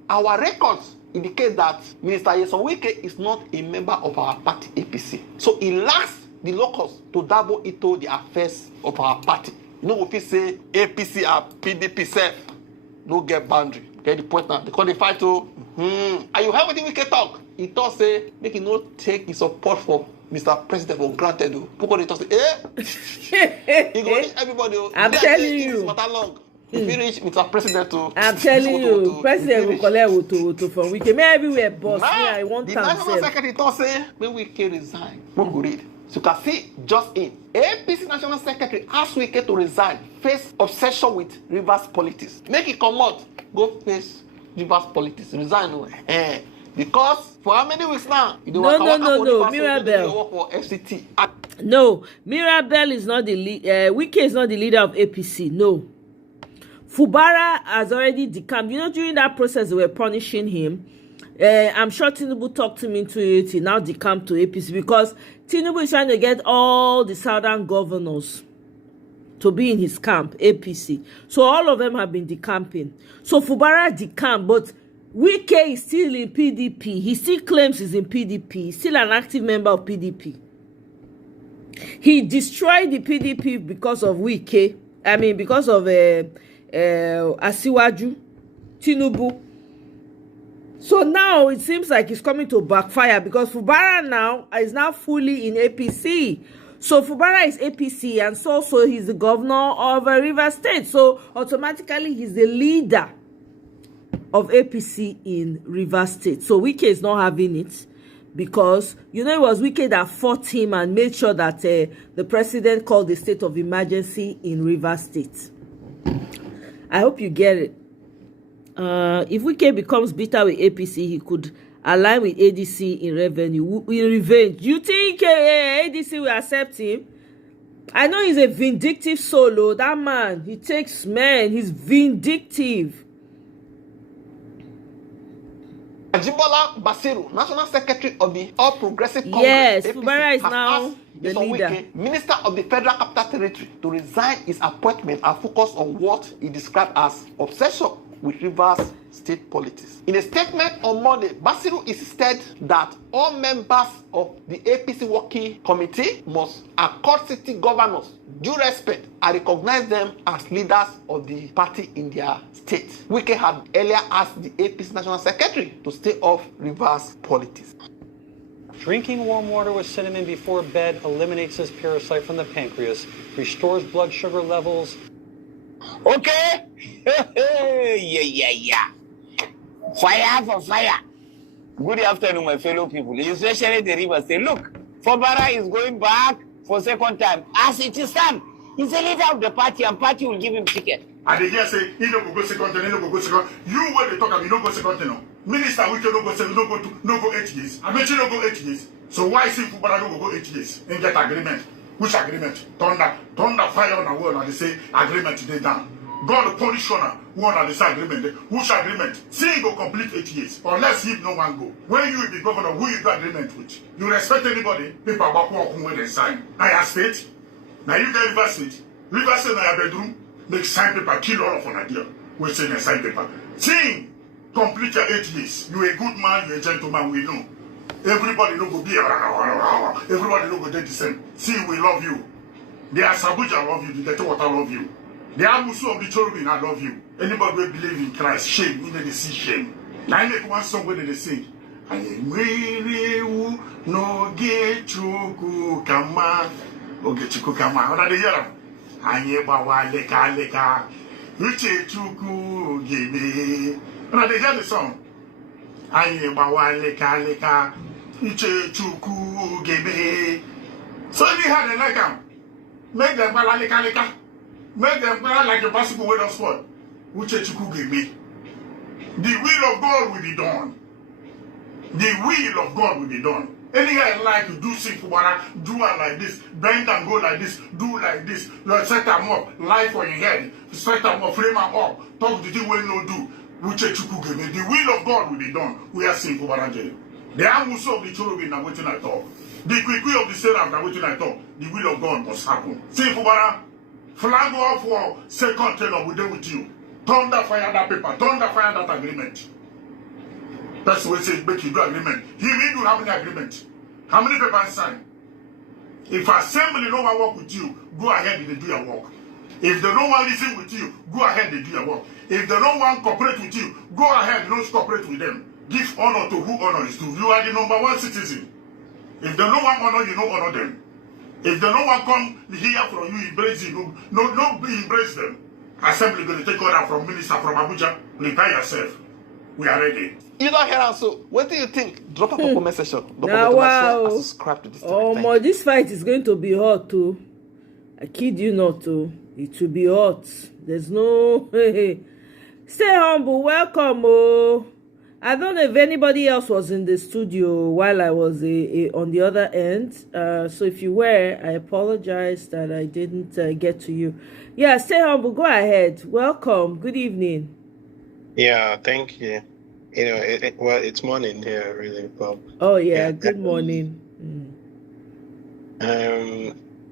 our records indicate that Minister Nyesom Wike is not a member of our party APC. So he lacks the locus to dabble into the affairs of our party. You know, if we say APC and PDP self, no get boundary. Get the point now. Because they fight to, and you heard what Wike talk. He thought say, make him not take his support for Mr. President for granted. Because they thought say, he go reach everybody. I'm telling you. If you reach Mr. President to, I'm telling you, President will collect to from Wike. Me everywhere, boss. Me, I want the National Secretary thought say, when Wike resign, what go read? So you can see just in APC National Secretary asked Wike to resign, face obsession with Rivers politics. Make it come out, go face Rivers politics, resign. Because for how many weeks now? You No, Mirabel. Work for FCT. No, Mirabel is not the lead. Wike is not the leader of APC. No. Fubara has already decamped. You know, during that process, they were punishing him. I'm sure Tinubu talked him into it. He now decamped to APC because Tinubu is trying to get all the southern governors to be in his camp, APC. So all of them have been decamping. So Fubara decamped, but Wike is still in PDP. He still claims he's in PDP. He's still an active member of PDP. He destroyed the PDP because of Wike. I mean, because of Asiwaju, Tinubu. So now it seems like it's coming to backfire because Fubara now is now fully in APC. So Fubara is APC and so he's the governor of Rivers State. So automatically he's the leader of APC in Rivers State. So Wike is not having it because, you know, it was Wike that fought him and made sure that the president called the state of emergency in Rivers State. I hope you get it. If Wike becomes bitter with APC, he could align with ADC in revenge. You think ADC will accept him? I know he's a vindictive solo. That man, he takes men. He's vindictive. Ajibola Basiru, National Secretary of the All Progressive Congress. Yes, APC, Fubara is now the leader. Wike, Minister of the Federal Capital Territory, to resign his appointment and focus on what he described as obsession with Rivers State politics. In a statement on Monday, Basiru insisted that all members of the APC Working Committee must accord city governors due respect and recognize them as leaders of the party in their state. Wike had earlier asked the APC National Secretary to stay off Rivers politics. Drinking warm water with cinnamon before bed eliminates this parasite from the pancreas, restores blood sugar levels. Okay? Yeah. Fire for fire. Good afternoon, my fellow people, especially the Rivers State. Look, Fubara is going back for second time. As it is done, he's a leader of the party and party will give him ticket. And they just say, he don't go second, he don't go second. You when they talk about, you don't go second, no. Minister, we can go 7, no go 8 years. I bet you don't go 8 years. So why say Fubara don't go 8 years and get agreement? Which agreement? Thunder fire on the world and they say agreement today down. God punish on one and this agreement. Which agreement? Say go complete 8 years. Unless if no one go. When you be governor, who you do agreement with? You respect anybody? People walk when they sign. Now your state. Now you get Rivers State. Rivers State now your bedroom. Make sign paper, kill all of an idea. We say a sign paper. Sing, complete your 8 years. You a good man, you a gentleman, we know. Everybody no go be everybody no go do the same. See, we love you. The Asabuja love you, the Water love you. The Amusu of the Cherubim, I love you. Anybody who believe in Christ, shame, we need to see shame. Now I make one song where they sing. I will no get chuku kama. Okay, chuku kama. What are they here? Anye bawa leka uche chuku gebe. Now they hear the song. Anye bawa leka uche chuku gebe. So if you had a like them, make them bawa leka. Make them bawa like a basketball with a sport. Uche chuku gebe. The will of God will be done. The will of God will be done. Any guy like to do simple, do it like this, bend and go like this, do like this, you set them up, lie for your head, set them up, frame them up, talk the thing when no do. The will of God will be done. We are simple, the Amuso of the Cherubim are waiting at all. The Quiqui of the Seraph are waiting at all. The will of God must happen. Simple, flag off for second tenor, we deal with you. Thunder fire that paper, thunder fire that agreement. Person will say, make you do agreement. He will do how many agreement? How many papers sign? If assembly no one work with you, go ahead and do your work. If they don't want to listen with you, go ahead and do your work. If they don't want to cooperate with you, go ahead and don't cooperate with them. Give honor to who honor is due. You are the number one citizen. If they don't want honor, you don't honor them. If they don't want come hear from you, embrace you. No, embrace them. Assembly going to take order from minister from Abuja. Prepare yourself. We are ready. You don't hear us, so what do you think? Drop a comment section. Now, wow. Subscribe to this. Oh, this fight is going to be hot too. I kid you not too. It will be hot. There's no... Stay humble. Welcome. Oh. I don't know if anybody else was in the studio while I was on the other end. So if you were, I apologize that I didn't get to you. Yeah, stay humble. Go ahead. Welcome. Good evening. Yeah, thank you. You know, well, it's morning here, really, Bob. Oh, yeah. Good morning.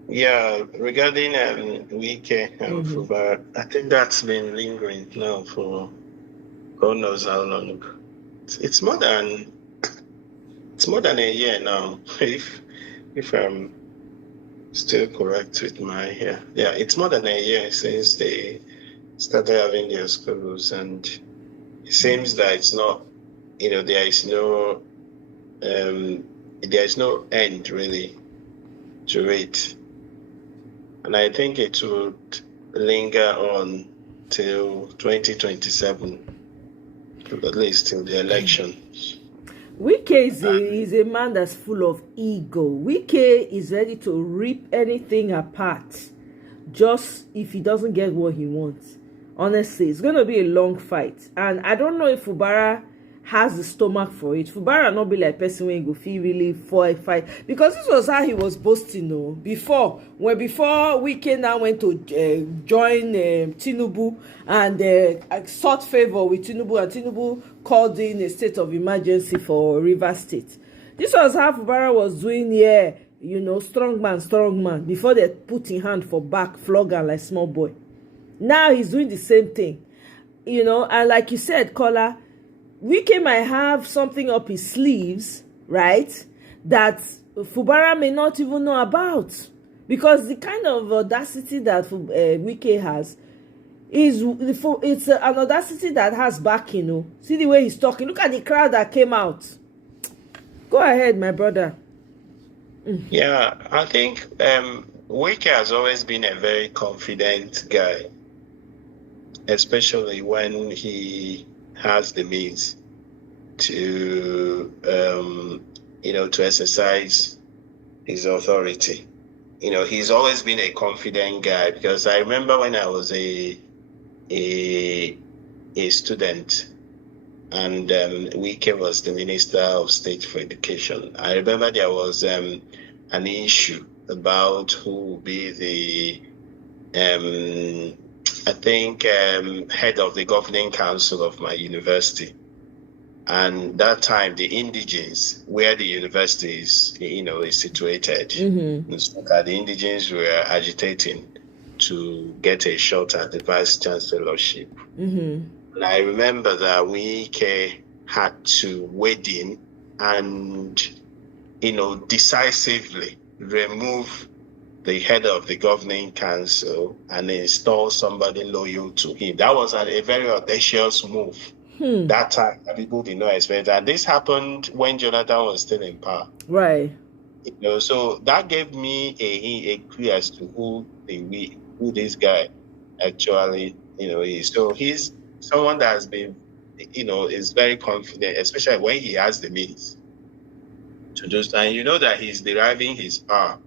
Yeah, regarding Wike Fubara, I think that's been lingering now for God knows how long. It's more than a year now. If I'm still correct with my yeah, it's more than a year since they started having their schools, and it seems that it's not, you know, there is no end really to it. And I think it would linger on till 2027, at least till the election. Wike is a man that's full of ego. Wike is ready to rip anything apart just if he doesn't get what he wants. Honestly, it's going to be a long fight. And I don't know if Fubara has the stomach for it. Fubara not be like person when go feel really fight, because this was how he was boasting before Wike now went to join Tinubu and sought favor with Tinubu, and Tinubu called in a state of emergency for Rivers State. This was how Fubara was doing here, you know, strong man before they put in hand for back, flog him like small boy. Now he's doing the same thing, you know. And like you said, Kola, Wike might have something up his sleeves, right, that Fubara may not even know about, because the kind of audacity that Wike has it's an audacity that has back, you know. See the way he's talking. Look at the crowd that came out. Go ahead, my brother. Yeah, I think Wike has always been a very confident guy, especially when he has the means to, you know, to exercise his authority. You know, he's always been a confident guy, because I remember when I was a student and Wike was the Minister of State for Education. I remember there was an issue about who would be the head of the governing council of my university. And that time, the indigenes, where the university is, you know, is situated, the indigenes were agitating to get a shot at the vice chancellorship. And I remember that Wike had to wade in and, you know, decisively remove the head of the governing council and install somebody loyal to him. That was a very audacious move. That time, people did not expect that. This happened when Jonathan was still in power. Right. You know, so that gave me a clue as to who this guy actually, you know, is. So he's someone that has been, you know, is very confident, especially when he has the means to do. And you know that he's deriving his power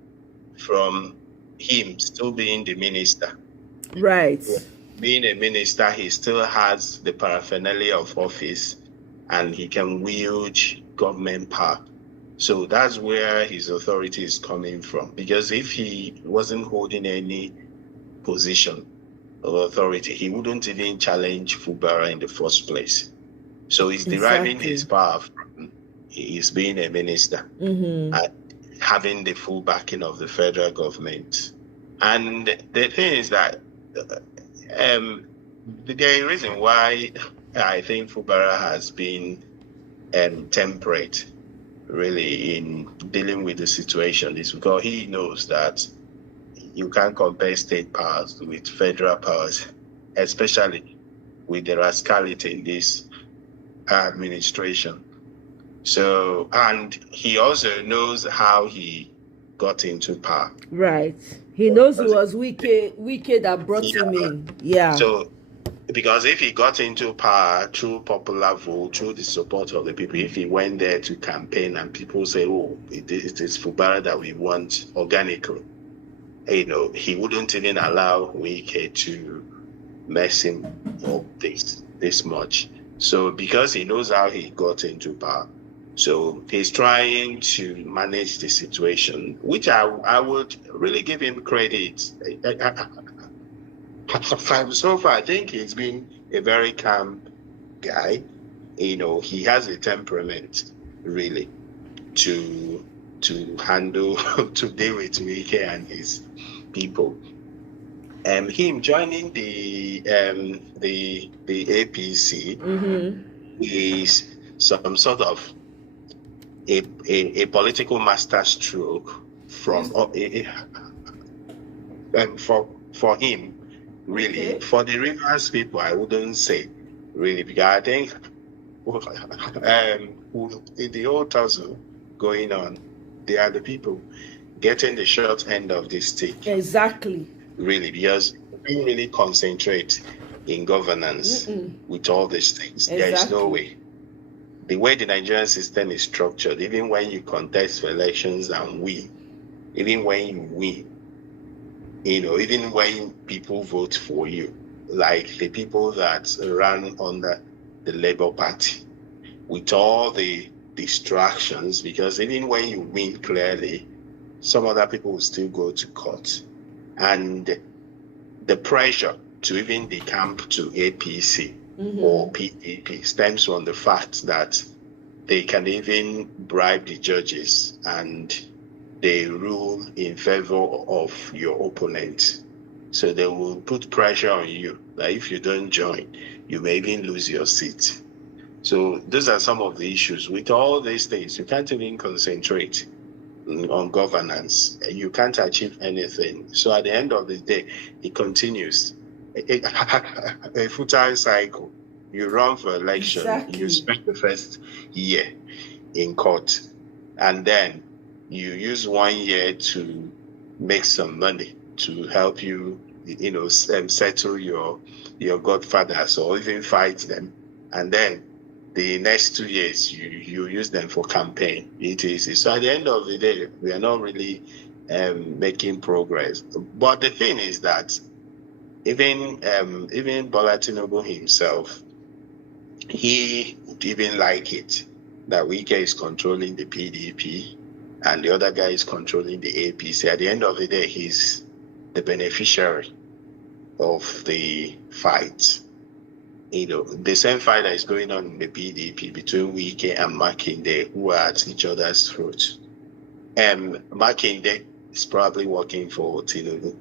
from him still being the minister. Right. Being a minister, he still has the paraphernalia of office and he can wield government power. So that's where his authority is coming from. Because if he wasn't holding any position of authority, he wouldn't even challenge Fubara in the first place. So he's deriving his power from his being a minister and having the full backing of the federal government. And the thing is that the reason why I think Fubara has been temperate, really, in dealing with the situation. Is because he knows that you can't compare state powers with federal powers, especially with the rascality in this administration. So, and he also knows how he got into power. Right. He knows it was Wike that brought him in. Yeah. So, because if he got into power through popular vote, through the support of the people, if he went there to campaign and people say, oh, it is Fubara that we want organically, he wouldn't even allow Wike to mess him up this much. So because he knows how he got into power, so he's trying to manage the situation, which I would really give him credit. So far, I think he's been a very calm guy. He has a temperament, really, to handle, to deal with Wike and his people. Him joining the APC is some sort of a political masterstroke from for him, really. Okay. For the Rivers people, I wouldn't say really, because I think in the whole tussle going on, they are the people getting the short end of the stick. Exactly. Really, because we really concentrate in governance with all these things. Exactly. There is no way. The way the Nigerian system is structured, even when you contest for elections and win, even when you win, even when people vote for you, like the people that run under the Labour Party, with all the distractions, because even when you win clearly, some other people will still go to court. And the pressure to even decamp to APC or PDP stems from the fact that they can even bribe the judges and they rule in favor of your opponent. So they will put pressure on you that if you don't join, you may even lose your seat. So those are some of the issues. With all these things, you can't even concentrate on governance. You can't achieve anything. So at the end of the day, it continues. A futile cycle. You run for election, exactly. You spend the first year in court, and then you use 1 year to make some money to help you, settle your godfathers or even fight them, and then the next 2 years you use them for campaign. So at the end of the day, we are not really making progress. But the thing is that even Bola Tinubu himself, he would even like it that Wike is controlling the PDP and the other guy is controlling the APC. At the end of the day, he's the beneficiary of the fight. The same fight that is going on in the PDP between Wike and Makinde, who are at each other's throat. Makinde is probably working for Tinubu.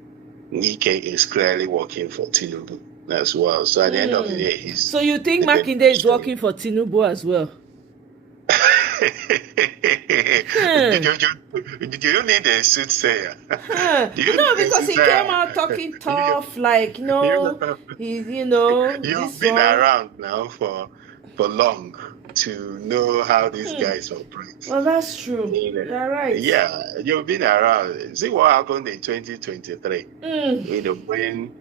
Wike is clearly working for Tinubu as well. So at the end of the day, he's... So you think Makinde is working for Tinubu as well? Do you need a soothsayer? No, because he came out talking tough, like, he's, You've been around now for long to know how these guys operate. Well, that's true. You're right. Yeah, you've been around. See what happened in 2023. When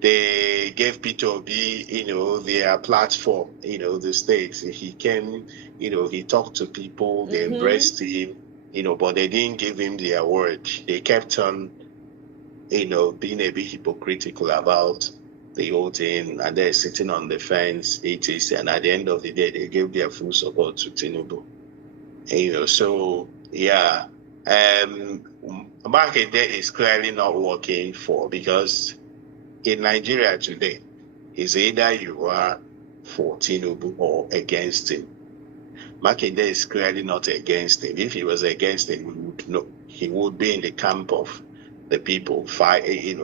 they gave Peter Obi, their platform, the stakes. He came, he talked to people, they embraced him, but they didn't give him their word. They kept on, being a bit hypocritical about the whole thing, and they're sitting on the fence, and at the end of the day, they gave their full support to Tinubu. So, yeah, Makinde is clearly not working because in Nigeria today, it's either you are for Tinubu or against him. Makinde is clearly not against him. If he was against him, we would know. He would be in the camp of the people fighting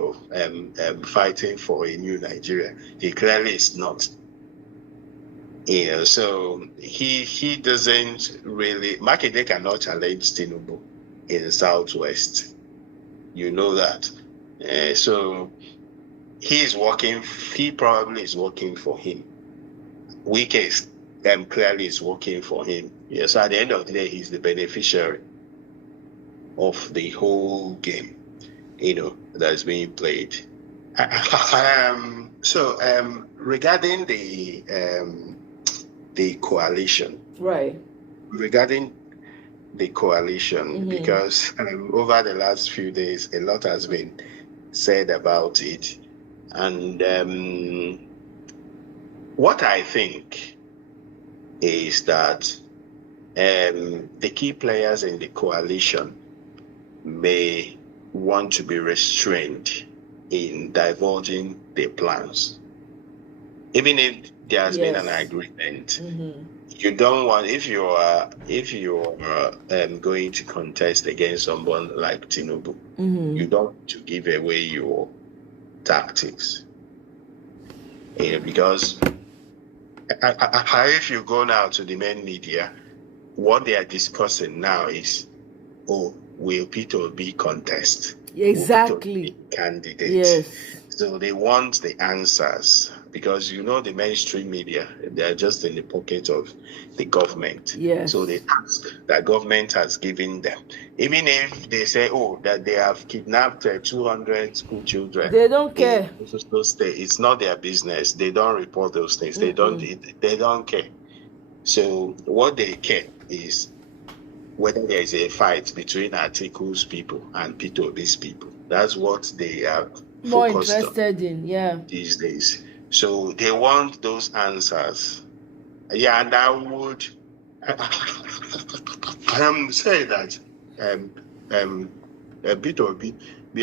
for a new Nigeria. He clearly is not. So he doesn't really. Makinde cannot challenge Tinubu in the Southwest. You know that. So he probably is working for him. Wike clearly is working for him. So at the end of the day, he's the beneficiary of the whole game, that's being played. Regarding the coalition. Right. Regarding the coalition, because over the last few days, a lot has been said about it. And what I think is that the key players in the coalition may want to be restrained in divulging their plans. Even if there has been an agreement, you don't want, if you're going to contest against someone like Tinubu, you don't want to give away your tactics. Because if you go now to the main media, what they are discussing now is, will Peter Obi contest? Exactly. Candidate. Yes. So they want the answers, because the mainstream media, they're just in the pocket of the government. Yes. So they ask that government has given them. Even if they say, that they have kidnapped 200 school children. They don't care. It's not their business. They don't report those things. They don't care. So what they care is whether there is a fight between Atiku's people and Peter Obi's people. That's what they are more focused interested in, these days. So they want those answers. Yeah, and I would say that Peter Obi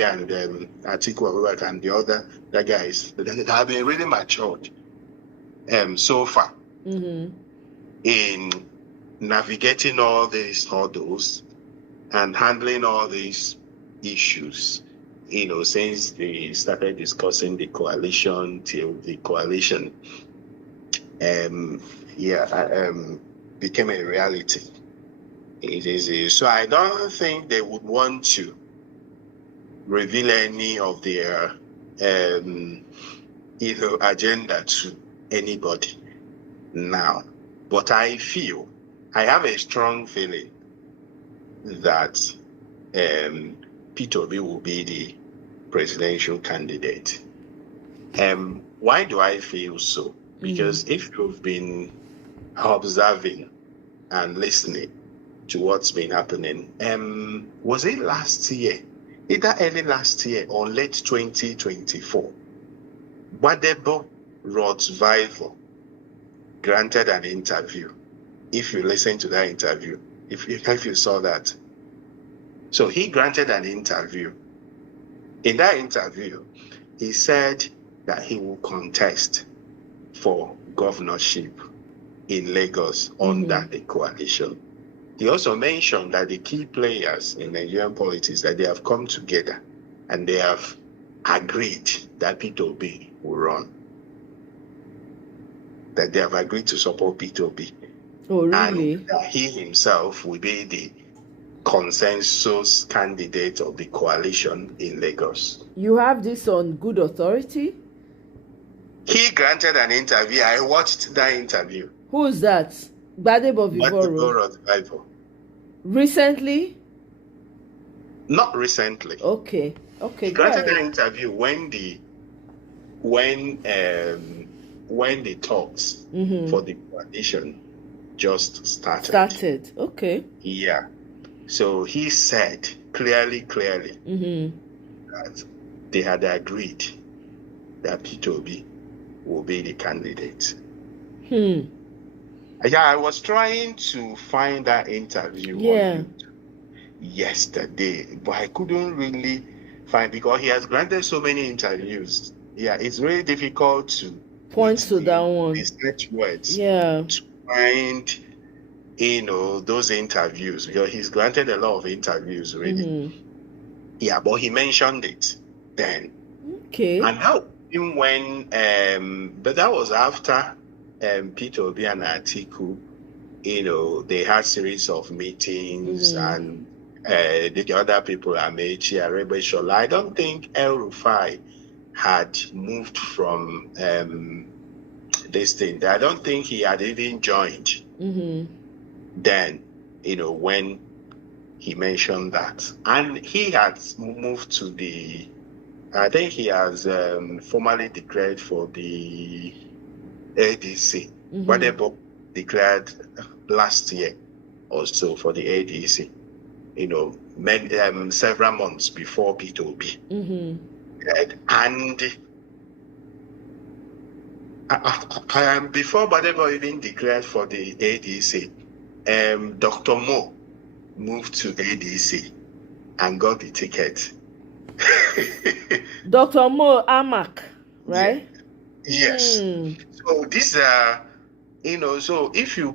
and Atiku Abubakar and the other guys, they have been really matured so far in navigating all these hurdles and handling all these issues, since they started discussing the coalition till the coalition became a reality. So I don't think they would want to reveal any of their agenda to anybody now. But I have a strong feeling that Peter Obi will be the presidential candidate. Why do I feel so? Because if you've been observing and listening to what's been happening, was it last year, either early last year or late 2024, Badebo Rodsvival granted an interview. If you listen to that interview, if you saw that. So he granted an interview. In that interview, he said that he will contest for governorship in Lagos under the coalition. He also mentioned that the key players in Nigerian politics, that they have come together and they have agreed that Peter Obi will run. That they have agreed to support Peter Obi. Oh, really? And that he himself will be the consensus candidate of the coalition in Lagos. You have this on good authority? He granted an interview. I watched that interview. Who is that? Badebo Vivoro. Recently? Not recently. Okay. He granted an interview when the talks for the coalition just started. Okay. Yeah. So he said clearly that they had agreed that Peter Obi will be the candidate. Yeah, I was trying to find that interview yesterday, but I couldn't really find, because he has granted so many interviews. Yeah, it's really difficult to point to that one. The search words. Yeah. To find, those interviews, because he's granted a lot of interviews really. Yeah, but he mentioned it then. Okay. And now, even when, but that was after Peter Obi and Atiku, they had series of meetings, and the other people, Amechi, Arebe Shola. I don't think El Rufai had moved from this thing. I don't think he had even joined then, when he mentioned that. And he had moved to I think he has formally declared for the ADC. Whatever declared last year or so for the ADC, several months before Peter Obi. And before Badebo even declared for the ADC, Dr. Mo moved to ADC and got the ticket. Dr. Mo Amak, right? Yes. So these are, so if you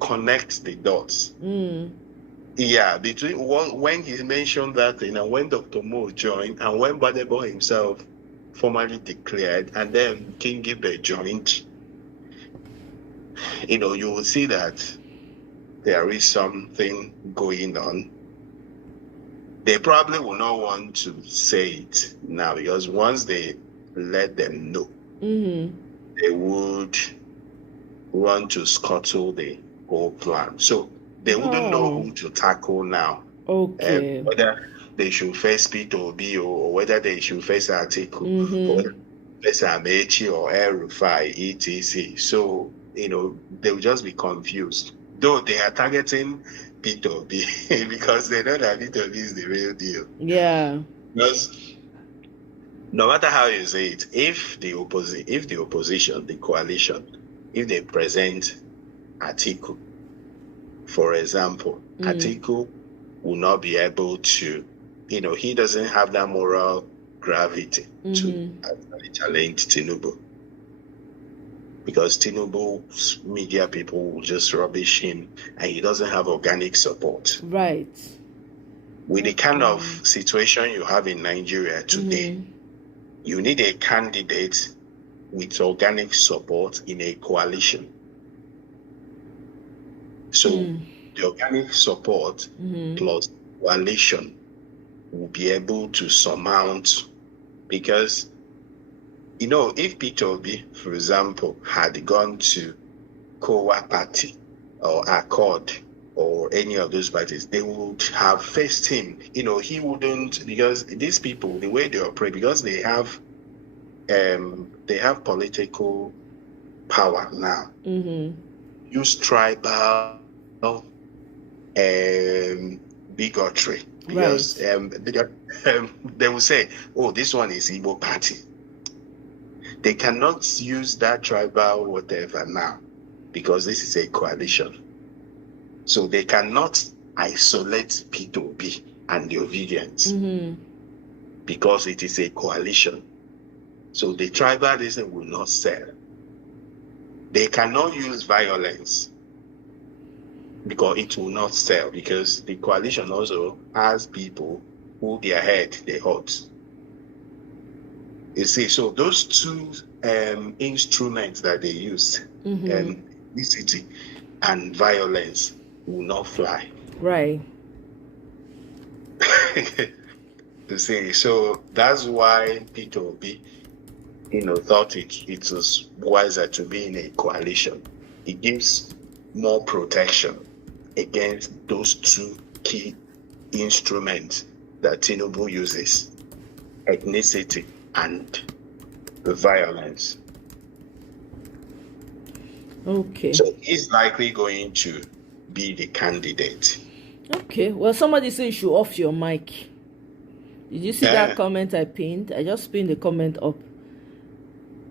connect the dots, between when he mentioned that thing and when Dr. Mo joined and when Badebo himself formally declared and then King Gibe joined, you will see that there is something going on. They probably will not want to say it now because once they let them know, they would want to scuttle the whole plan. So they wouldn't know who to tackle now. Okay. Whether they should face Peter Obi or whether they should face Atiku or face Amechi or El Rufai, etc. So, they will just be confused. Though they are targeting Peter Obi because they know that Peter Obi is the real deal. Yeah. Because no matter how you say it, if the opposition, the coalition, if they present Atiku, for example, Atiku will not be able to, he doesn't have that moral gravity to actually challenge Tinubu. Because Tinubu's media people will just rubbish him and he doesn't have organic support. Right. With the kind of situation you have in Nigeria today, you need a candidate with organic support in a coalition. So the organic support plus coalition will be able to surmount, because if Peter Obi, for example, had gone to Kowa Party or Accord or any of those parties, they would have faced him. He wouldn't, because these people, the way they operate, because they have political power now. Use tribal bigotry. Because they will say, oh, this one is Igbo party. They cannot use that tribal whatever now because this is a coalition. So they cannot isolate P2B and the Ovidians because it is a coalition. So the tribalism will not sell. They cannot use violence because it will not sell, because the coalition also has people who their head they hurt. You see, so those two instruments that they use, ethnicity and violence, will not fly. Right. You see, so that's why Peter Obi, thought it was wiser to be in a coalition. It gives more protection against those two key instruments that Tinubu uses: ethnicity and violence. Okay. So he's likely going to be the candidate. Okay. Well, somebody said you should off your mic. Did you see that comment I pinned? I just pinned the comment up.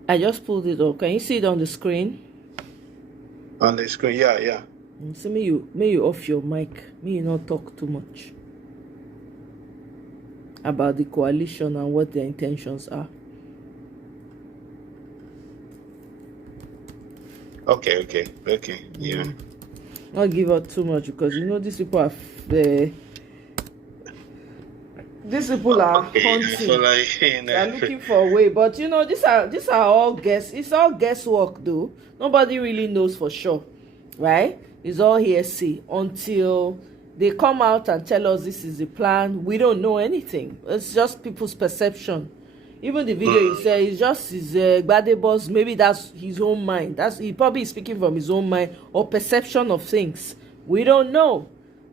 I just pulled it up. Can you see it on the screen? On the screen, yeah. So may you off your mic. May you not talk too much about the coalition and what their intentions are. Okay, yeah. Not give out too much, because these people are these people are hunting. They're looking for a way. But you know, these are all guess. It's all guesswork, though. Nobody really knows for sure, right? It's all hearsay until they come out and tell us this is the plan. We don't know anything. It's just people's perception. Even the video you say is just his Gbadebo's. Maybe that's his own mind. He probably is speaking from his own mind or perception of things. We don't know.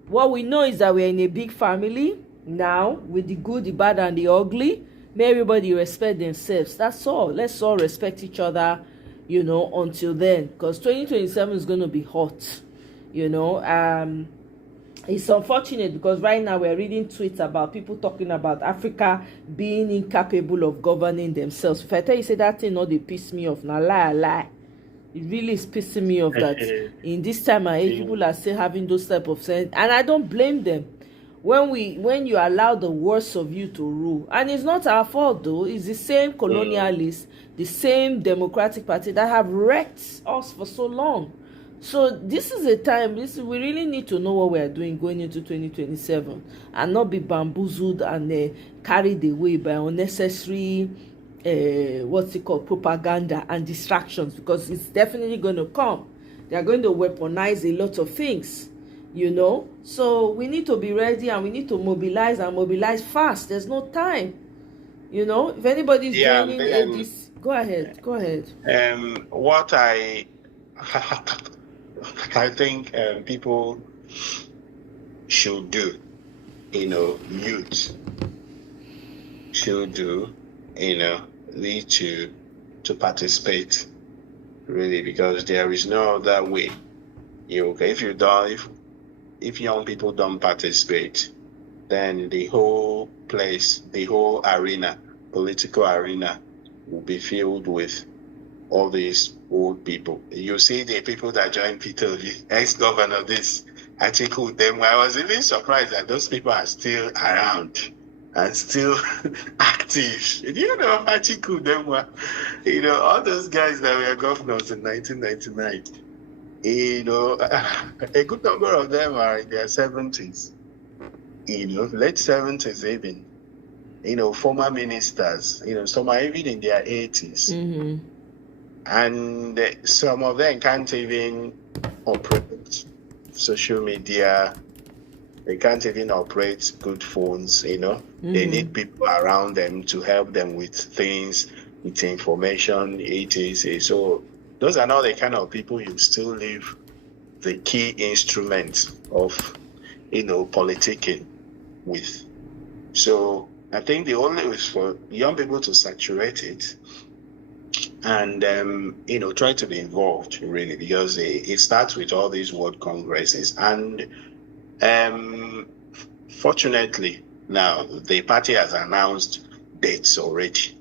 What we know is that we're in a big family now with the good, the bad, and the ugly. May everybody respect themselves. That's all. Let's all respect each other, you know, until then. Because 2027 is going to be hot, you know. It's unfortunate because right now we're reading tweets about people talking about Africa being incapable of governing themselves. If I tell you, say that thing, they piss me off. Now, lie. It really is pissing me off that in this time of age, people are still having those type of sense. And I don't blame them. When you allow the worst of you to rule, and it's not our fault though, it's the same colonialists, the same Democratic Party that have wrecked us for so long. So this is a time, we really need to know what we are doing going into 2027 and not be bamboozled and carried away by unnecessary propaganda and distractions, because it's definitely going to come. They are going to weaponize a lot of things, you know. So we need to be ready and we need to mobilize and mobilize fast. There's no time, you know. If anybody's joining this, go ahead. What I think people should do, you know, youth should do, you know, need to participate, really, because there is no other way. If young people don't participate, then the whole place, the whole arena, political arena, will be filled with all these old people. You see the people that joined Peter, the ex-governor, this Atiku, them. I was even surprised that those people are still around and still active. You know, Atiku, them were, you know, all those guys that were governors in 1999. You know, a good number of them are in their 70s. You know, late 70s even. You know, former ministers. You know, some are even in their 80s. Mm-hmm. And some of them can't even operate social media. They can't even operate good phones, you know. Mm-hmm. They need people around them to help them with things, with information, etc. So those are not the kind of people you still leave the key instruments of, you know, politicking with. So I think the only way is for young people to saturate it and, you know, try to be involved, really, because it starts with all these world congresses. And fortunately, now the party has announced dates already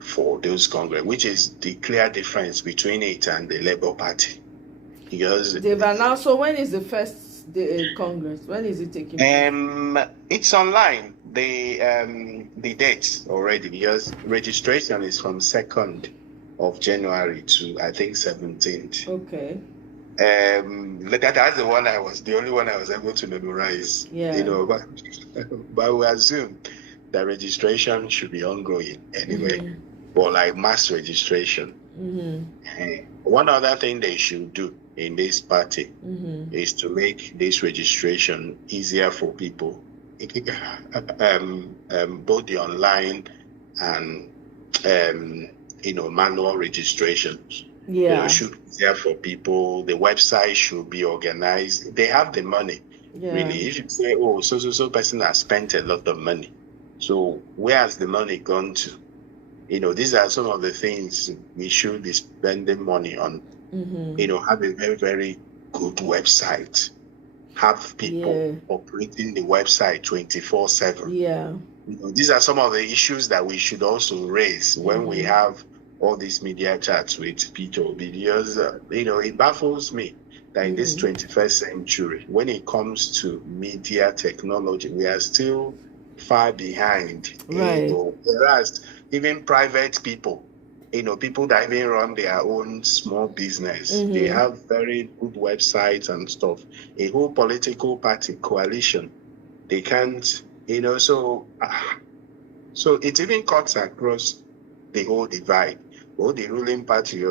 for those congress, which is the clear difference between it and the Labour Party. Because they've announced. So when is the first congress? When is it taking place? It's online. The dates already, because registration is from 2nd of January to, I think, 17th. Okay. That's the only one I was able to memorize. Yeah. You know, but we assume that registration should be ongoing anyway, mm-hmm. or like mass registration. Mm-hmm. One other thing they should do in this party mm-hmm. is to make this registration easier for people, both the online and you know, manual registrations. Yeah. You know, should be there for people. The website should be organized. They have the money. Yeah. Really, if you say, oh, so person has spent a lot of money, so where has the money gone to? You know, these are some of the things we should be spending money on. Mm-hmm. You know, have a very, very good website. Have people operating the website 24/7. Yeah. You know, these are some of the issues that we should also raise when we have all these media chats with Peter, because you know, it baffles me that in this 21st century, when it comes to media technology, we are still far behind. Right. You know, whereas even private people, you know, people that even run their own small business, they have very good websites and stuff. A whole political party coalition, they can't So it even cuts across the whole divide, or the ruling party,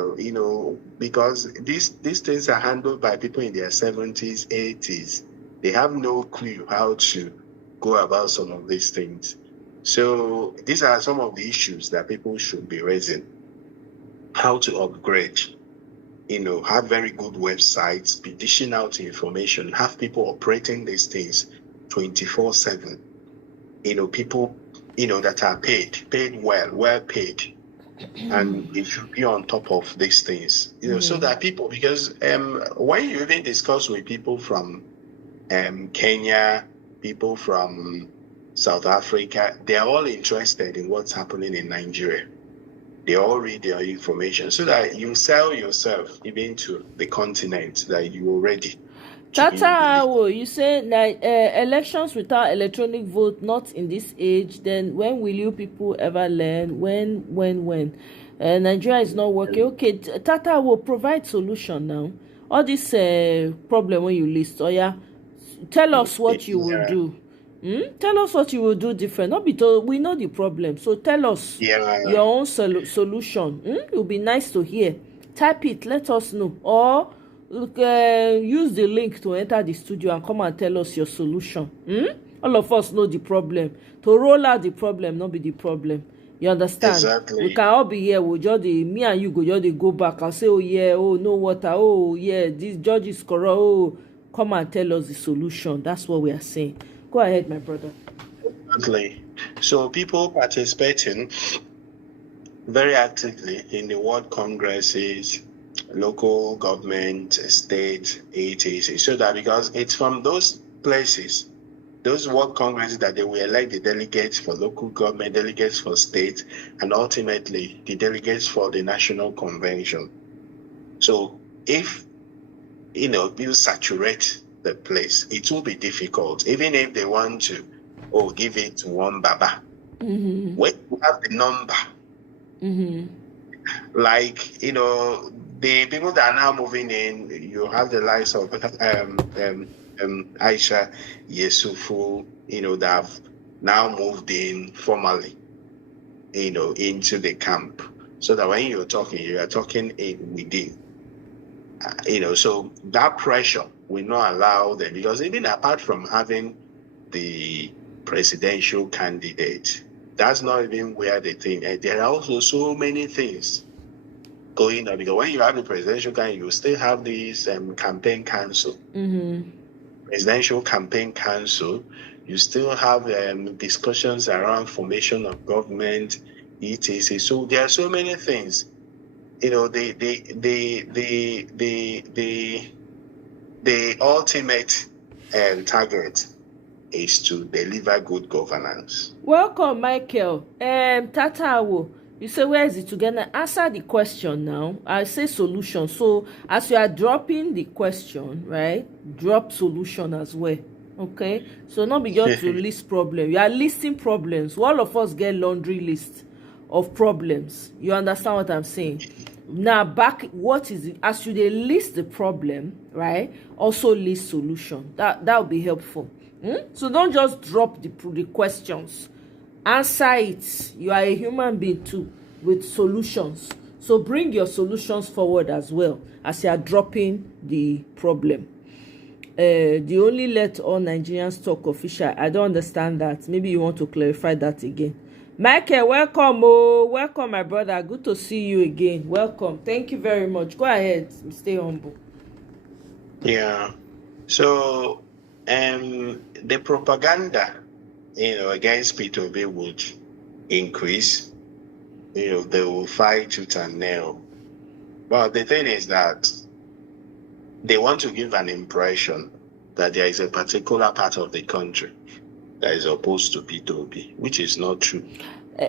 because these things are handled by people in their 70s, 80s. They have no clue how to go about some of these things. So these are some of the issues that people should be raising. How to upgrade, have very good websites, be dishing out information, have people operating these things 24/7. People, that are paid well paid. And it should be on top of these things, so that people, because when you even discuss with people from Kenya, people from South Africa, they're all interested in what's happening in Nigeria. They all read their information so that you sell yourself even to the continent that you are ready. Tata, you say elections without electronic vote not in this age. Then when will you people ever learn? When? Nigeria is not working. Okay, Tata will provide solution now. All this problem when you list. Oh yeah, tell us what you will do. Tell us what you will do different. Not because we know the problem. So tell us your own solution. It will be nice to hear. Type it. Let us know. Or use the link to enter the studio and come and tell us your solution. All of us know the problem. To roll out the problem, not be the problem. You understand? Exactly. We can all be here. We just me and you go back and say, oh yeah, oh no water, oh yeah, this judge is corrupt. Oh, come and tell us the solution. That's what we are saying. Go ahead, my brother. Exactly. So people participating very actively in the World Congresses, local government, state, etc. So that because it's from those places, those World Congresses, that they will elect the delegates for local government, delegates for state, and ultimately the delegates for the National Convention. So if you saturate the place, it will be difficult, even if they want to give it to one Baba. When you have the number, like the people that are now moving in, you have the likes of Aisha Yesufu, that have now moved in formally, into the camp, so that when you are talking within. So that pressure will not allow them, because even apart from having the presidential candidate, that's not even where the thing. There are also so many things going on, because when you have the presidential candidate, you still have this campaign council, presidential campaign council. You still have discussions around formation of government, etc. So there are so many things. The ultimate target is to deliver good governance. Welcome, Michael. Tatawo, you say where is it together? Answer the question now. I say solution. So as you are dropping the question, right? Drop solution as well. Okay. So not be just to list problem. You are listing problems. All of us get laundry list of problems. You understand what I'm saying? Now back, what is it? As you they list the problem, right? Also list solution. That will be helpful. So don't just drop the questions. Answer it. You are a human being too, with solutions. So bring your solutions forward as well as you are dropping the problem. The only let all Nigerians talk official. I don't understand that. Maybe you want to clarify that again. Michael, welcome. Welcome, my brother. Good to see you again. Welcome. Thank you very much. Go ahead. Stay humble. Yeah. So, the propaganda, against P2B would increase. They will fight tooth and nail. But the thing is that they want to give an impression that there is a particular part of the country that is opposed to P2B, which is not true.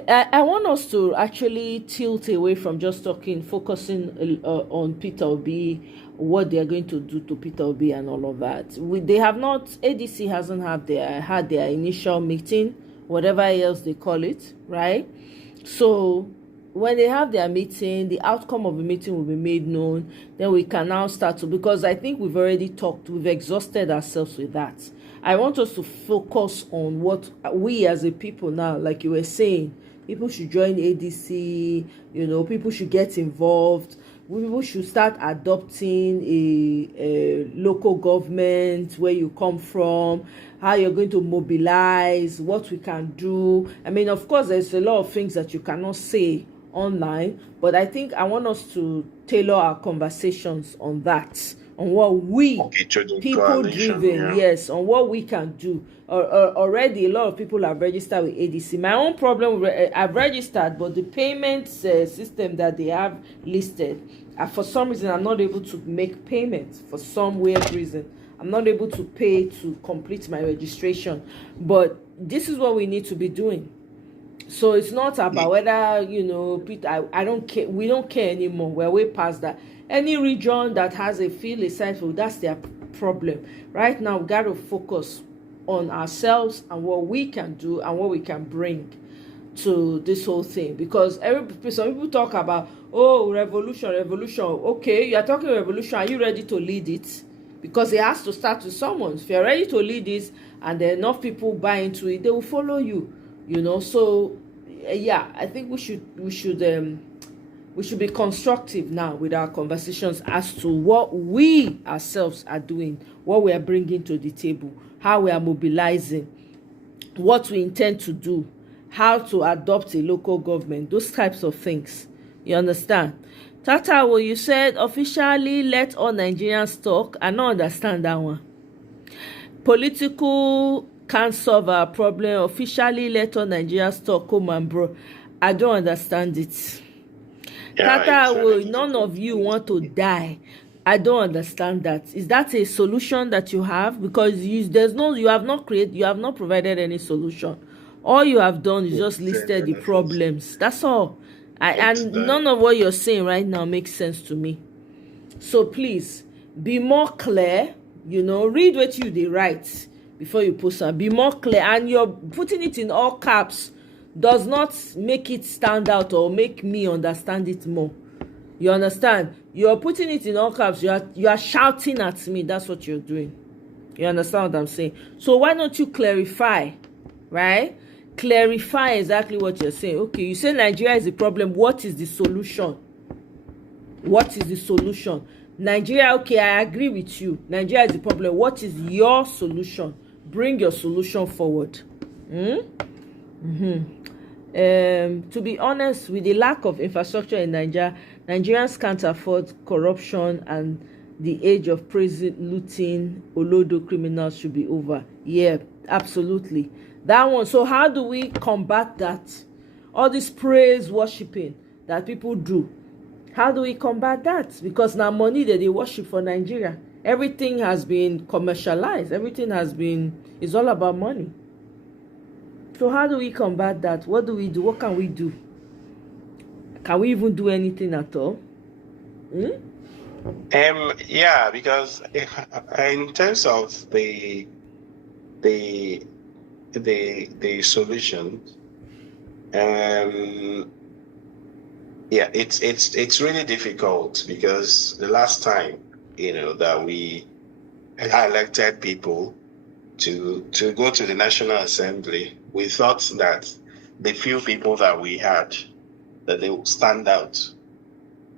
I want us to actually tilt away from just focusing on Peter Obi, what they are going to do to Peter Obi and all of that. They have not, ADC hasn't had their initial meeting, whatever else they call it, right? So when they have their meeting, the outcome of the meeting will be made known. Then we can now start to, because I think we've already talked, we've exhausted ourselves with that. I want us to focus on what we as a people now, like you were saying, people should join ADC, people should get involved. People should start adopting a local government, where you come from, how you're going to mobilize, what we can do. I mean, of course, there's a lot of things that you cannot say online, but I think I want us to tailor our conversations on that, on what we, people driven, yes, on what we can do. Already a lot of people have registered with ADC. My own problem, I've registered, but the payment system that they have listed, for some reason I'm not able to make payments. For some weird reason I'm not able to pay to complete my registration. But this is what we need to be doing. So it's not about whether, I don't care. We don't care anymore. We're way past that. Any region that has a field aside for, that's their problem. Right now, we got to focus on ourselves and what we can do and what we can bring to this whole thing. Because some people talk about, revolution. Okay, you're talking revolution. Are you ready to lead it? Because it has to start with someone. If you're ready to lead this and there are enough people buy into it, they will follow you. So I think we should be constructive now with our conversations as to what we ourselves are doing, what we are bringing to the table, how we are mobilizing, what we intend to do, how to adopt a local government, those types of things. You understand? Tata, well, you said officially let all Nigerians talk. I don't understand that one. Political can't solve our problem. Officially let all Nigerians talk. Come on, bro. I don't understand it. Tata, well, none of you want to die. I don't understand that. Is that a solution that you have? Because you have not provided any solution. All you have done is just listed the problems. That's all. And none of what you're saying right now makes sense to me. So please be more clear. Read what they write before you post it. Be more clear, and you're putting it in all caps does not make it stand out or make me understand it more. You understand? You're putting it in all caps. You are shouting at me. That's what you're doing. You understand what I'm saying? So why don't you clarify, right? Clarify exactly what you're saying. Okay, you say Nigeria is the problem. What is the solution? What is the solution? Nigeria, okay, I agree with you. Nigeria is the problem. What is your solution? Bring your solution forward. To be honest, with the lack of infrastructure in Nigeria, Nigerians can't afford corruption, and the age of prison looting Olodo criminals should be over. Yeah, absolutely. That one. So how do we combat that? All this praise worshiping that people do. How do we combat that? Because now money that they worship for Nigeria. Everything has been commercialized. It's all about money. So how do we combat that? What do we do? What can we do? Can we even do anything at all? Because in terms of the solution, it's really difficult, because the last time that we elected people to go to the National Assembly, we thought that the few people that we had, that they would stand out,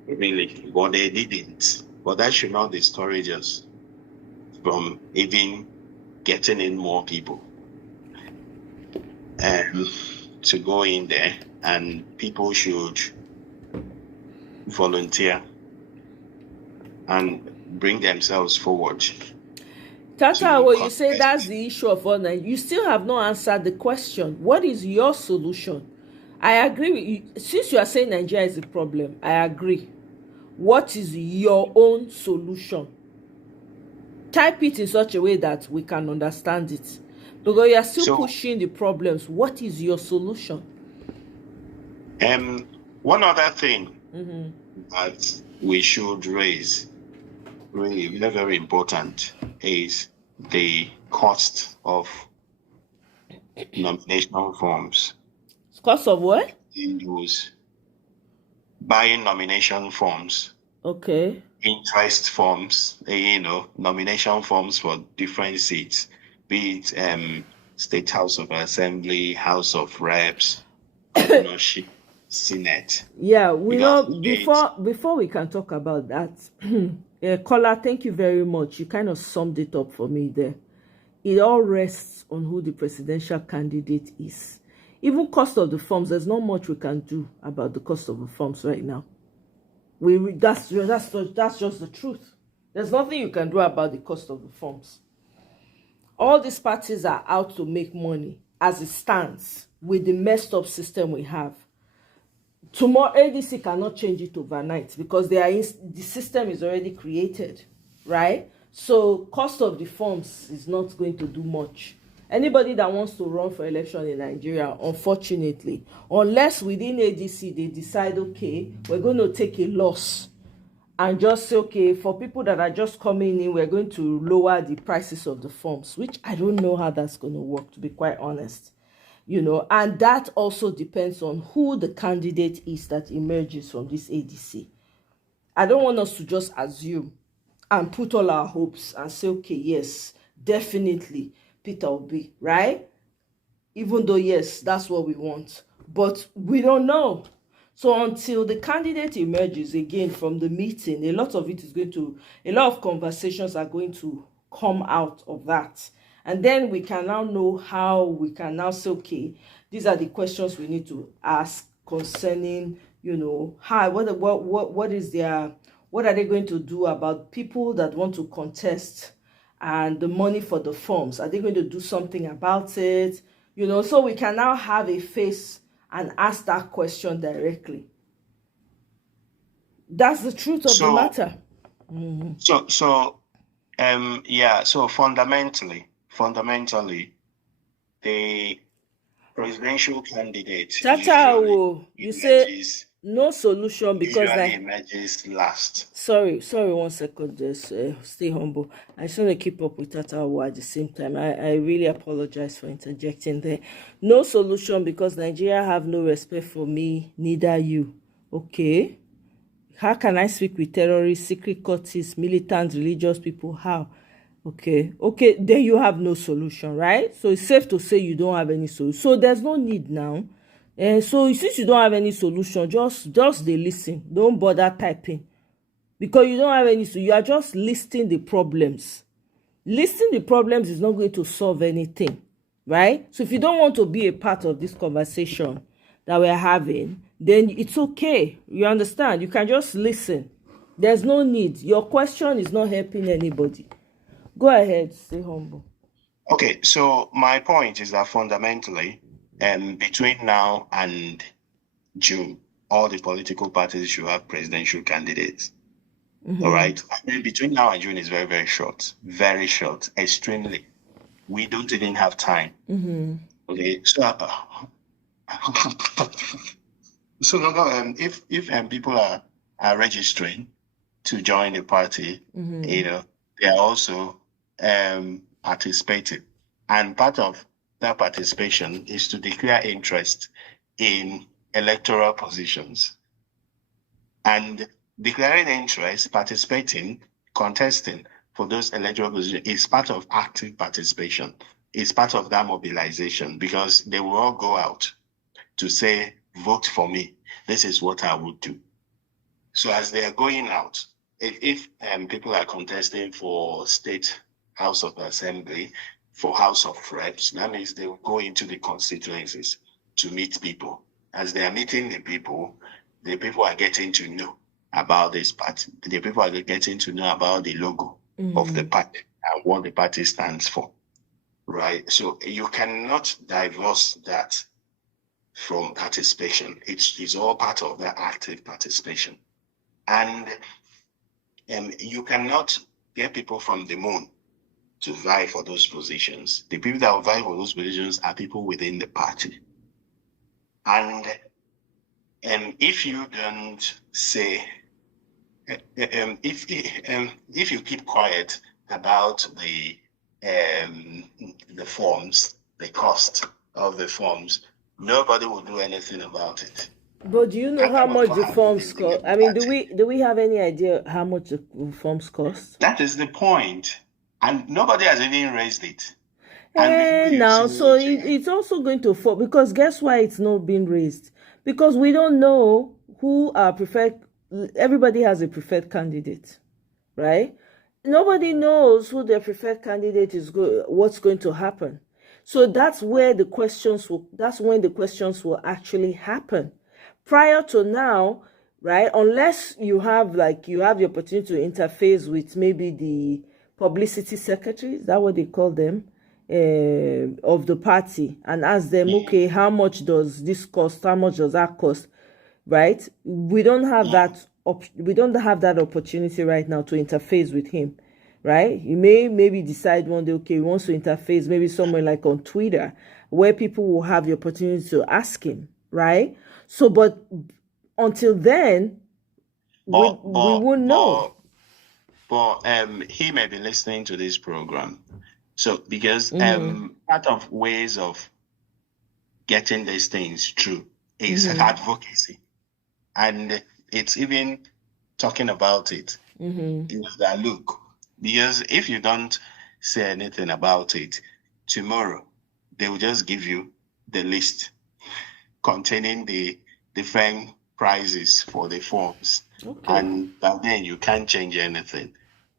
really, but they didn't. But that should not discourage us from even getting in more people to go in there, and people should volunteer and bring themselves forward. Tata, well, you say that's the issue of all night. You still have not answered the question. What is your solution? I agree with you. Since you are saying Nigeria is the problem, I agree. What is your own solution? Type it in such a way that we can understand it. Because you are still pushing the problems. What is your solution? One other thing that we should raise, really very, very important, is the cost of nomination forms. Cost of what? Buying nomination forms. Okay. Interest forms, nomination forms for different seats. be it State House of Assembly, House of Reps, Governorship, Senate. Yeah, we Because know before we can talk about that, Kola, thank you very much. You kind of summed it up for me there. It all rests on who the presidential candidate is. Even cost of the forms, there's not much we can do about the cost of the forms right now. That's just the truth. There's nothing you can do about the cost of the forms. All these parties are out to make money as it stands with the messed up system we have. Tomorrow, ADC cannot change it overnight because the system is already created, right? So cost of the forms is not going to do much. Anybody that wants to run for election in Nigeria, unfortunately, unless within ADC they decide, okay, we're going to take a loss and just say, okay, for people that are just coming in, we're going to lower the prices of the forms, which I don't know how that's going to work, to be quite honest. You know, and that also depends on who the candidate is that emerges from this ADC. I don't want us to just assume and put all our hopes and say, okay, yes, definitely Peter Obi, right? Even though, yes, that's what we want. But we don't know. So until the candidate emerges again from the meeting, a lot of conversations are going to come out of that. And then we can now know how we can now say, okay, these are the questions we need to ask concerning, you know, how, what are they going to do about people that want to contest and the money for the forms? Are they going to do something about it? You know, so we can now have a face and ask that question directly. That's the truth of the matter. Mm-hmm. So fundamentally, the presidential candidate you say no solution because usually emerges last. Sorry, 1 second. Just stay humble. I just want to keep up with Tatawo at the same time. I really apologize for interjecting there. No solution because Nigeria have no respect for me, neither you. Okay. How can I speak with terrorists, secret cultists, militants, religious people? How? Okay, then you have no solution, right? So it's safe to say you don't have any solution. So there's no need now. So since you don't have any solution, just they listen. Don't bother typing. Because you don't have any solution. You are just listing the problems. Listing the problems is not going to solve anything, right? So if you don't want to be a part of this conversation that we're having, then it's okay. You understand? You can just listen. There's no need. Your question is not helping anybody. Go ahead, stay humble. Okay, so my point is that fundamentally, between now and June, all the political parties should have presidential candidates. Mm-hmm. All right? And then between now and June is very, very short. Very short. Extremely. We don't even have time. Mm-hmm. Okay, so if people are registering to join the party, mm-hmm. you know, they are also participating. And part of that participation is to declare interest in electoral positions. And declaring interest, participating, contesting for those electoral positions is part of active participation. It's part of that mobilization because they will all go out to say, vote for me. This is what I would do. So as they are going out, if people are contesting for State House of Assembly, for House of Reps, that means they will go into the constituencies to meet people. As they are meeting the people are getting to know about this party. The people are getting to know about the logo mm-hmm. of the party and what the party stands for, right? So you cannot divorce that from participation. It's all part of the active participation. And you cannot get people from the moon to vie for those positions. The people that will vie for those positions are people within the party. And if you don't say, if you keep quiet about the forms, the cost of the forms, nobody will do anything about it. But do you know how much the forms cost? I mean, do we have any idea how much the forms cost? That is the point. And nobody has even raised it. Now, so it's also going to fall, because guess why it's not being raised? Because we don't know who our preferred. Everybody has a preferred candidate, right? Nobody knows who their preferred candidate is. What's going to happen? So that's where the questions will. That's when the questions will actually happen. Prior to now, right? Unless you have the opportunity to interface with maybe the publicity secretary. Is that what they call them? Of the party, and ask them, okay, how much does this cost? How much does that cost? Right? We don't have that. We don't have that opportunity right now to interface with him. Right? He may maybe decide one day, okay, he wants to interface maybe somewhere like on Twitter, where people will have the opportunity to ask him. Right? So, but until then, we won't know. But he may be listening to this program. So, because part of ways of getting these things through is advocacy. And it's even talking about it. That look, because if you don't say anything about it, tomorrow they will just give you the list containing the different prices for the forms. Okay. And then you can't change anything.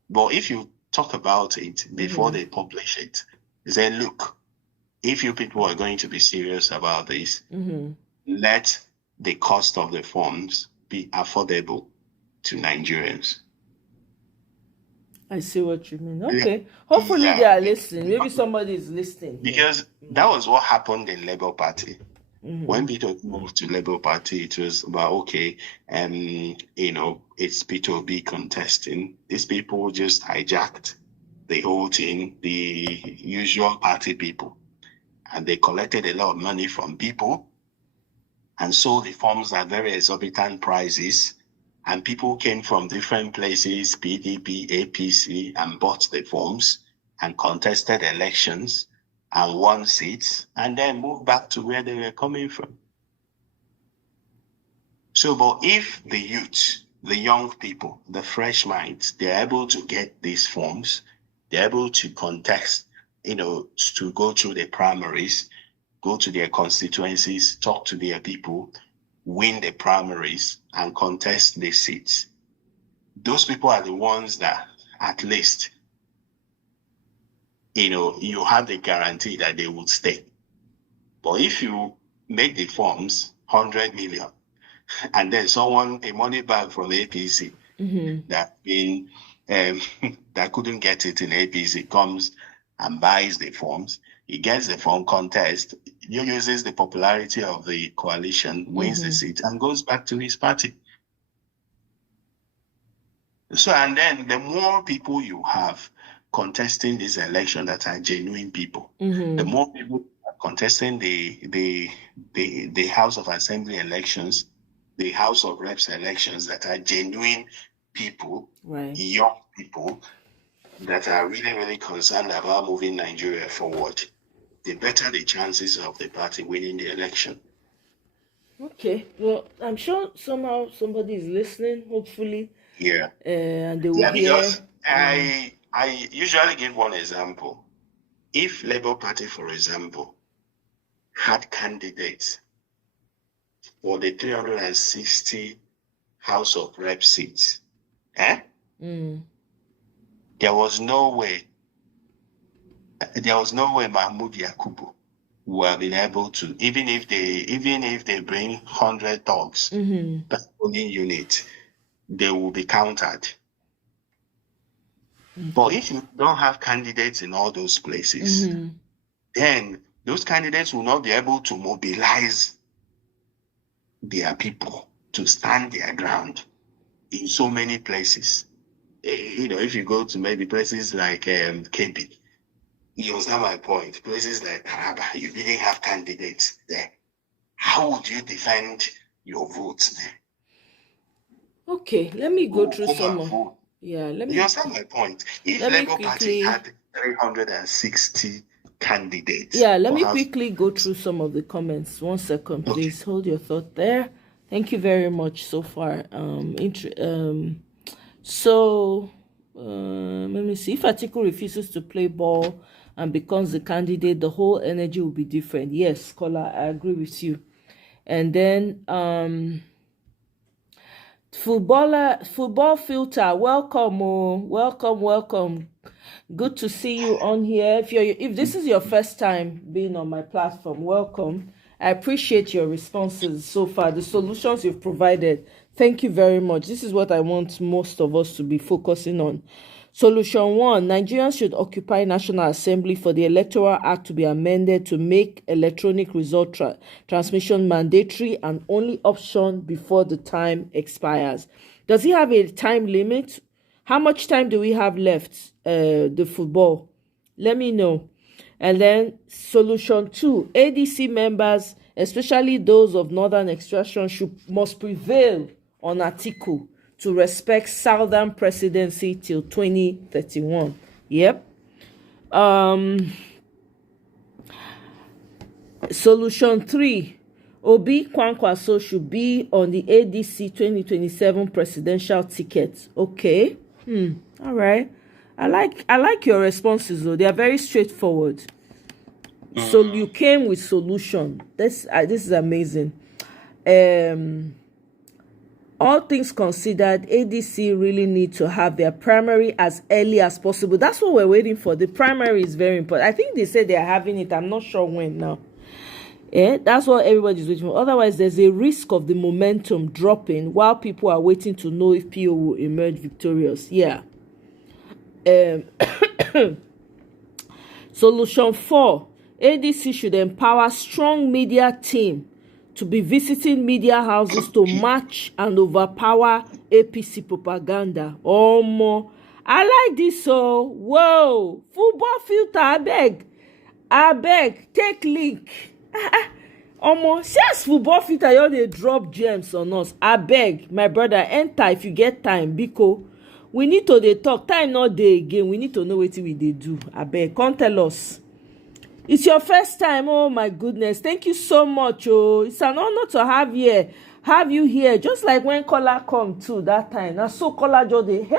But if you talk about it before they publish it, say, look, if you people are going to be serious about this, let the cost of the forms be affordable to Nigerians. I see what you mean. Okay. Hopefully they are listening. Maybe somebody is listening. Because that was what happened in Labour Party. When Peter moved to Labour Party, it was about, okay, it's Peter Obi contesting. These people just hijacked the whole thing, the usual party people. And they collected a lot of money from people and sold the forms at very exorbitant prices. And people came from different places, PDP, APC, and bought the forms and contested elections and won seats, and then moved back to where they were coming from. So, but if the youth, the young people, the fresh minds, they're able to get these forms, they're able to contest, to go through the primaries, go to their constituencies, talk to their people, win the primaries, and contest the seats. Those people are the ones that, at least, you have the guarantee that they would stay. But if you make the forms 100 million, and then a money bag from APC that couldn't get it in APC comes and buys the forms, he gets the form contest, he uses the popularity of the coalition, wins the seat, and goes back to his party. So, and then the more people you have contesting this election that are genuine people, the more people are contesting the House of Assembly elections, the House of Reps elections that are genuine people, young people that are really, really concerned about moving Nigeria forward, the better the chances of the party winning the election. Okay, well, I'm sure somehow somebody is listening, hopefully. Yeah. And they will hear. Because I usually give one example. If Labour Party, for example, had candidates for the 360 House of Rep seats, there was no way Mahmoud Yakubu would have been able to, even if they bring 100 thugs, that polling unit, they will be countered. But if you don't have candidates in all those places, then those candidates will not be able to mobilize their people to stand their ground in so many places. If you go to maybe places like KB, you understand my point. Places like Taraba, you didn't have candidates there. How would you defend your votes there? Okay, let me go through some of. Yeah, let me. You understand my point? If Labour Party had 360 candidates. Yeah, let me quickly go through some of the comments. 1 second, please. Okay. Hold your thought there. Thank you very much so far. Let me see. If Atiku refuses to play ball and becomes the candidate, the whole energy will be different. Yes, scholar, I agree with you. And then football filter, welcome, welcome. Good to see you on here. If this is your first time being on my platform, welcome. I appreciate your responses so far, the solutions you've provided. Thank you very much. This is what I want most of us to be focusing on. Solution 1, Nigerians should occupy National Assembly for the Electoral Act to be amended to make electronic result transmission mandatory and only option before the time expires. Does it have a time limit? How much time do we have left, the football? Let me know. And then solution 2, ADC members, especially those of northern extraction, must prevail on article to respect Southern presidency till 2031. Yep. Solution 3, Obi Kwankwaso should be on the ADC 2027 presidential ticket. Okay. All right. I like your responses though. They are very straightforward. So you came with solution. This is amazing. All things considered, ADC really need to have their primary as early as possible. That's what we're waiting for. The primary is very important. I think they said they're having it. I'm not sure when now. Yeah, that's what everybody's waiting for. Otherwise, there's a risk of the momentum dropping while people are waiting to know if PO will emerge victorious. Yeah. Solution 4, ADC should empower strong media team to be visiting media houses to match and overpower APC propaganda. Oh, more. I like this. So, whoa, football filter, I beg, take link. Since football filter, you they drop gems on us. I beg, my brother, enter if you get time, because we need to dey talk. Time not day again. We need to know what we dey do. I beg, come tell us. It's your first time. Oh my goodness, thank you so much. Oh, it's an honor to have you here. Just like when Kola come too that time. Now so Kola just dey, hey,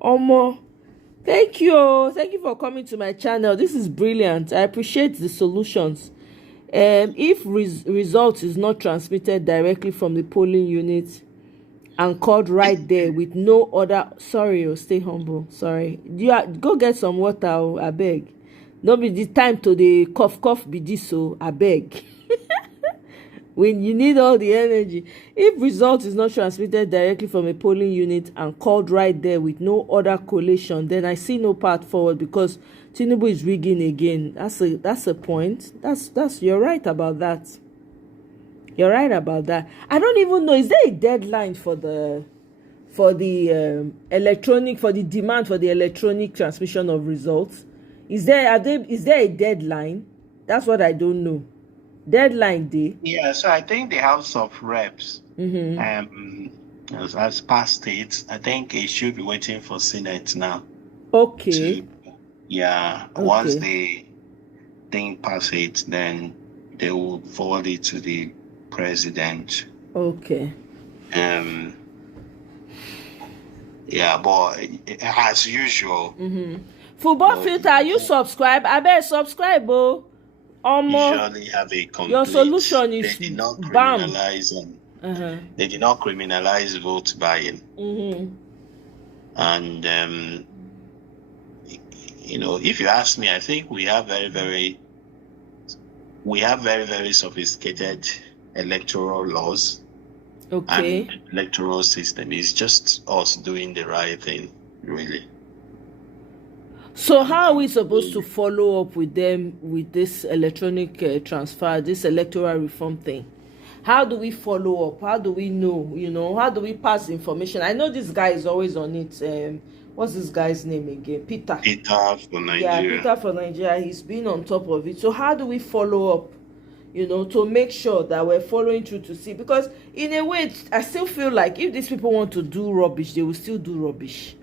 Omo. Thank you for coming to my channel. This is brilliant. I appreciate the solutions. If result is not transmitted directly from the polling unit and called right there with no other, sorry, stay humble. Sorry, go get some water. I beg. No be the time to the cough be this, so I beg. When you need all the energy. If result is not transmitted directly from a polling unit and called right there with no other collation, then I see no path forward because Tinubu is rigging again. That's a point. That's you're right about that. You're right about that. I don't even know. Is there a deadline for the electronic, for the demand for the electronic transmission of results? Is there a deadline? That's what I don't know. Deadline day. Yeah, so I think the House of Reps, as past states, I think it should be waiting for Senate now. Okay. Once they think pass it, then they will forward it to the president. Okay. But as usual. Football filter, you subscribe? I better subscribe, oh. Usually have a complete. Your solution is they did not bam. criminalize They did not criminalize vote buying. And if you ask me, I think we have very, very sophisticated electoral laws. Okay. And electoral system. It's just us doing the right thing, really. So how are we supposed to follow up with them with this electronic transfer, this electoral reform thing? How do we follow up? How do we know? How do we pass information? I know this guy is always on it. What's this guy's name again? Peter for Nigeria. Yeah, Peter for Nigeria. He's been on top of it. So how do we follow up? To make sure that we're following through to see, because in a way, I still feel like if these people want to do rubbish, they will still do rubbish.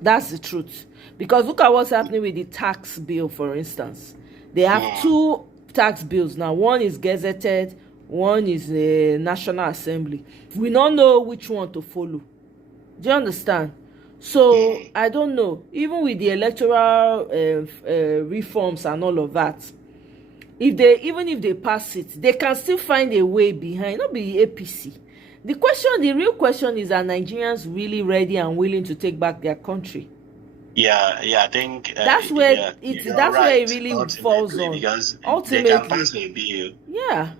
That's the truth. Because look at what's happening with the tax bill, for instance. They have two tax bills now. One is gazetted, one is the National Assembly. We don't know which one to follow. Do you understand? So I don't know. Even with the electoral reforms and all of that, even if they pass it, they can still find a way behind. Not be APC. The real question is: are Nigerians really ready and willing to take back their country? Yeah, I think that's where where it really falls on. Because ultimately, they can pass a bill. Yeah.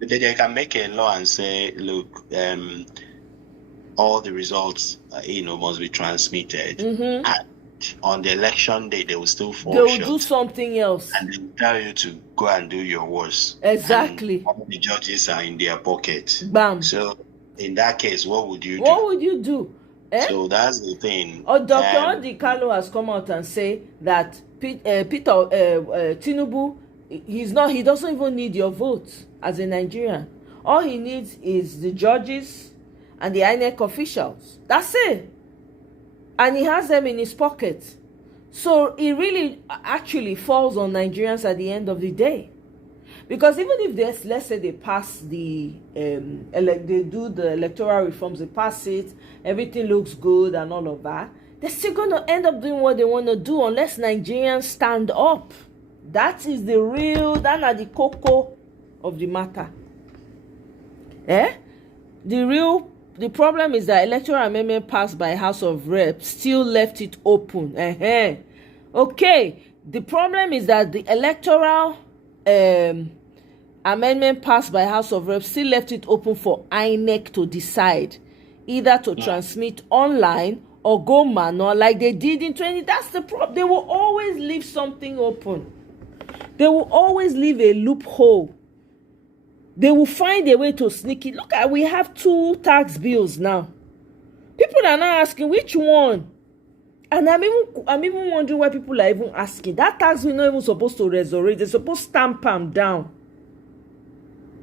They can make a law and say, look, all the results, must be transmitted. Mm-hmm. And on the election day, they will still fall short. They will do something else. And they will tell you to go and do your worst. Exactly. And all the judges are in their pocket. Bam. So in that case, what would you do? What would you do? So that's the thing. Dr. Odi Kano has come out and say that Peter Tinubu, he doesn't even need your vote as a Nigerian. All he needs is the judges and the INEC officials. That's it. And he has them in his pocket. So it really actually falls on Nigerians at the end of the day. Because even if let's say they pass they do the electoral reforms, they pass it, everything looks good and all of that, they're still going to end up doing what they want to do unless Nigerians stand up. That is the cocoa of the matter. The problem is that electoral amendment passed by House of Reps still left it open. Okay, the problem is that the electoral amendment passed by House of Reps still left it open for INEC to decide either to transmit online or go manual like they did in 20. That's the problem. They will always leave something open. They will always leave a loophole. They will find a way to sneak it. Look, we have 2 tax bills now. People are now asking which one. And I'm even wondering why people are even asking. That tax we're not even supposed to resurrect. They're supposed to stamp them down.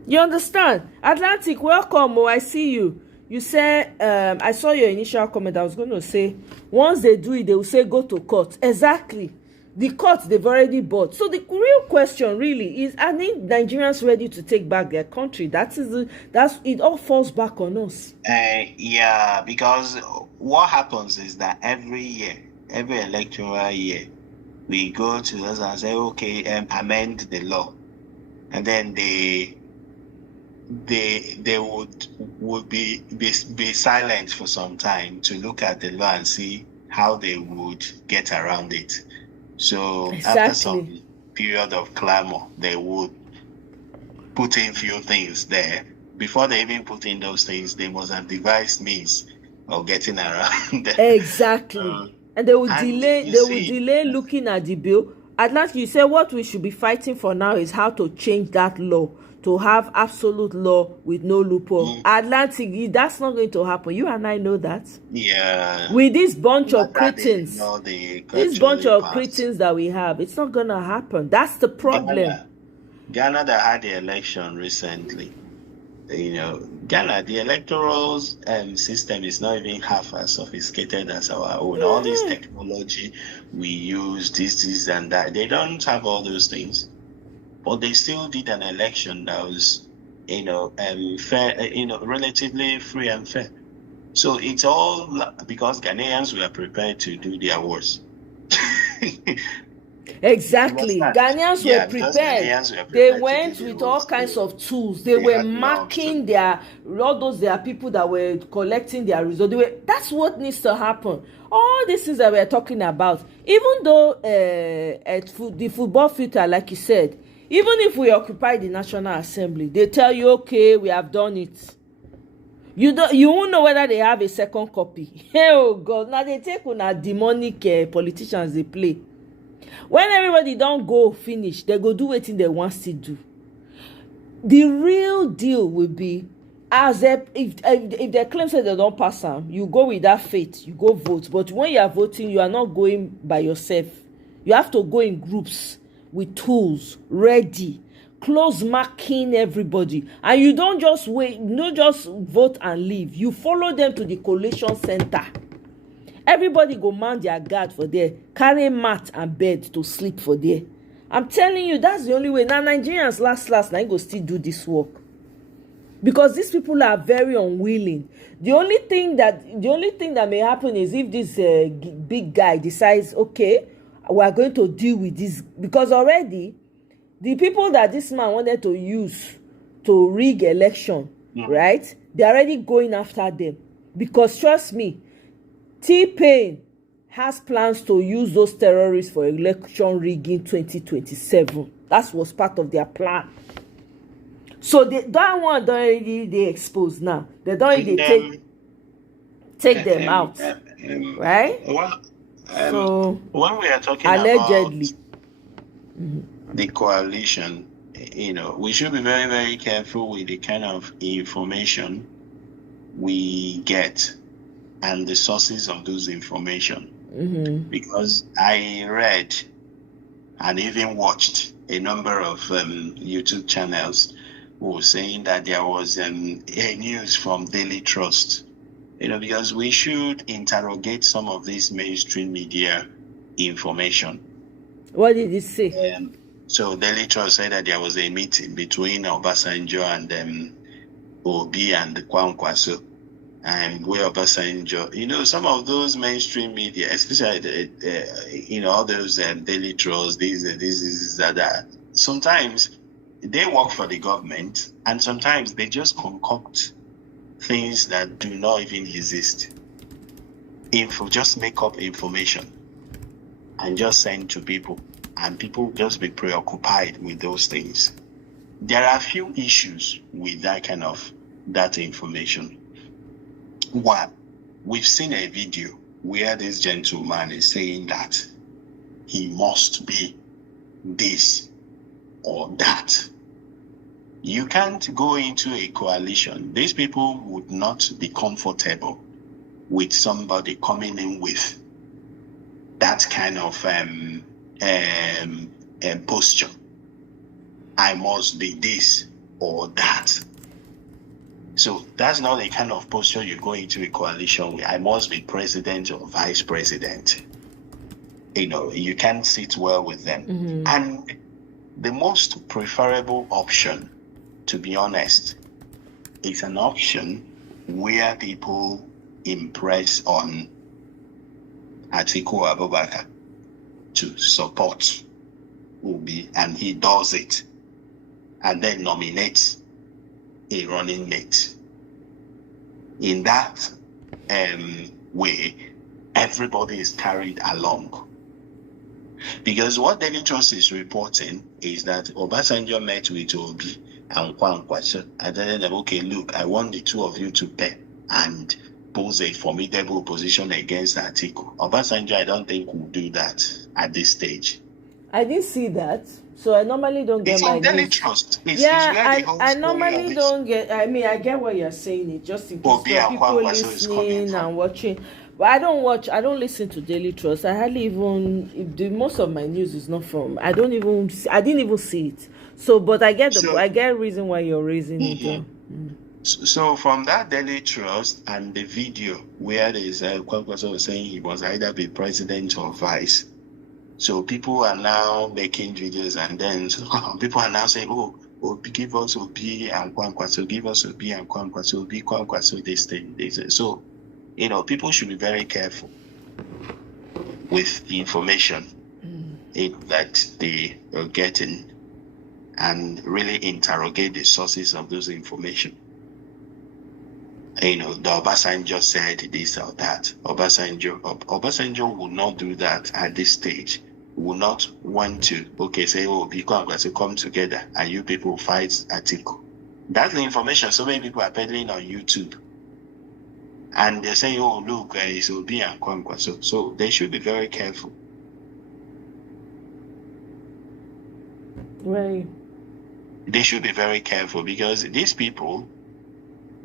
You understand? Atlantic, welcome. I see you. You said, I saw your initial comment. I was going to say, once they do it, they will say go to court. Exactly. The court they've already bought. So the real question really is, are Nigerians ready to take back their country? That's it. All falls back on us. Yeah, because what happens is that every electoral year, we go to us and say, okay, amend the law, and then they would be silent for some time to look at the law and see how they would get around it. So exactly. After some period of clamor, they would put in few things there. Before they even put in those things, they must have devised means of getting around them. Exactly. And they would delay. They would delay looking at the bill. At last, you say what we should be fighting for now is how to change that law to have absolute law with no loophole. Atlantic, that's not going to happen. You and I know that. Yeah. With this bunch of cretins, that we have, it's not going to happen. That's the problem. Ghana that had the election recently, Ghana, the electoral system is not even half as sophisticated as our own. All this technology we use, this and that, they don't have all those things. But they still did an election that was, fair, relatively free and fair. So it's all because Ghanaians were prepared to do their worst. Exactly. Ghanaians were prepared. They went with all kinds of tools. They were marking all those people that were collecting their results. That's what needs to happen. All these things that we're talking about, even though the football filter, like you said, even if we occupy the National Assembly, they tell you, okay, we have done it. You won't know whether they have a second copy. Oh God, now they take on a demonic politicians they play. When everybody don't go finish, they go do what they want to do. The real deal will be, as if they claim say they don't pass them, you go with that faith, you go vote. But when you are voting, you are not going by yourself. You have to go in groups with tools ready, close marking everybody, and you don't just wait, not just vote and leave. You follow them to the collation center. Everybody go man their guard for there, carry mat and bed to sleep for there. I'm telling you, that's the only way. Now Nigerians last now go still do this work. because these people are very unwilling. The only thing that may happen is if this big guy decides, okay, we are going to deal with this, because already the people that this man wanted to use to rig election, right? They're already going after them, because trust me, T-Pain has plans to use those terrorists for election rigging 2027. That was part of their plan. So that one already they exposed now. They don't already take them out, right? So when we are talking allegedly about the coalition, we should be very, very careful with the kind of information we get and the sources of those information. Because I read and even watched a number of YouTube channels who were saying that there was a news from Daily Trust. Because we should interrogate some of this mainstream media information. What did it say? So Daily Trust said that there was a meeting between Obasanjo and Obi and Kwankwaso. And where Obasanjo, some of those mainstream media, especially all those Daily Trust, these that sometimes they work for the government, and sometimes they just concoct things that do not even exist. Just make up information and just send to people, and people just be preoccupied with those things. There are a few issues with that information. One, we've seen a video where this gentleman is saying that he must be this or that. You can't go into a coalition. These people would not be comfortable with somebody coming in with that kind of posture. I must be this or that. So that's not the kind of posture you go into a coalition with. I must be president or vice president. You can't sit well with them. And the most preferable option, to be honest, is an option where people impress on Atiku Abubakar to support Obi, and he does it, and then nominates a running mate. In that way, everybody is carried along. Because what Daily Trust is reporting is that Obasanjo met with Obi and Kwankwaso, and then okay, look, I want the two of you to pair and pose a formidable opposition against Atiku. Obasanjo, I don't think will do that at this stage. I didn't see that, so I normally don't get my Daily news. Trust. I normally don't get. I mean, I get what you're saying. It just in case for people listening and watching. But I don't listen to Daily Trust. I hardly even. Most of my news is not from. I didn't even see it. So, but I get I get reason why you're raising it. So from that Daily Trust and the video where there's Kwankwaso was saying he was either be president or vice. So people are now making videos, and then people are now saying, oh, give us Obi and Kwankwaso, give us Obi and Kwankwaso, Obi, Kwankwaso, this thing. So, people should be very careful with the information that they are getting and really interrogate the sources of those information. The Obasanjo said this or that. Obasanjo will not do that at this stage. Will not want to, say, people are going to come together and you people fight Atiku. That's the information so many people are peddling on YouTube. And they're saying, look, it's Obi and Kwankwaso. So they should be very careful. Right. They should be very careful because these people,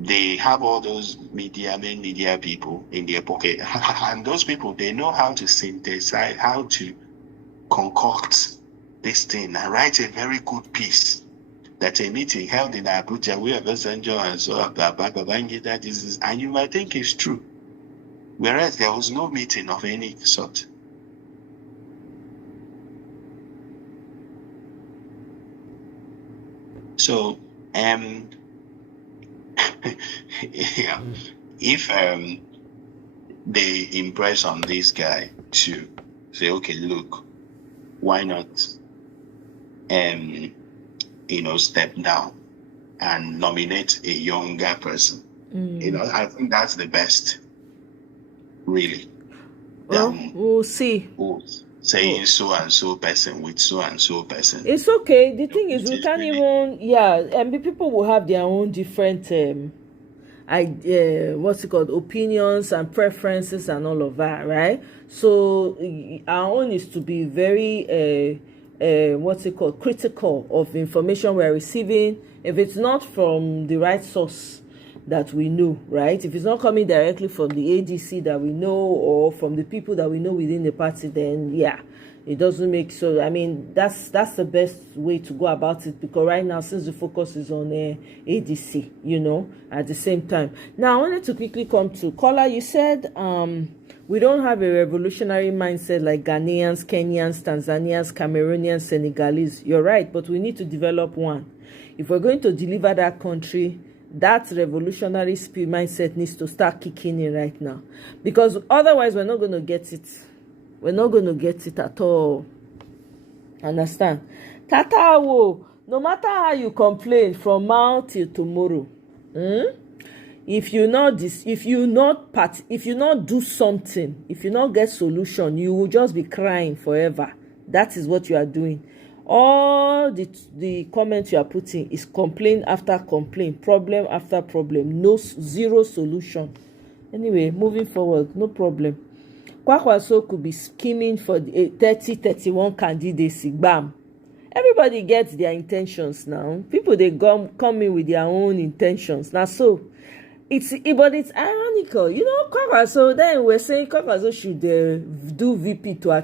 they have all those main media people in their pocket. And those people, they know how to synthesize, how to concoct this thing and write a very good piece. That a meeting held in Abuja where Obasanjo and so Babangida, this is, and you might think it's true. Whereas there was no meeting of any sort. So, yeah, if they impress on this guy to say, okay, look, why not, step down and nominate a younger person? I think that's the best, really. Well, we'll see. Saying so and so person with so and so person. It's okay. The thing is, we can't even. And people will have their own different, opinions and preferences and all of that, right? So our own is to be very, critical of the information we're receiving. If it's not from the right source that we know, right? If it's not coming directly from the ADC that we know or from the people that we know within the party, then it doesn't make so. I mean, that's the best way to go about it, because right now, since the focus is on ADC, at the same time. Now, I wanted to quickly come to Kola. You said we don't have a revolutionary mindset like Ghanaians, Kenyans, Tanzanians, Cameroonians, Senegalese. You're right, but we need to develop one. If we're going to deliver that country, that revolutionary spirit mindset needs to start kicking in right now, because otherwise we're not going to get it. We're not going to get it at all. Understand? Tatawo, no matter how you complain from now till tomorrow, if you not do something, if you not get solution, you will just be crying forever. That is what you are doing. All the comments you are putting is complaint after complaint, problem after problem, zero solution. Anyway, moving forward, no problem. Kwakwaso could be scheming for the 30-31 candidacy. Bam. Everybody gets their intentions now. People, they come in with their own intentions. Now, so but it's ironical, Kwakwaso. Then we're saying Kwakwaso should do VP to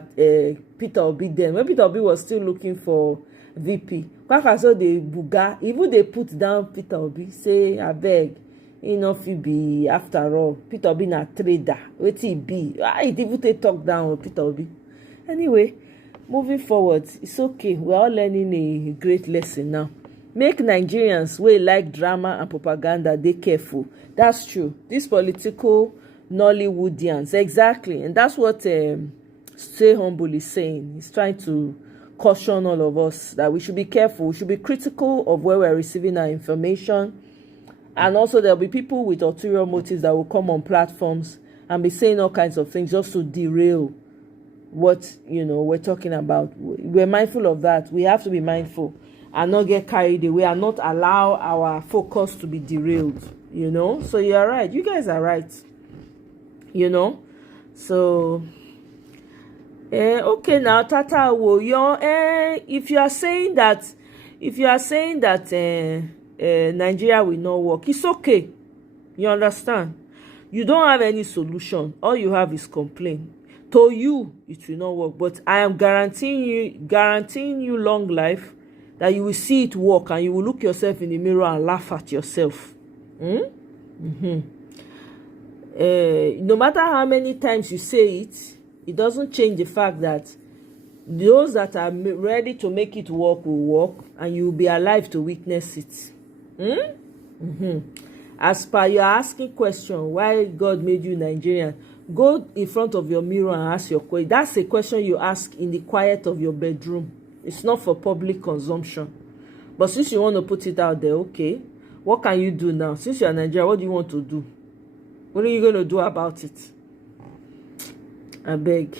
Peter Obi. Then when Peter Obi was still looking for VP, Kwakwaso they buga, even they put down Peter Obi, say I beg, fit be after all. Peter Obi na trader. What it be? It even they talk down with Peter Obi. Anyway, moving forward, it's okay. We're all learning a great lesson now. Make Nigerians wey like drama and propaganda dey careful. That's true. These political Nollywoodians, exactly, and that's what Stay Humble is saying. He's trying to caution all of us that we should be careful. We should be critical of where we're receiving our information, and also there'll be people with ulterior motives that will come on platforms and be saying all kinds of things just to derail what we're talking about. We're mindful of that. We have to be mindful and not get carried away and not allow our focus to be derailed, So you're right. You guys are right. So, okay, now, Tata, if you are saying that Nigeria will not work, it's okay. You understand? You don't have any solution. All you have is complaint. To you, it will not work. But I am guaranteeing you long life, that you will see it work and you will look yourself in the mirror and laugh at yourself. No matter how many times you say it, it doesn't change the fact that those that are ready to make it work will work, and you will be alive to witness it. As per you're asking question, why God made you Nigerian, go in front of your mirror and ask your question. That's a question you ask in the quiet of your bedroom. It's not for public consumption. But since you want to put it out there, okay, what can you do now? Since you're Nigerian, what do you want to do? What are you going to do about it? I beg.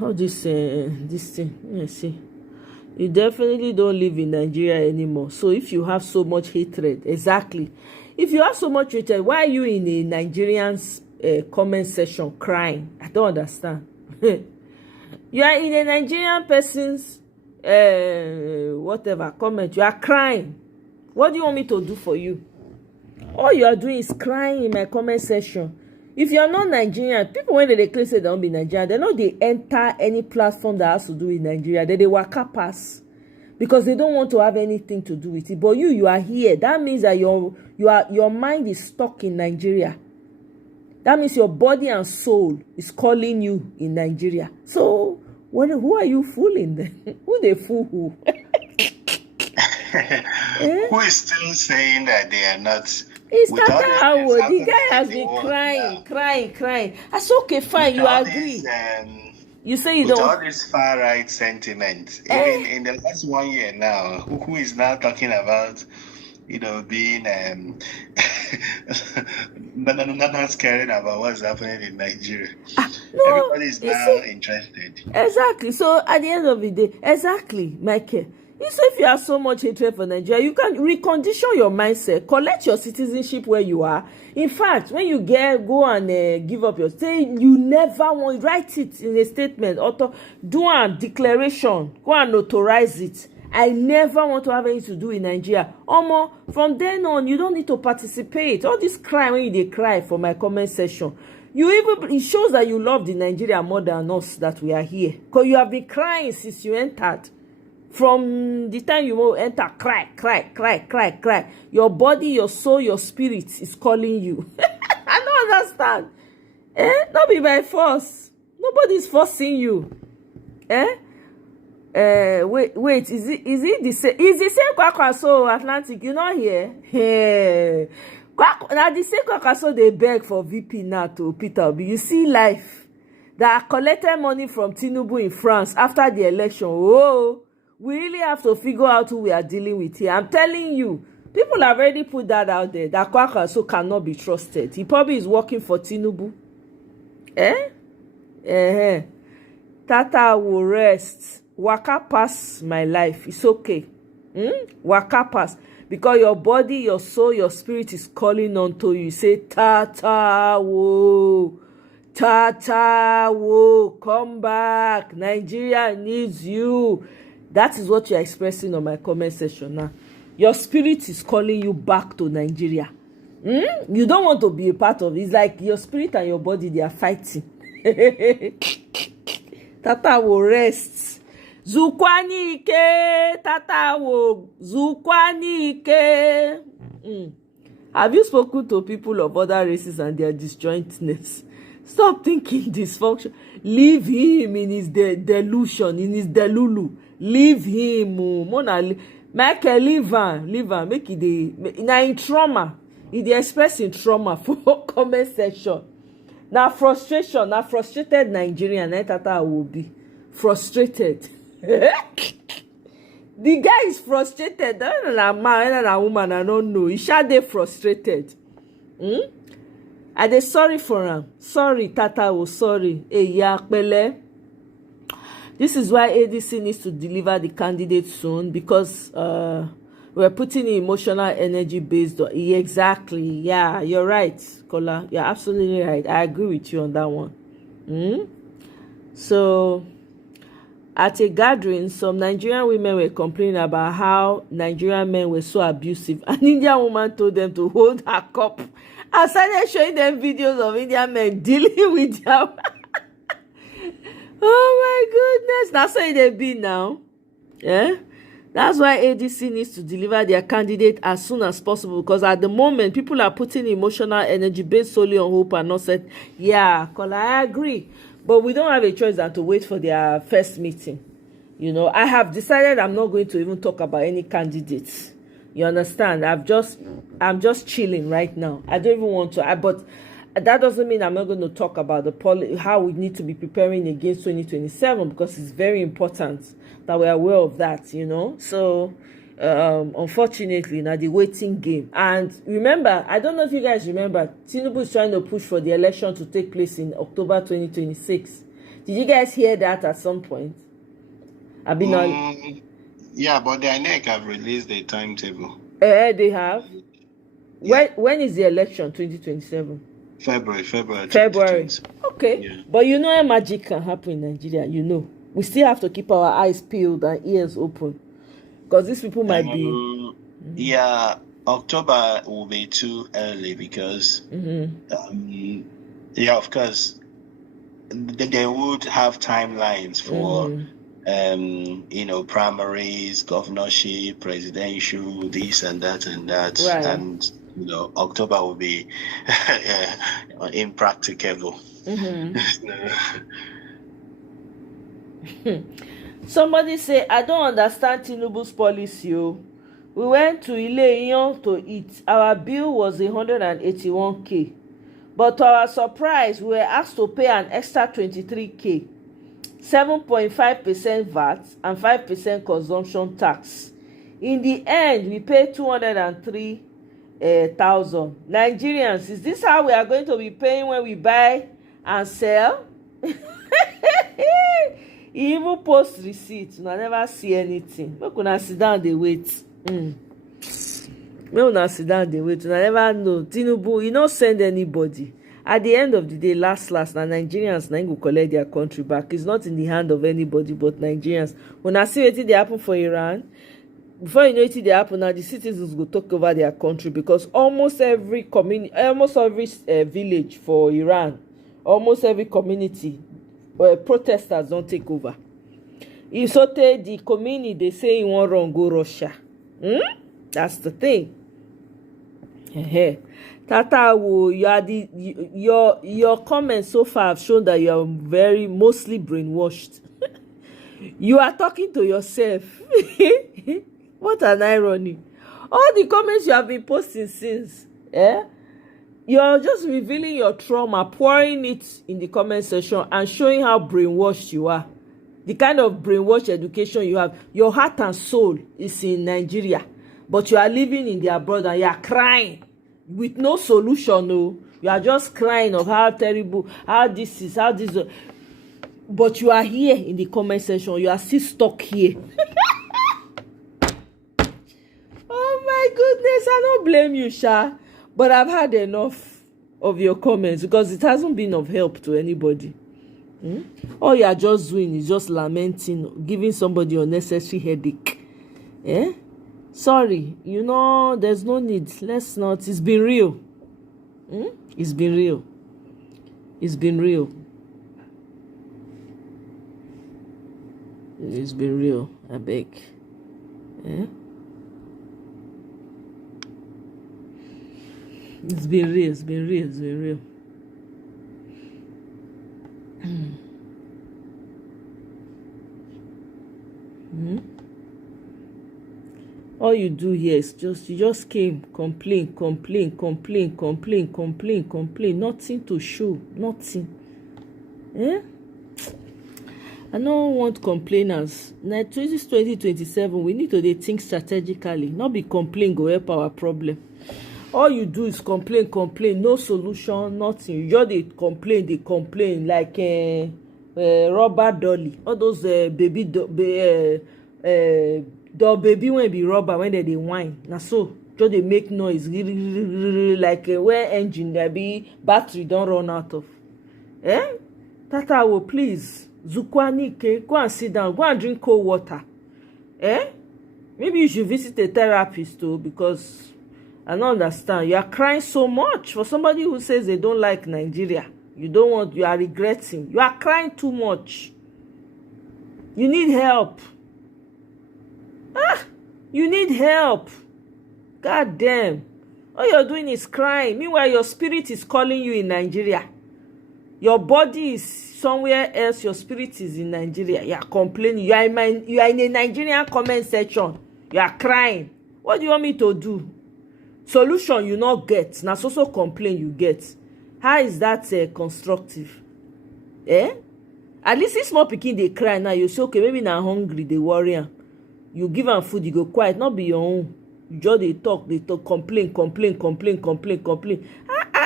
All this thing, see. You definitely don't live in Nigeria anymore. So if you have so much hatred, exactly. If you have so much hatred, why are you in a Nigerian's comment section crying? I don't understand. You are in a Nigerian person's whatever comment, you are crying. What do you want me to do for you? All you are doing is crying in my comment section. If you are not Nigerian, people when they claim say they don't be Nigerian, they know they enter any platform that has to do with Nigeria, they waka pass because they don't want to have anything to do with it. But you are here. That means that your mind is stuck in Nigeria. That means your body and soul is calling you in Nigeria. So, who are you fooling then? Who they fool who? Who is still saying that they are not? It's With all Tata these things Howard. The happening guy has in the been world crying, now, crying. I said, okay, fine, with you all agree. these, You say you with don't. all this far right sentiment, even in the last 1 year now, who is now talking about, being not caring about what's happening in Nigeria? No, Everybody is you now see, interested. exactly. So at the end of the day, exactly, Michael. You say if you have so much hatred for Nigeria, you can recondition your mindset, collect your citizenship where you are. In fact, when you go and give up your say, you never want, write it in a statement, or do a declaration, go and notarize it. I never want to have anything to do in Nigeria. Omo, from then on, you don't need to participate. All this cry when they cry for my comment section. It shows that you love the Nigeria more than us that we are here. Because you have been crying since you entered. From the time you enter, cry. Your body, your soul, your spirit is calling you. I don't understand. Not be by force. Nobody's forcing you. Wait, is it the same? Is the same Kwakwaso Atlantic? You not here? Hey. Now the same Kwakwaso they beg for VP now to Peter Obi. You see life. That collected money from Tinubu in France after the election. Oh, we really have to figure out who we are dealing with here. I'm telling you, people have already put that out there, that Kwakwaso cannot be trusted. He probably is working for Tinubu. Tata will rest. Waka pass my life. It's okay. Waka pass. Because your body, your soul, your spirit is calling unto you. Say, Tata, whoa. Tata, whoa. Come back. Nigeria needs you. That is what you're expressing on my comment section now. Your spirit is calling you back to Nigeria. You don't want to be a part of it. It's like your spirit and your body, they are fighting. Tata will rest. Zukwanike. Tata will Zukwanike. Have you spoken to people of other races and their disjointness? Stop thinking dysfunction. Leave him in his delusion, in his delulu. Leave him. Michael, leave him. Make it now in trauma. He dey express in trauma for comment section. Now frustration, now frustrated Nigerian. Tata will be frustrated. The guy is frustrated. I don't know, a man and a woman, I don't know. He shall dey frustrated. Are they sorry for him? Sorry, Tata was sorry. Pele. This is why ADC needs to deliver the candidate soon, because we're putting emotional energy based on it. Exactly. Yeah, you're right, Kola. You're absolutely right. I agree with you on that one. So, at a gathering, some Nigerian women were complaining about how Nigerian men were so abusive. An Indian woman told them to hold her cup. I started showing them videos of Indian men dealing with them. Oh my goodness. That's how they be now. That's why ADC needs to deliver their candidate as soon as possible, because at the moment, people are putting emotional energy based solely on hope and not said, yeah, Kola, I agree. But we don't have a choice than to wait for their first meeting. I have decided I'm not going to even talk about any candidates. You understand? I'm just chilling right now. I don't even want to. But that doesn't mean I'm not going to talk about how we need to be preparing against 2027, because it's very important that we're aware of that, So, unfortunately, now the waiting game. And remember, I don't know if you guys remember, Tinubu is trying to push for the election to take place in October 2026. Did you guys hear that at some point? Yeah, but the INEC have released the timetable. They have? Yeah. When is the election? 2027? February. Okay. Yeah. But magic can happen in Nigeria, We still have to keep our eyes peeled and ears open, because these people might be... Yeah, October will be too early because, of course, they would have timelines for... primaries, governorship, presidential, this and that and that. Right. And, October will be impracticable. Somebody say, I don't understand Tinubu's policy. We went to Ile-Iyan to eat. Our bill was 181k. But to our surprise, we were asked to pay an extra 23k, 7.5% VAT, and 5% consumption tax. In the end, we paid 203,000. Nigerians, is this how we are going to be paying when we buy and sell? He even post receipt. I never see anything. Make una sit down dey wait. Make una sit down dey wait. I never know. Tinubu, you no send anybody. At the end of the day, last, na Nigerians na go collect their country back. It's not in the hand of anybody but Nigerians. Una see wetin dey happen for Iran. Before you know wetin dey happen, now the citizens go take over their country, because almost every community, village for Iran, almost every community, protesters don take over. If so tey the community dey say e wan run go Russia. That's the thing. Tata, your comments so far have shown that you are mostly brainwashed. You are talking to yourself. What an irony. All the comments you have been posting since, you're just revealing your trauma, pouring it in the comment section and showing how brainwashed you are. The kind of brainwashed education you have. Your heart and soul is in Nigeria, but you are living in the abroad and you are crying with no solution. No, you are just crying of how terrible, how this is, how this is. But you are here in the comment section. You are still stuck here. Oh my goodness, I don't blame you, Sha. But I've had enough of your comments because it hasn't been of help to anybody. All you are just doing is just lamenting, giving somebody unnecessary headache. Sorry, there's no need. Let's not. It's been real. It's been real. It's been real. It's been real. I beg. It's been real. It's been real. It's been real. All you do here is you just came, complain. Nothing to show. Nothing. I don't want complainers. Now, 2027, we need to think strategically. Not be complain go help our problem. All you do is complain. No solution, nothing. You just they complain like rubber dolly. All those baby baby when be rubber when they whine. Now so just they make noise like where engine there be battery don't run out of. Tata will please. Zukwanike, go and sit down. Go and drink cold water. Maybe you should visit a therapist too, because I don't understand. You are crying so much for somebody who says they don't like Nigeria. You are regretting. You are crying too much. You need help. You need help. God damn. All you're doing is crying. Meanwhile, your spirit is calling you in Nigeria. Your body is somewhere else. Your spirit is in Nigeria. You are complaining. You are in a Nigerian comment section. You are crying. What do you want me to do? Solution you not get. Now so complain you get. How is that constructive? At least this small pikin they cry now. You say okay, maybe now hungry. They worry. You give am food. You go quiet. Not be your own. You just they talk, complain.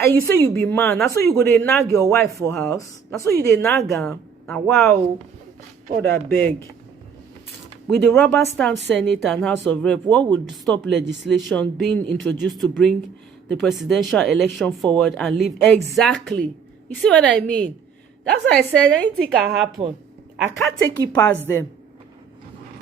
You say you be man. Now so you go dey nag your wife for house. Now so you dey nag am. Now wow. God I beg. With the rubber stamp Senate and House of Rep, what would stop legislation being introduced to bring the presidential election forward and leave? Exactly. You see what I mean? That's why I said anything can happen. I can't take it past them.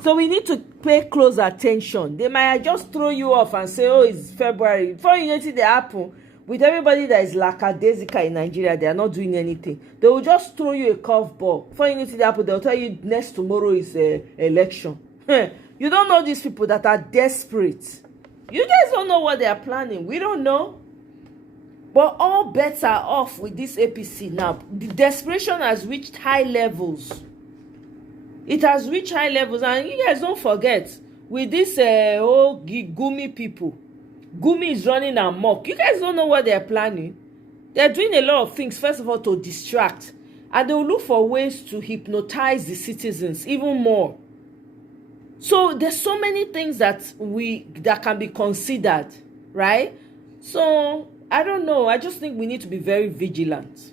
So we need to pay close attention. They might just throw you off and say, oh, it's February. Before you know it, they happen. With everybody that is lackadaisical in Nigeria, they are not doing anything. They will just throw you a curveball. Before you know it, they happen, they'll tell you next tomorrow is election. You don't know these people that are desperate. You guys don't know what they are planning. We don't know. But all bets are off with this APC now. The desperation has reached high levels. It has reached high levels, and you guys don't forget, with this whole Gumi people. Gumi is running amok. You guys don't know what they're planning. They're doing a lot of things, first of all, to distract. And they will look for ways to hypnotize the citizens even more. So there's so many things that can be considered, right? So I don't know. I just think we need to be very vigilant.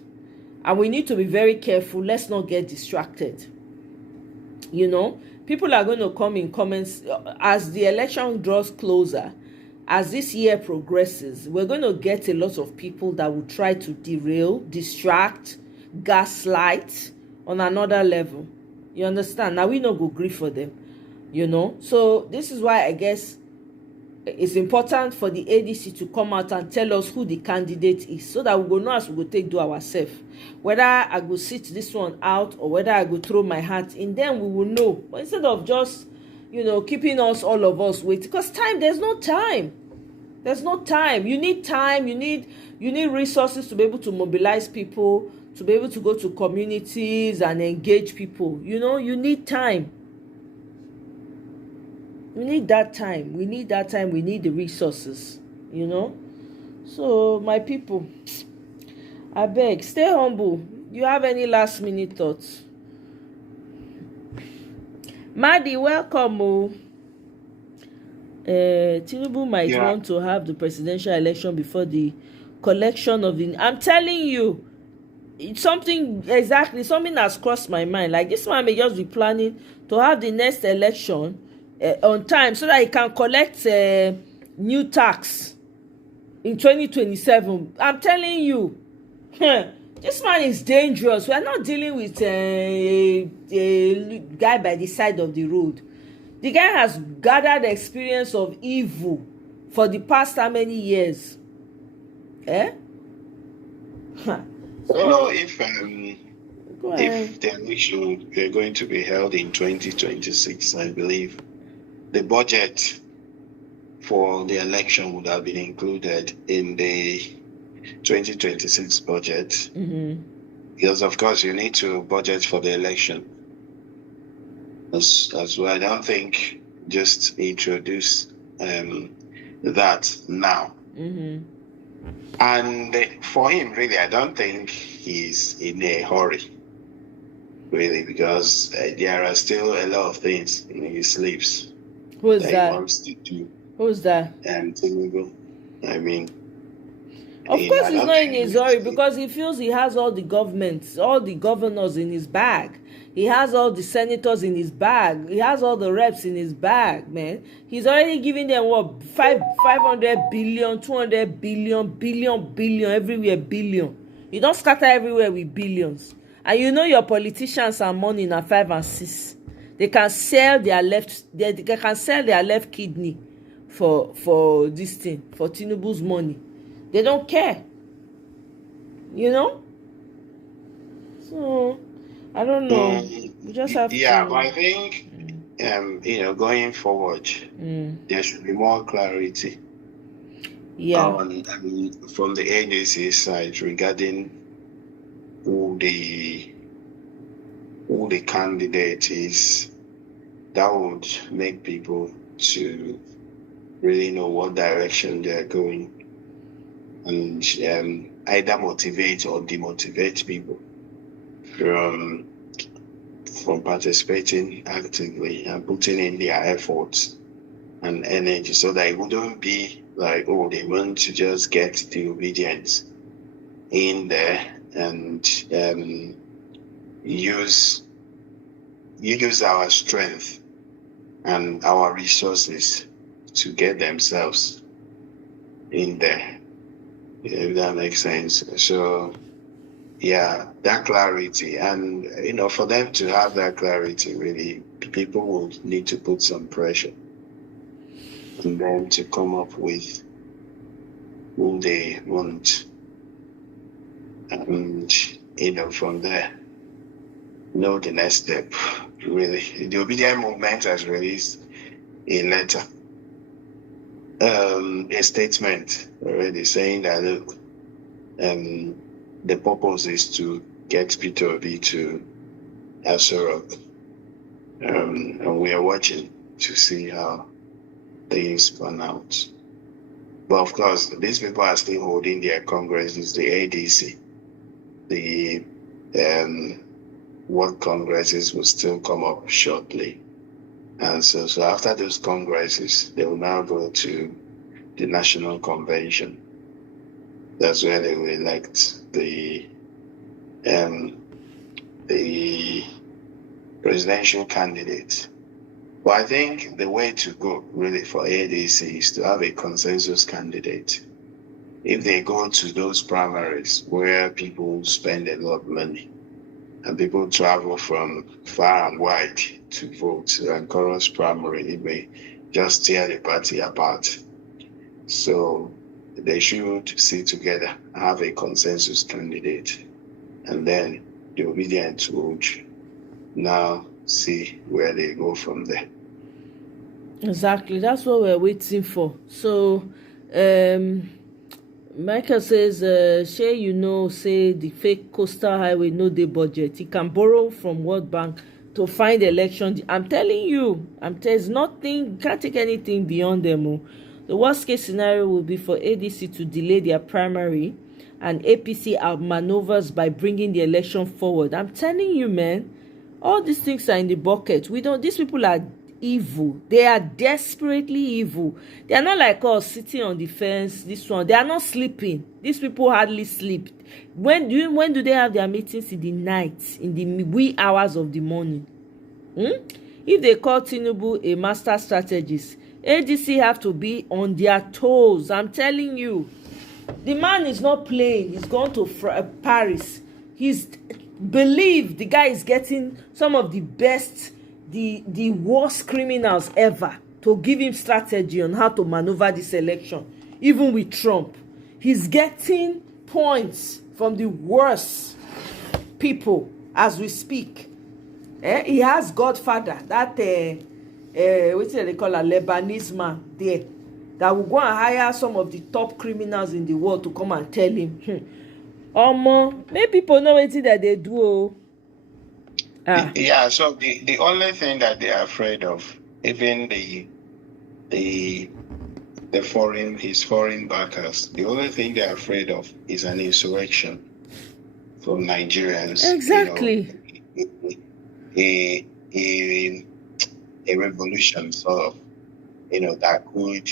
And we need to be very careful. Let's not get distracted. You know, people are going to come in comments as the election draws closer. As this year progresses, we're going to get a lot of people that will try to derail, distract, gaslight on another level. You understand? Now we no go agree for them, you know. So this is why I guess it's important for the ADC to come out and tell us who the candidate is, so that we go know as we go take do ourselves. Whether I go sit this one out or whether I go throw my hat in, then we will know. But instead of just, you know, keeping us, all of us, waiting, because there's no time. There's no time. You need time. You need resources to be able to mobilize people, to be able to go to communities and engage people. You know, you need time. We need that time. We need that time. We need the resources, you know. So, my people, I beg, stay humble. Do you have any last minute thoughts? Maddie, welcome. Tinubu might want to have the presidential election before the collection of the... I'm telling you, it's something has crossed my mind. Like, this man may just be planning to have the next election on time so that he can collect new tax in 2027. I'm telling you, this man is dangerous. We are not dealing with a guy by the side of the road. The guy has gathered experience of evil for the past how many years? So if the election are going to be held in 2026, I believe the budget for the election would have been included in the 2026 budget. Mm-hmm. Because of course you need to budget for the election as well. I don't think just introduce that now. Mm-hmm. And for him, really, I don't think he's in a hurry, really, because there are still a lot of things in his sleeves. Who's that? He wants to do. Who's that? Tinubu. I mean, of course he's not in his hurry, because he feels he has all the governments, all the governors in his bag. He has all the senators in his bag. He has all the reps in his bag, man. He's already giving them what, 500 billion, 200 billion, billion, everywhere billion. You don't scatter everywhere with billions. And you know your politicians are money na 5 and 6. They can sell their left. They can sell their left kidney for this thing, for Tinubu's money. They don't care. You know. So I don't know. We just have to. Yeah, but I think going forward, there should be more clarity. Yeah. From the agency side regarding who the candidate is, that would make people to really know what direction they're going, and either motivate or demotivate people from participating actively and putting in their efforts and energy, so that it wouldn't be like, oh, they want to just get the obedience in there and use our strength and our resources to get themselves in there, if that makes sense. So yeah, that clarity, and for them to have that clarity, really, people will need to put some pressure on them to come up with who they want, and from there know the next step. Really, the Obedient Movement has released a letter, a statement already saying that, look, the purpose is to get Peter Obi to Aso Rock, and we are watching to see how things pan out. But of course, these people are still holding their congresses, the ADC. The world congresses will still come up shortly. And so after those congresses, they will now go to the National Convention. That's where they will elect the presidential candidate. But I think the way to go really for ADC is to have a consensus candidate. If they go to those primaries where people spend a lot of money and people travel from far and wide to vote, and Chorus primary, it may just tear the party apart. So they should sit together, have a consensus candidate, and then the obedient would now see where they go from there. Exactly, that's what we're waiting for. So Michael says, shey you know, say the fake coastal highway no dey budget. He can borrow from World Bank to find election. I'm telling you, there's nothing, can't take anything beyond them. The worst case scenario will be for ADC to delay their primary and APC outmaneuvers by bringing the election forward. I'm telling you, man, all these things are in the bucket. These people are evil. They are desperately evil. They are not like us sitting on the fence. This one, they are not sleeping. These people hardly sleep. When do they have their meetings? In the night, in the wee hours of the morning. If they call Tinubu a master strategist, ADC have to be on their toes. I'm telling you, the man is not playing. He's gone to Paris. The guy is getting some of the best, the worst criminals ever to give him strategy on how to maneuver this election. Even with Trump, he's getting points from the worst people as we speak. He has Godfather, that what they call a Lebanese man there, that will go and hire some of the top criminals in the world to come and tell him, make people know what that they do. Yeah, so the only thing that they are afraid of, even his foreign backers, the only thing they are afraid of is an insurrection from Nigerians. Exactly. A revolution sort of, that could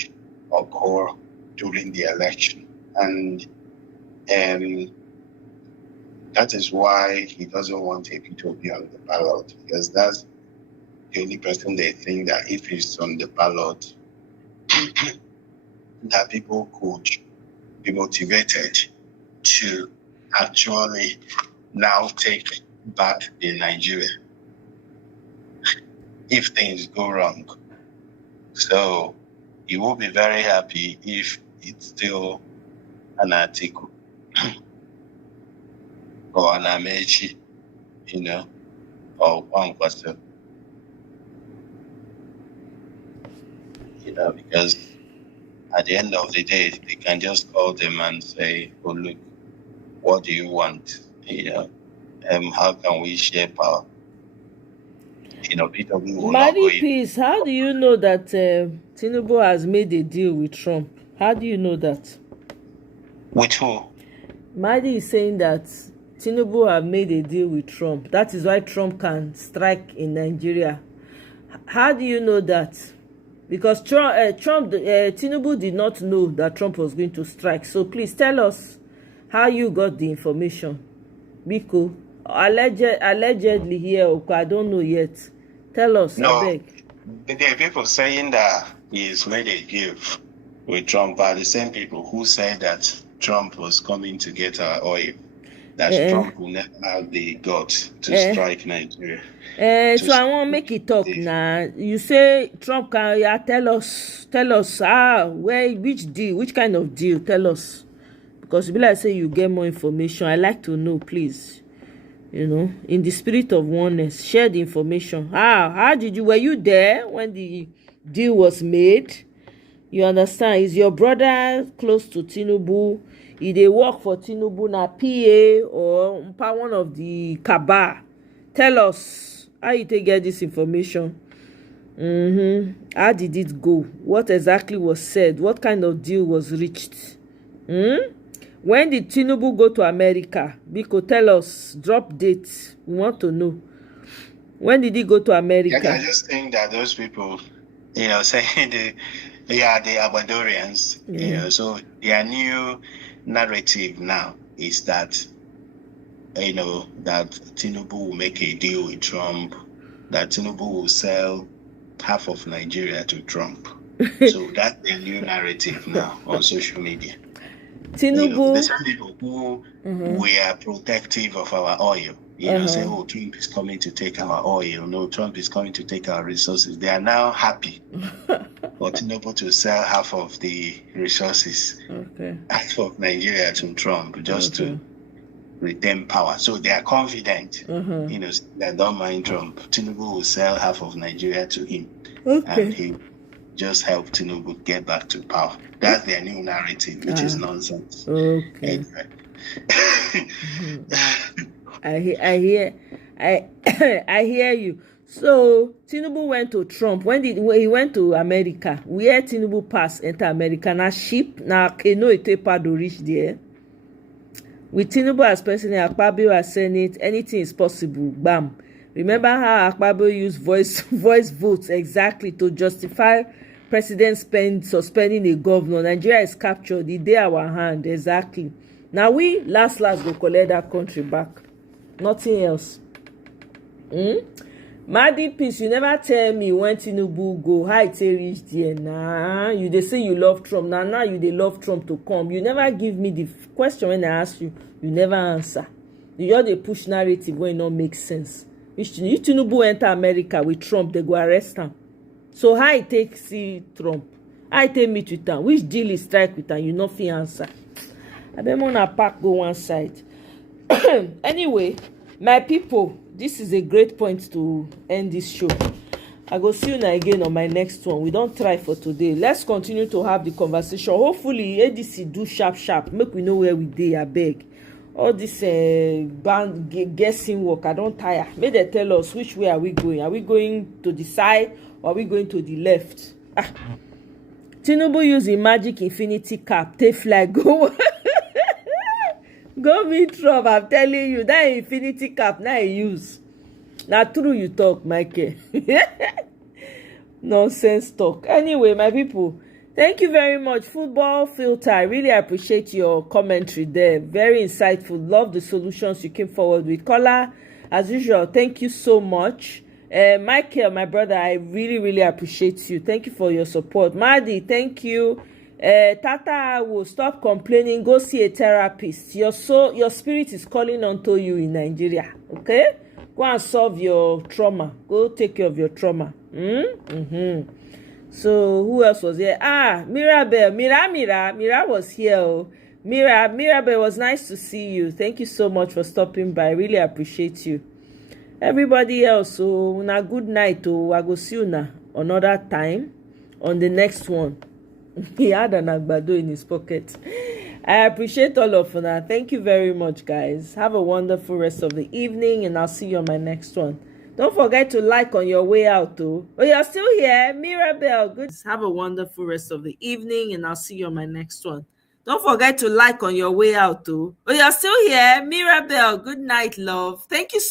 occur during the election. And that is why he doesn't want AP to be on the ballot, because that's the only person they think that if he's on the ballot, that people could be motivated to actually now take back the Nigeria if things go wrong. So he will be very happy if it's still an article or an Amechi, or one question. Because at the end of the day, they can just call them and say, oh, look, what do you want? How can we share power? PW will not go in. Peace, how do you know that Tinubu has made a deal with Trump? How do you know that? With who? Madi is saying that Tinubu have made a deal with Trump. That is why Trump can strike in Nigeria. How do you know that? Because Tinubu did not know that Trump was going to strike. So please tell us how you got the information. Biko, allegedly here, I don't know yet. Tell us. No, I beg. there are people saying that he's made a deal with Trump, are the same people who said that Trump was coming to get our oil. That Trump will never have the guts to strike Nigeria. So I want to make it talk now. You say Trump can tell us which deal, which kind of deal? Tell us, because be like say you get more information. I like to know, please. In the spirit of oneness, share the information. How did you? Were you there when the deal was made? You understand? Is your brother close to Tinubu? If they work for Tinubu na PA or one of the cabal? Tell us how you take get this information. How did it go? What exactly was said? What kind of deal was reached? When did Tinubu go to America? Biko, tell us. Drop dates. We want to know. When did he go to America? I just think that those people, saying they are the Abadorians, so their new narrative now is that, that Tinubu will make a deal with Trump, that Tinubu will sell half of Nigeria to Trump. So that's their new narrative now on social media. Tinubu, the same people who were protective of our oil, say, oh, Trump is coming to take our oil. No, Trump is coming to take our resources. They are now happy for Tinubu to sell half of the resources, half of Nigeria to Trump, just to retain power. So they are confident, they don't mind Trump. Tinubu will sell half of Nigeria to him, and he just help Tinubu get back to power. That's their new narrative, which is nonsense. Okay. I hear you. So Tinubu went to Trump. When he went to America? Where Tinubu pass enter America? Na ship, na canoe itepa to reach there. With Tinubu as president, Akpabio as Senate, anything is possible. Bam. Remember how Akpabio used voice votes exactly to justify president suspending a governor. Nigeria is captured. The day our hand. Exactly. Now we last go collect that country back. Nothing else. Madi peace, you never tell me when Tinubu go, how it reach there. Nah, you dey say you love Trump. Now you dey love Trump to come. You never give me the question when I ask you. You never answer. You just dey push narrative when it not make sense. If Tinubu enter America with Trump, they go arrest him. So how I take see Trump? How I take meet with him? Which deal is strike with him? You no fit answer. I bet wanna pack go one side. Anyway, my people, this is a great point to end this show. I go see you again on my next one. We don't try for today. Let's continue to have the conversation. Hopefully, ADC do sharp. Make we know where we dey, abeg. All this guessing work, I don't tire. May they tell us which way are we going? Are we going to the side or are we going to the left? Tinubu use the magic infinity cap. Take fly, go. Go meet Trump. I'm telling you, that infinity cap now he use. Now true you talk, Michael. Nonsense talk. Anyway, my people, thank you very much. Football Filter, I really appreciate your commentary there. Very insightful. Love the solutions you came forward with. Kola, as usual, thank you so much. Michael, my brother, I really appreciate you. Thank you for your support. Madi, thank you. Tata will stop complaining. Go see a therapist. Your spirit is calling unto you in Nigeria. Okay? Go and solve your trauma. Go take care of your trauma. So who else was here? Mirabel. Mira was here. Oh. Mirabel, was nice to see you. Thank you so much for stopping by. I really appreciate you. Everybody else, una good night. I go see you another time on the next one. He had an agbado in his pocket. I appreciate all of you. Thank you very much, guys. Have a wonderful rest of the evening, and I'll see you on my next one. Don't forget to like on your way out, too. Oh, you're still here? Mirabel, good. Have a wonderful rest of the evening, and I'll see you on my next one. Don't forget to like on your way out, too. Oh, you're still here? Mirabel, good night, love. Thank you so much.